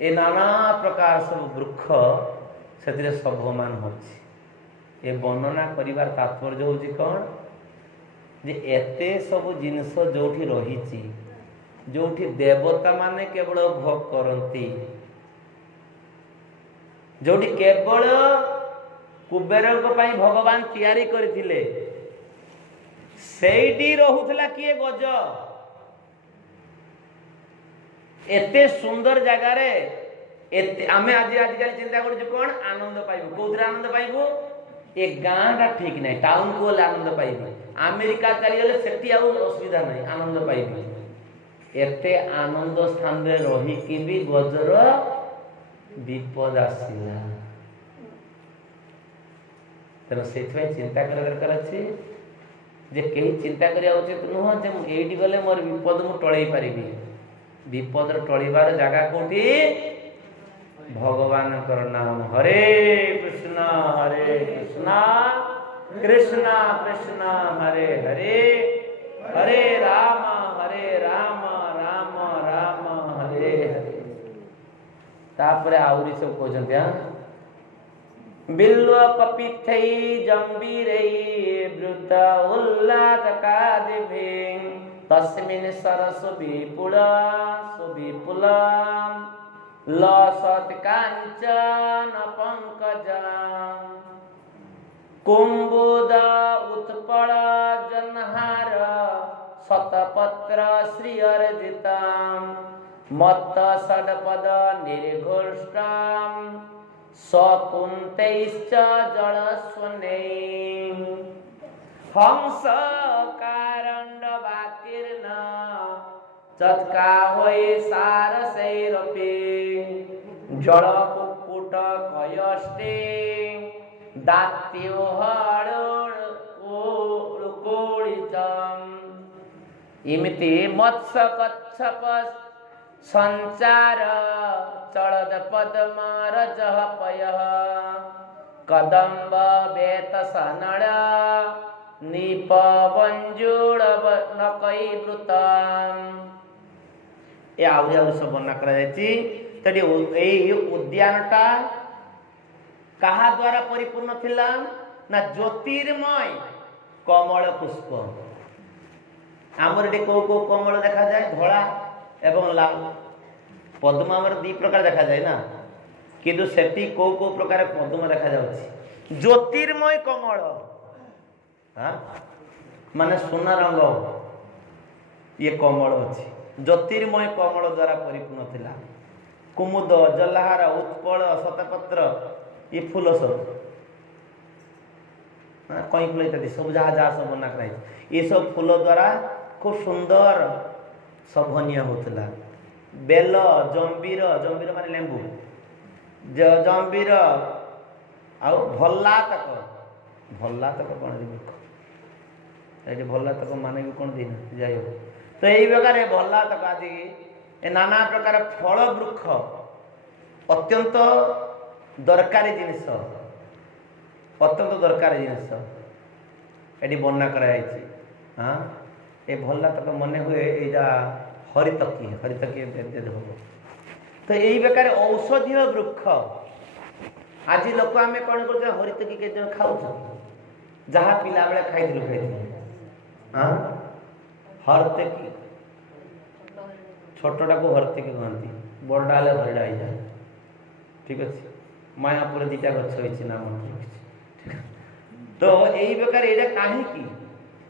ଏ ନାନା ପ୍ରକାର ସବୁ ବୃକ୍ଷ ସେଥିରେ ଶୋଭମାନ ହେଉଛି। ଏ ବର୍ଣ୍ଣନା କରିବାର ତାତ୍ପର୍ଯ୍ୟ ହେଉଛି କ'ଣ, ଯେ ଏତେ ସବୁ ଜିନିଷ ଯେଉଁଠି ରହିଛି, ଯେଉଁଠି ଦେବତା ମାନେ କେବଳ ଭୋଗ କରନ୍ତି, ଯେଉଁଠି କେବଳ କୁବେରଙ୍କ ପାଇଁ ଭଗବାନ ତିଆରି କରିଥିଲେ, ସେଇଠି ରହୁଥିଲା କିଏ? ଗଜ। ଏତେ ସୁନ୍ଦର ଜାଗାରେ ଆମେ ଆଜିକାଲି ଚିନ୍ତା କରୁଛୁ କ'ଣ? ଆନନ୍ଦ ପାଇବୁ। କୋଉଥିରେ ଆନନ୍ଦ ପାଇବୁ? ଏ ଗାଁଟା ଠିକ ନାହିଁ, ଟାଉନକୁ ଗଲେ ଆନନ୍ଦ ପାଇବୁ, ଆମେରିକା ଚାଲିଗଲେ ସେଠି ଆଉ ଅସୁବିଧା ନାହିଁ, ଆନନ୍ଦ ପାଇବୁ। ଏତେ ଆନନ୍ଦ ସ୍ଥାନରେ ରହିକି ବି ଗଜର ବିପଦ ଆସିଲା। ତେଣୁ ସେଥିପାଇଁ ଚିନ୍ତା କରିବା ଦରକାର ଅଛି, ଯେ କେହି ଚିନ୍ତା କରିବା ଉଚିତ ନୁହଁ ଯେ ମୁଁ ଏଇଠି ଗଲେ ମୋର ବିପଦ ମୁଁ ଟଳେଇ ପାରିବି। ବିପଦର ଟଳିବାର ଜାଗା କୋଉଠି? ଭଗବାନଙ୍କର ନାମ। ହରେ କୃଷ୍ଣ କୃଷ୍ଣ କୃଷ୍ଣ ହରେ ହରେ, ହରେ ରାମ ରାମ ରାମ ହରେ ହରେ। ତାପରେ ଆହୁରି ସବୁ କହୁଛନ୍ତି, ବିଲ୍ୱ କପିଥୈ ଜମ୍ବିରୈ ବୃତ ଉଲ୍ଲାସକାଦିଭି ତସ୍ମିନ୍ ସରସ ବିପୁଳ ଲସତ୍ କାଞ୍ଚନ ପଙ୍କଜ କୁମ୍ବୁଦ ଉତ୍ପଳ ଜନହାର ଶତପତ୍ର ଶ୍ରୀଅର୍ଜିତ ମତ୍ତ ଷଡପଦ ନିର୍ଘୋଷ୍ଟ ସକୁନ୍ତୈଶ୍ଚ ଜଳସ୍ୱନୈ ହଂସ କାରଣ୍ଡ ବାକୀର୍ণ চৎকাহৈ সারসৈরপি জলকুক্কুট কয়ষ্টে দাত্যোহড়োড়কোড়িতম ইমিতি মৎস্য কচ্ছপ সঞ্চার চলদ পদ্ম রজঃ পয়ঃ কদম্ব বেতসনড় নিপবঞ্জুড় নকৈবৃতম ଏ ଆହୁରି ଆହୁରି ସବୁ ବର୍ଣ୍ଣନା କରାଯାଇଛି। ସେଠି ଏଇ ଉଦ୍ୟାନଟା କାହା ଦ୍ୱାରା ପରିପୂର୍ଣ୍ଣ ଥିଲା ନା ଜ୍ୟୋତିର୍ମୟ କମଳ ପୁଷ୍ପ। ଆମର ଏଠି କୋଉ କୋଉ କମଳ ଦେଖାଯାଏ? ଧଳା ଏବଂ ଲାଲ। ପଦ୍ମ ଆମର ଦି ପ୍ରକାର ଦେଖାଯାଏ ନା, କିନ୍ତୁ ସେଠି କୋଉ କୋଉ ପ୍ରକାର ପଦ୍ମ ଦେଖାଯାଉଛି? ଜ୍ୟୋତିର୍ମୟ କମଳ, ମାନେ ସୁନା ରଙ୍ଗ ଇଏ କମଳ ଅଛି। ଜ୍ୟୋତିର୍ମୟ କମଳ ଦ୍ୱାରା ପରିପୂର୍ଣ୍ଣ ଥିଲା। କୁମୁଦ, ଜଲାହାର, ଉତ୍ପଳ, ଶତପତ୍ର ये फूल सब कई फूल इत्यादि सब जहाँ जहाँ सब बना कराई ये सब फूल द्वारा खूब सुंदर शोभनीय होता। बेल, जंबीर, जंबीर माने लेंबू, जंबीर आउ भल्ला तक कौन ये भल्ला तक माने भी कौन दिन जाए तो यही प्रकार भल्ला तक आदि नाना प्रकार फल वृक्ष अत्यंत दरकारी जिनिस, अत्यंत दरकारी जिनिस ये वर्णना कराई। हाँ ये भल्ला तक मन हुए यहाँ हरितकी हम तो यही प्रकार औषधीय वृक्ष आज लोक आम कौन कर हरितकी के खाऊ जहाँ पिला बेले खाई हाँ हरतकी छोटा को हरतकी कहती बड़ा हेल्ले हरिड़ा हो जाए। ठीक अच्छे मायापुर दीटा गछ होती नाम तो यही प्रकार ये कहीं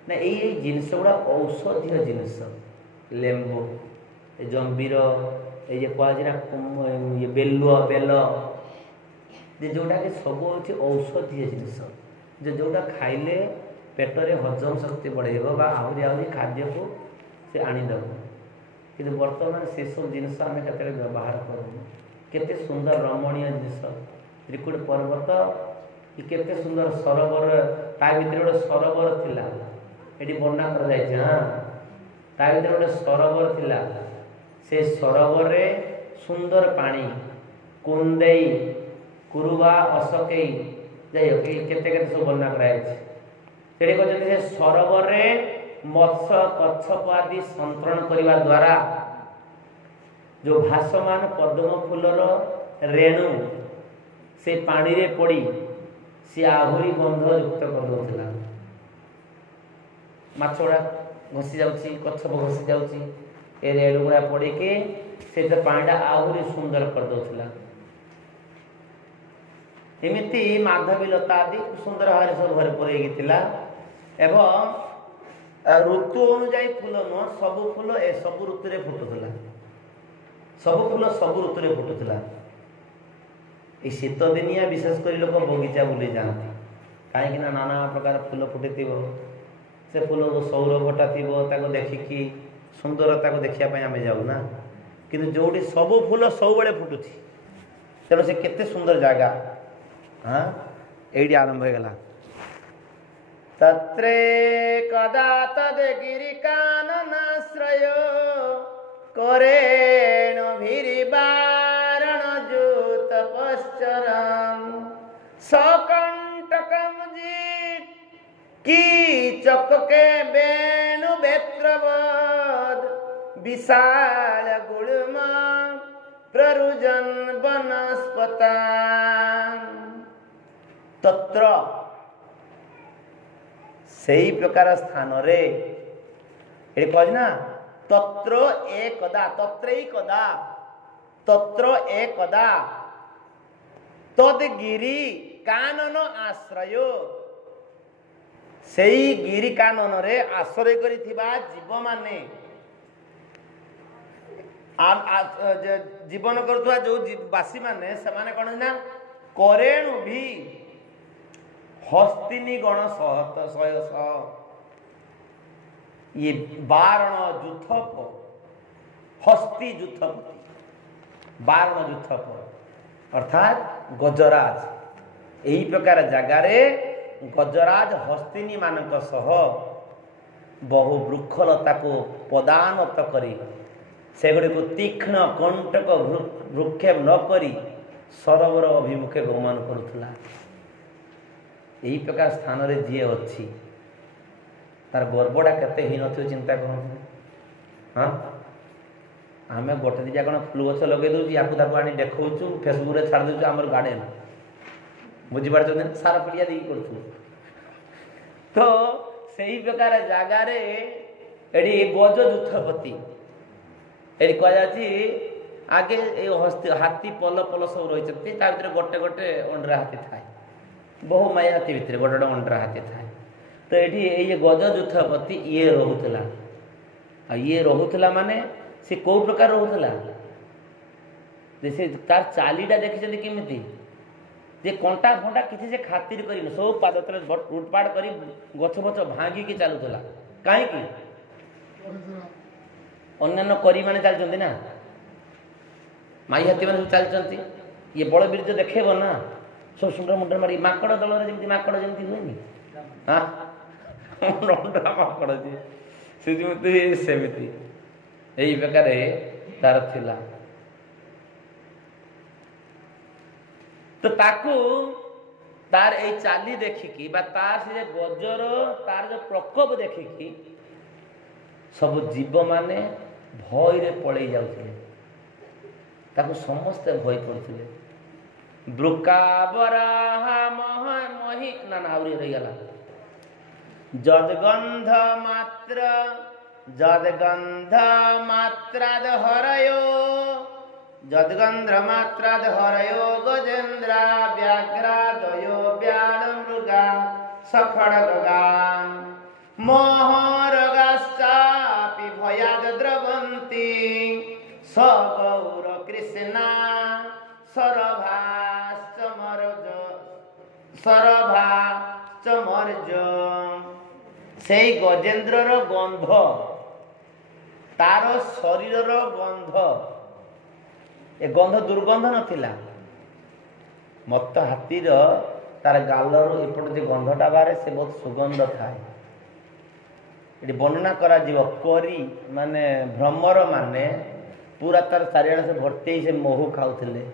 ना यही जिनस गुड़ा औषधीय जिनस लेंबू जंबीर ये कहुना बेलुआ बेल जोटा कि सब हूँ औषधीय जिनस जोटा खाइले पेटरे हजम शक्ति बढ़ेब आहरी आहरी खाद्य को से आनीदेव कि बर्तमान से सब जिनस आम के व्यवहार करूँ केते सुंदर रमणीय जिनस त्रिकुट पर्वत केते सुंदर सरोवर ता भीतर गोटे सरोवर थिला एटी वर्णना कर जाय हां ता भीतर गोटे सरोवर थिला से सरोवर रे सुंदर पानी कुंदेई कुरुबा अशकेई जाय केते केते सब वर्णना कराय छै तेरे कहते से सरोवर रे मत्स्य कच्छप आदि संतरण करने द्वारा जो भासमान पद्म फूलर रेणु से पानी रे पड़ी सी आहरी गंध युक्त कर दौला मछड़ा घसी जाऊँगी कच्छप घसी जाऊँगी ए रेणु गुड़ा पड़ी के से पानीटा आहरी सुंदर कर दौला एमती माधवी लता आदि सुंदर भाव सब भर पूरा एवं ऋतु अनुजाई फूल नुह सबु फूल ए सबु ऋतु रे फुटुला सबु फूल सबु ऋतु रे फुटुला ये शीत दिनिया विशेषकर लोक बगीचा बुले जाती कहीं नाना प्रकार फूल फुटी से फूल सौरभटा थी देखिकी सुंदरता को देखा आम जाऊना कि जोटी सबु फूल सब बड़े फुटुची तेणु से केते सुंदर जगह हाँ ये आरंभ हो गला तत्रे कदा तद्गिरिकाननाश्रय करेण भिरिबारण जूत पश्चरम सकंटकम जीत की चकके वेणु बेत्रवद विशाल गुळमा प्ररुजन वनस्पता तत्र सही प्रकार स्थान रे ये कहना तत्र एकदा तद्गिरी कानन आश्रय सही गिरी कानन रे आश्रय करिथिबा जीव माने जीवन करुवा जो बासी माने से माने कौन ना करेणु भी हस्तिनी गण सहत शयस ये बारण जुथप हस्ती जुथपति बारण जुथप अर्थात गजराज यही प्रकार जगार गजराज हस्तिनी मानक सह बहु वृक्षलता को पदानत करी सेगुड़ी को तीक्ष्ण कंटक भ्रुक्षेप न करी सरोवर अभिमुखे गमन करुला यही प्रकार स्थान रे जी अच्छी तार गर्वटा केते ही नथियो चिंता कर हाँ आम गोटे दिटा कौन फुल गछ लगे दूँ या आनी देखु फेसबुक रे छाड़ दूँ आम गार्डन बुझीपार सार पिड़िया दी करूँ तो सही प्रकार जगार ये गज जुथपति ये कहुच्छी आगे हाथी पल पल सब रही गोटे गोटे अंडरा हाथी थाए बहु माया हाथी भितर गोटे गोटे अंडरा हाथी थाए तो ये गज जुथपति ये रोला ये रोला माने से कौ प्रकार रोला से तार चालीटा देखी केमी जे कंटा फंटा किसी से खातिर कर सब पाद तले लुटपाट कर गछ फछ भांगिकी चलुला कहीं अन्य करी माने चलते ना माई हाथी मैंने चलती ये बड़ बीर्ज देखेब ना सब सुंदर मुंडर मारी माकड़ दल जमी माकड़ जमी हुए हाँ माकड़ सेमती यही प्रकार तार थिला तो ताकू तार ए चाली देखिकी बा तार से गजर तार जो प्रकोप देखिकी सब जीव माने भय रे पड़े जाउथिले ताकू समस्ते भय पड़ुथिले ब्रुकाबराहा मही ना ना आउरी रही गला जदगंध मात्राद हरयो जदगंध्र मात्राद हरयो गजेन्द्रा व्याघ्रादयो व्याल मृगा सखड़गा मोहरगाश्चापि भयाद द्रवन्ति स गौर कृष्णा सरभाश्चमर्ज से गजेन्द्रर गंध तार शरीरर गंध ए गंध दुर्गंध नथिला मत हाथीर तार गालर एपट जो गंधटा बारे से बहुत सुगंध थाए ये वर्णना करा जीव करी माने भ्रमर माने पूरा तार चारिआडे से भर्ती से महू खाऊले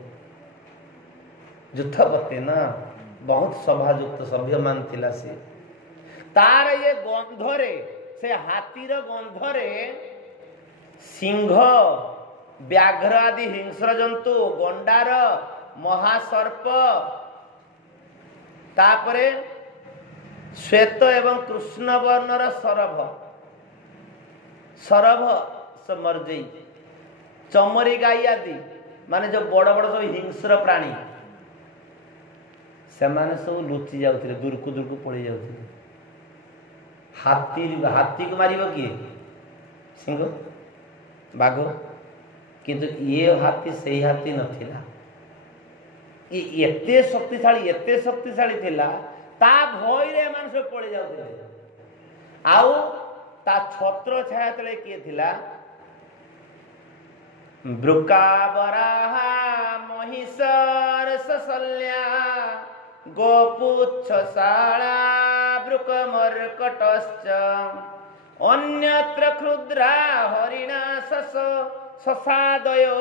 जुथपति ना बहुत सभायुक्त सभ्यमान थिला से तार ये गंधरे से हाथीर गंधरे सिंह व्याघ्र आदि हिंस्र जंतु गंडार महासर्प तापरे श्वेत एवं कृष्ण वर्णर सरभ समर्जई चमरी गाई आदि माने जो बड़ बड़ सब हिंस्र प्राणी से माने सब लुचि जाउथिले दूरकू दूरकू पड़ी जाउथिले हाथी को मारिब किए सिंह बाघ किंतु ये हाथी से हाथी नथिला ये एते शक्तिशाली थिला ता भय रे मान सब पड़ी जाउथिले आउ ता छत्र छाया तले किए थिला ब्रुकाबराहा महिषर ससल्या गोपुच्छशाला ब्रुकमर्कटश्च अन्यत्र क्षुद्रा हरिणा ससादयो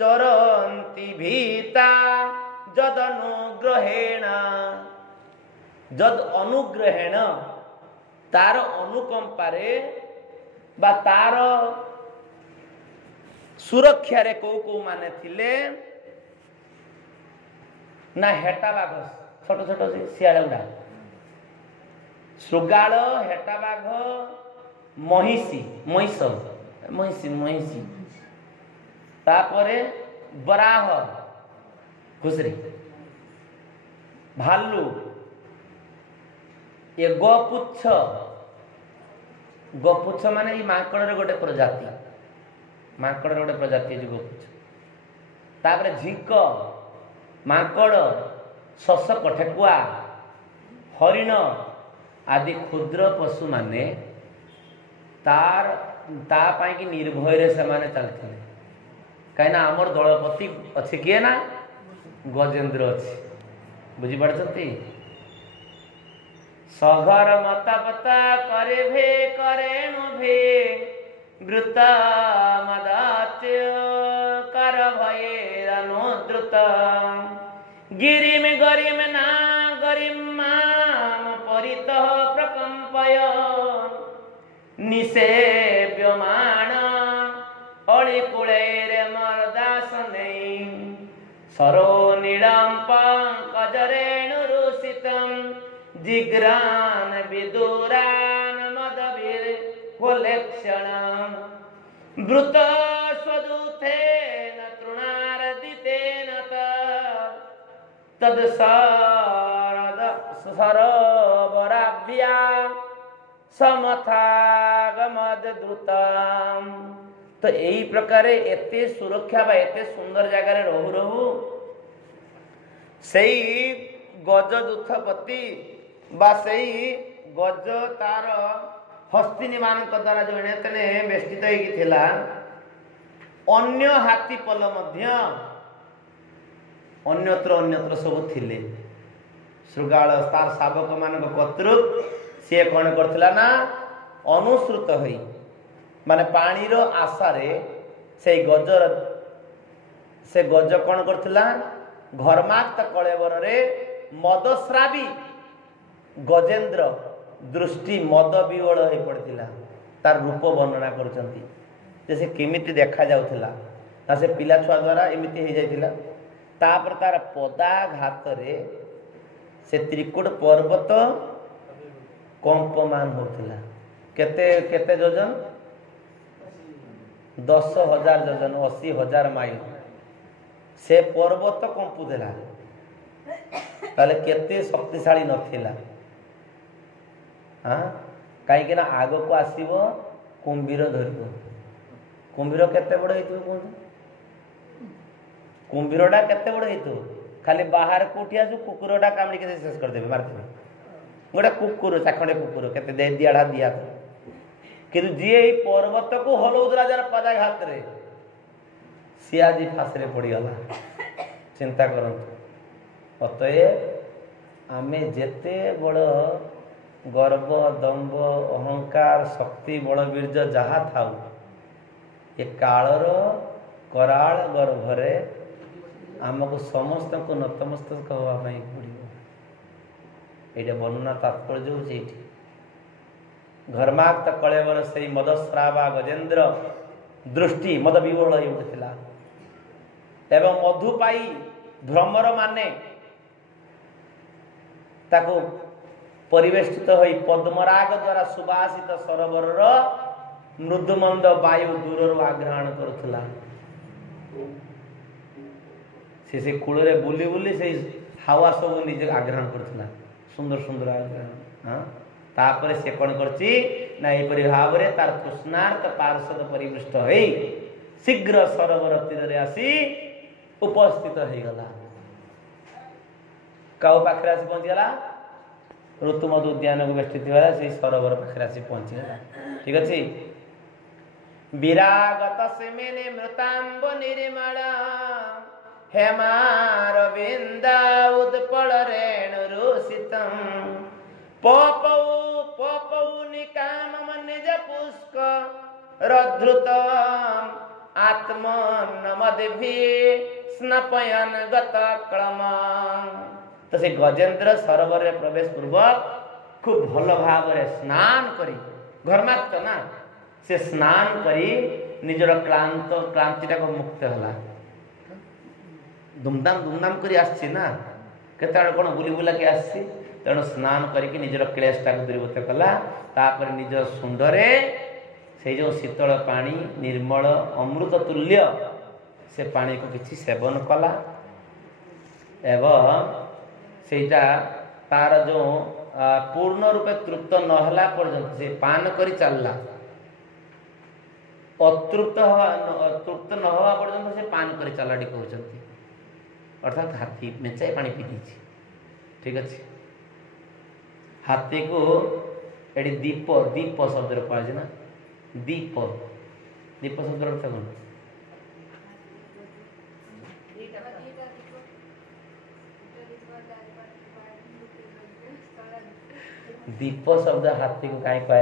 चरन्ति भीता जद अनुग्रहेण तार अनुकंपारे बा तार सुरक्षा रे को माने थिले ना हेटा बाघ छोट छोट सियाड़ गुड़ा श्रृगाल हेटा बाघ महिषी तापरे बराह घुसरी भालू ये गपुच्छ माने ये माकड़ गोटे प्रजाति जो गपुच्छ तापरे झिंक माकड़ शसक ठेकुआ हरिण आदि क्षुद्र पशु माने तार ता पाई कि निर्भय रे से माने चलते कहीं ना आमर दलपति अच्छे किए ना गजेन्द्र अच्छे बुझी पड़ती सघर मतापता करे करेणु भे वृत मदात्य कर भयेरनुद्रुत गिरिम गरिम ना गरिम माम परितः प्रकम्पय निषेव्यमाण अळि कूलैरे मर्दासने सरो नीलम पंकजरेणुरुषितं जिघ्रान विदुरान मदभिर कोलेक्षणं ब्रुत स्वदूतेन तृणार्दितेन तद सरोवराभ्या समथागमद द्रुतम। तो यही प्रकार एते सुरक्षा बा एते सुंदर जगह रहू रहू सेई गजदूतपति बा सेई गज तार हस्तिनी मान द्वारा जो एणे तेने बेष्टित होई थिला अन्य हाथी पल मध्य अन्यत्र सब थिले। श्रृगाल तार शावक मान कतृक सी कौन करथिला ना अनुसृत होई माने पानीर आशारे से गज कौन करथिला घर्माक्त कलेवर रे मदस्रावी गजेंद्र दृष्टि मद विवल हो पड़ता तार रूप वर्णना करछंती जैसे केमिति देखा जाउथिला ना से पिला छुआ द्वारा एमिति हो जाइथिला। तापर तार पदाघात रे से त्रिकुट पर्वत कंपमान होथिला। केते केते योजन 10,000 योजन 80,000 माइल से पर्वत कंपुदेला ताले केते शक्तिशाली नथिला। हाँ कहीं ना आग को आसब कुंभीर धरब कुंभीर केते बड़ हो कुंभीरटा केते बड़ हो खाली बाहर को उठी आसु कुकुरटा कामड़ी के शेष करदेवे मारदेवे गोटे कुकुर चाखंडे कुकुर केते दे दियाढ़ा दिया कि जी पर्वत को हलौदरा जार पदाघात रे सी आज फांसरे पड़गला। चिंता करंतु अतएव आमे जेते बड़ गर्व दंभ अहंकार शक्ति बड़ वीर्य जहा थाउ ये कालर कराल गर्भरे आमको समस्त को नतमस्तक हवा पड़ो। ये वर्णना तात्पर्य होती घर्माक्त कलेवर से मदस्रावा गजेंद्र दृष्टि मद विवल उठा एवं मधुपाई भ्रमर माने ताको परिवेष्टित होई पद्मराग द्वारा सुबासित सरोवर मृदुमंद वायु दूर आग्रहण करुला। से कूल बुली बुली से हावा सब निजे आग्रहण करुला सुंदर सुंदर आग्रहण। हाँ तापर से कौन करछि ना एपरि भाव रे तार तृष्णार्थ पार्षद परिपृष्ट होई शीघ्र सरोवर तीर रे आसी उपस्थित हो गला। काउ पाखरे आसी पहुंच गला ऋतुमध उद्यान को बेष्टित होला से सरोवर पाखरे आसी पहुंच गला। ठीक अछि विरागत सेमेने मृतांब निर्मल हेमारविंदा उत्पल रेणुरुषितं पपौ पपौ निकामम निज पुष्क रधृतम आत्मनमदिभि स्नपयन गत क्लमं। तो से गजेंद्र सरोवर रे प्रवेश पूर्वक खूब भल भाव रे स्नान करी घर्माक्त ना से स्नान करी निजर क्लांतिटा को मुक्त होला। धूमधाम करी आसी ना केते कौन बुली बुला के आसी तेणु स्नान करके निजर क्लेशटा को दूरीभूत कला। तापर निज सुंडरे से जो शीतल पानी निर्मल अमृत तुल्य से पानी को किसी सेवन कला एवं सेटा तार जो पूर्ण रूपे तृप्त नहला पर्यंत से पान करी चलला तृप्त न हवा पर्यंत से पान करी चलाटी कहते अर्थात हाथी मेचाए पानी पी दीची। ठीक अच्छे हाथी को एडी दीप दीप शब्द कह ना दीप दीप शब्द अर्थ कौन दीप शब्द हाथी को कहीं कह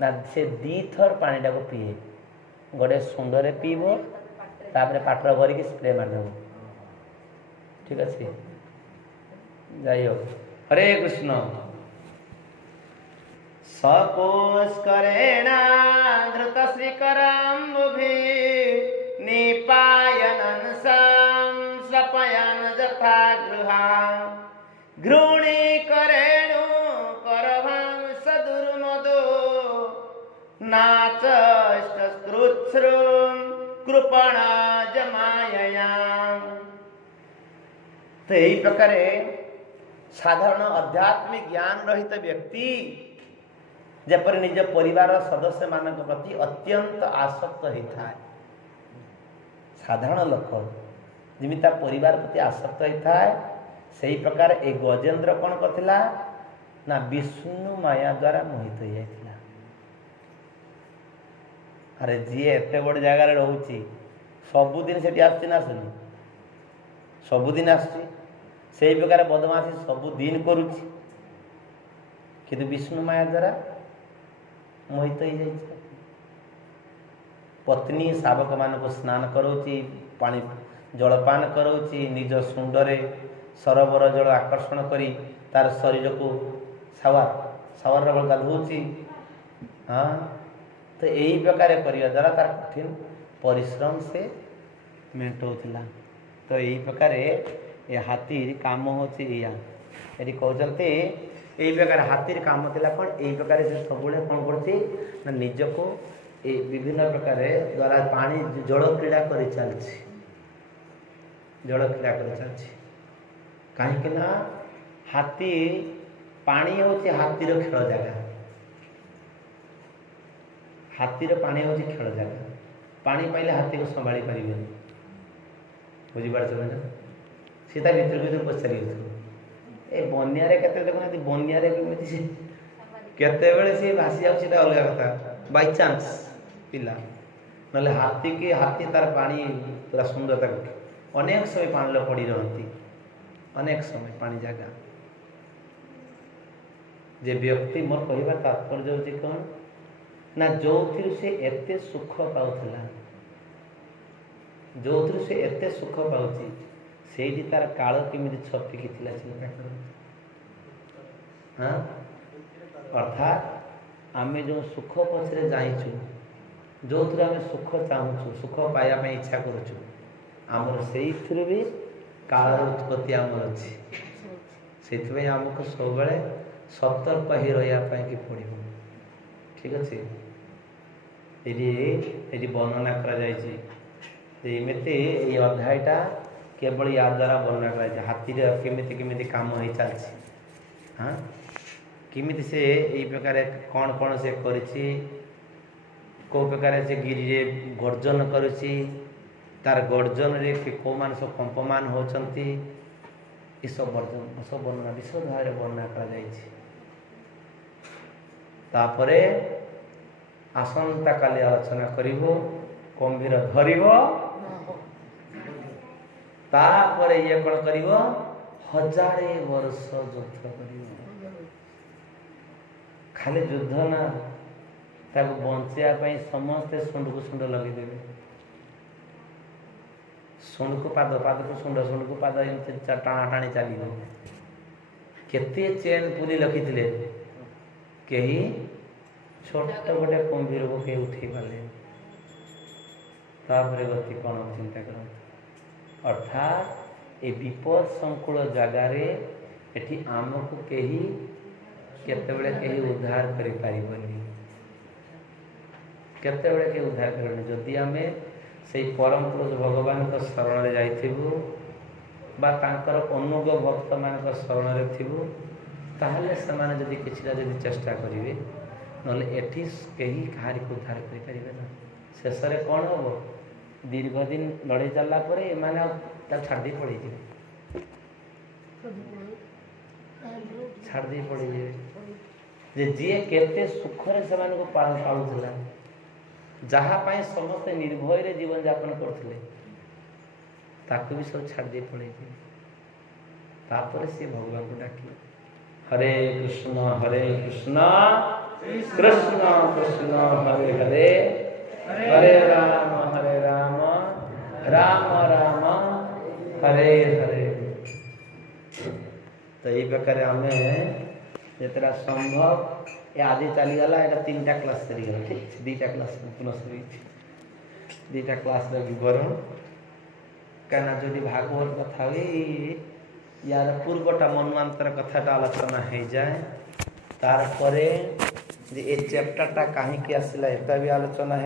ना से दी थर पानीटा को पीए गोटे सुंदर पीब तापर पाटर भर की स्प्रे मारदेव। ठीक अच्छे जाइ हो हरे कृष्ण सपुष्करेण धृत श्रीकरम्बुभिः निपायनन् संस्रपयन् यथा गृहान् घृणीकरेणु करभां सदुर्मदो नाचश्रुश्रुं कृपणा जमायया। तो यही प्रकार साधारण आध्यात्मिक ज्ञान रहित व्यक्ति जपर निज परिवार सदस्य मान प्रति अत्यंत आसक्त होता है। साधारण लोक जमी परिवार प्रति आसक्त होता है सही प्रकार ए गजेंद्र कौन करथिला ना विष्णु माया द्वारा मोहित हो जाइथिला। अरे जी एते बड़ जगह रोची सबुदिन सेठी आसछि ना सुनी सबुदिन आसछि सही प्रकार बदमाशी सबुदिन करुछि किंतु विष्णु माया द्वारा मोहित हो जाइछि। पत्नी शावक मान को स्नान करौची पानी जलपान करौची निज सुंडरे सरोवर जल आकर्षण करी तार शरीर को सावर गाधौची। हाँ तो यही प्रकार करिया द्वारा तार कठिन परिश्रम से मेंटौथिला। तो यही प्रकार ये हाथी काम होची या यदि कहते यही प्रकार हाथी काम थिला कौन यही प्रकार से सब कौन करती ना निज को विभिन्न प्रकार द्वारा पानी जल क्रीड़ा कर चलती जल क्रीड़ा कर चलती कहीं ना हाथी पानी होची हाथीर खेल जगह हाथीर पानी होची खेल जगह पानी पाइले हाथी को संभाली पारे बुझीपार ना सी भर भर पचार ए बनिया के देखना बनिया केते सी भासी जाऊँ अलग कथा बाई चांस पिला ना हाथी की हाथी तार पानी पूरा सुंदरता अनेक समय पानी पड़ी रहती अनेक समय पानी जगह जे व्यक्ति मोर कहवा तात्पर्य होती कौन ना जो से एते सुख पाउथला जो से एते सुख पाउची सेठी तार काल केमिति छपिकी थिला चिंता कर। हाँ अर्थात आमे जो सुख पछरे जाइछु जो आम सुख चाहूँ सुख पाया इच्छा करुचु आमर से भी काल उत्पत्ति आमर अच्छी से आमको सब सतर्क ही रही पड़ो। ठीक अच्छे ये वर्णना करमती अध्यायटा केवल या द्वारा वर्णना कर हाथी केमिति केमिति काम हो चलती। हाँ किमिति से यही प्रकार कौन कौन से करिछि को प्रकार से गिरी गर्जन करुछि तार गर्जन रे को मान सब कंपमान होचंती ये सब वर्णना विशद भाव वर्णना कर तापरे आसंता काली आलोचना करिवो गंभीर धरिवो तापरे ये कौन करिवो हजारे वर्ष युद्ध करिवो खाली युद्ध ना ताको बंचाई समस्ते शुंड को शुंड लगेदेवे शुंड को पाद पाद को शुंड शुंड को पाद टाणा टाणी चलो केते चेन पुली लखी कहीं छोट गोटे कुंभीर को कहीं उठे पारे तापर गति कौन चिंता कर अर्थात ये विपद संकुल जगार एठी आमको कहीं केतेबेले कहीं उद्धार करि पारिबनी केतेबेले कहीं उद्धार करबनी जदि आमे से परम पुरुष भगवान को शरण रे जाइथिबु बा तांकर अनुग भक्त मान शरण रे थिबु ताहले समान जदि किछिला जदि चेष्टा करिवे नले एठी कहीं कहार को उद्धार करि पारिबे ना शेष रे कोन होबो दीर्घ दिन लड़े चलला परे माने छाड़ दी पड़ी छाड़ दी पड़ी जे जी केते सुखरे से को पाउला जहाँ पाए समस्ते निर्भय रे जीवन यापन करथिले ताकू भी सब छाड़ दे पड़े तापर से भगवान को डाकी हरे कृष्ण कृष्ण कृष्ण हरे हरे हरे राम राम राम हरे हरे। तो यही प्रकार आम जितना संभव ये आदि चलीगला 3टा क्लास सरीगला ठीक 2टा क्लास पुनः सरी दुटा क्लास विवरण कहीं जो भागवत कथा यार पूर्वटा मन्वांतर कथाटा आलोचना हो जाए तार परे जे ए चैप्टरटा कहीं आसला एटा भी आलोचना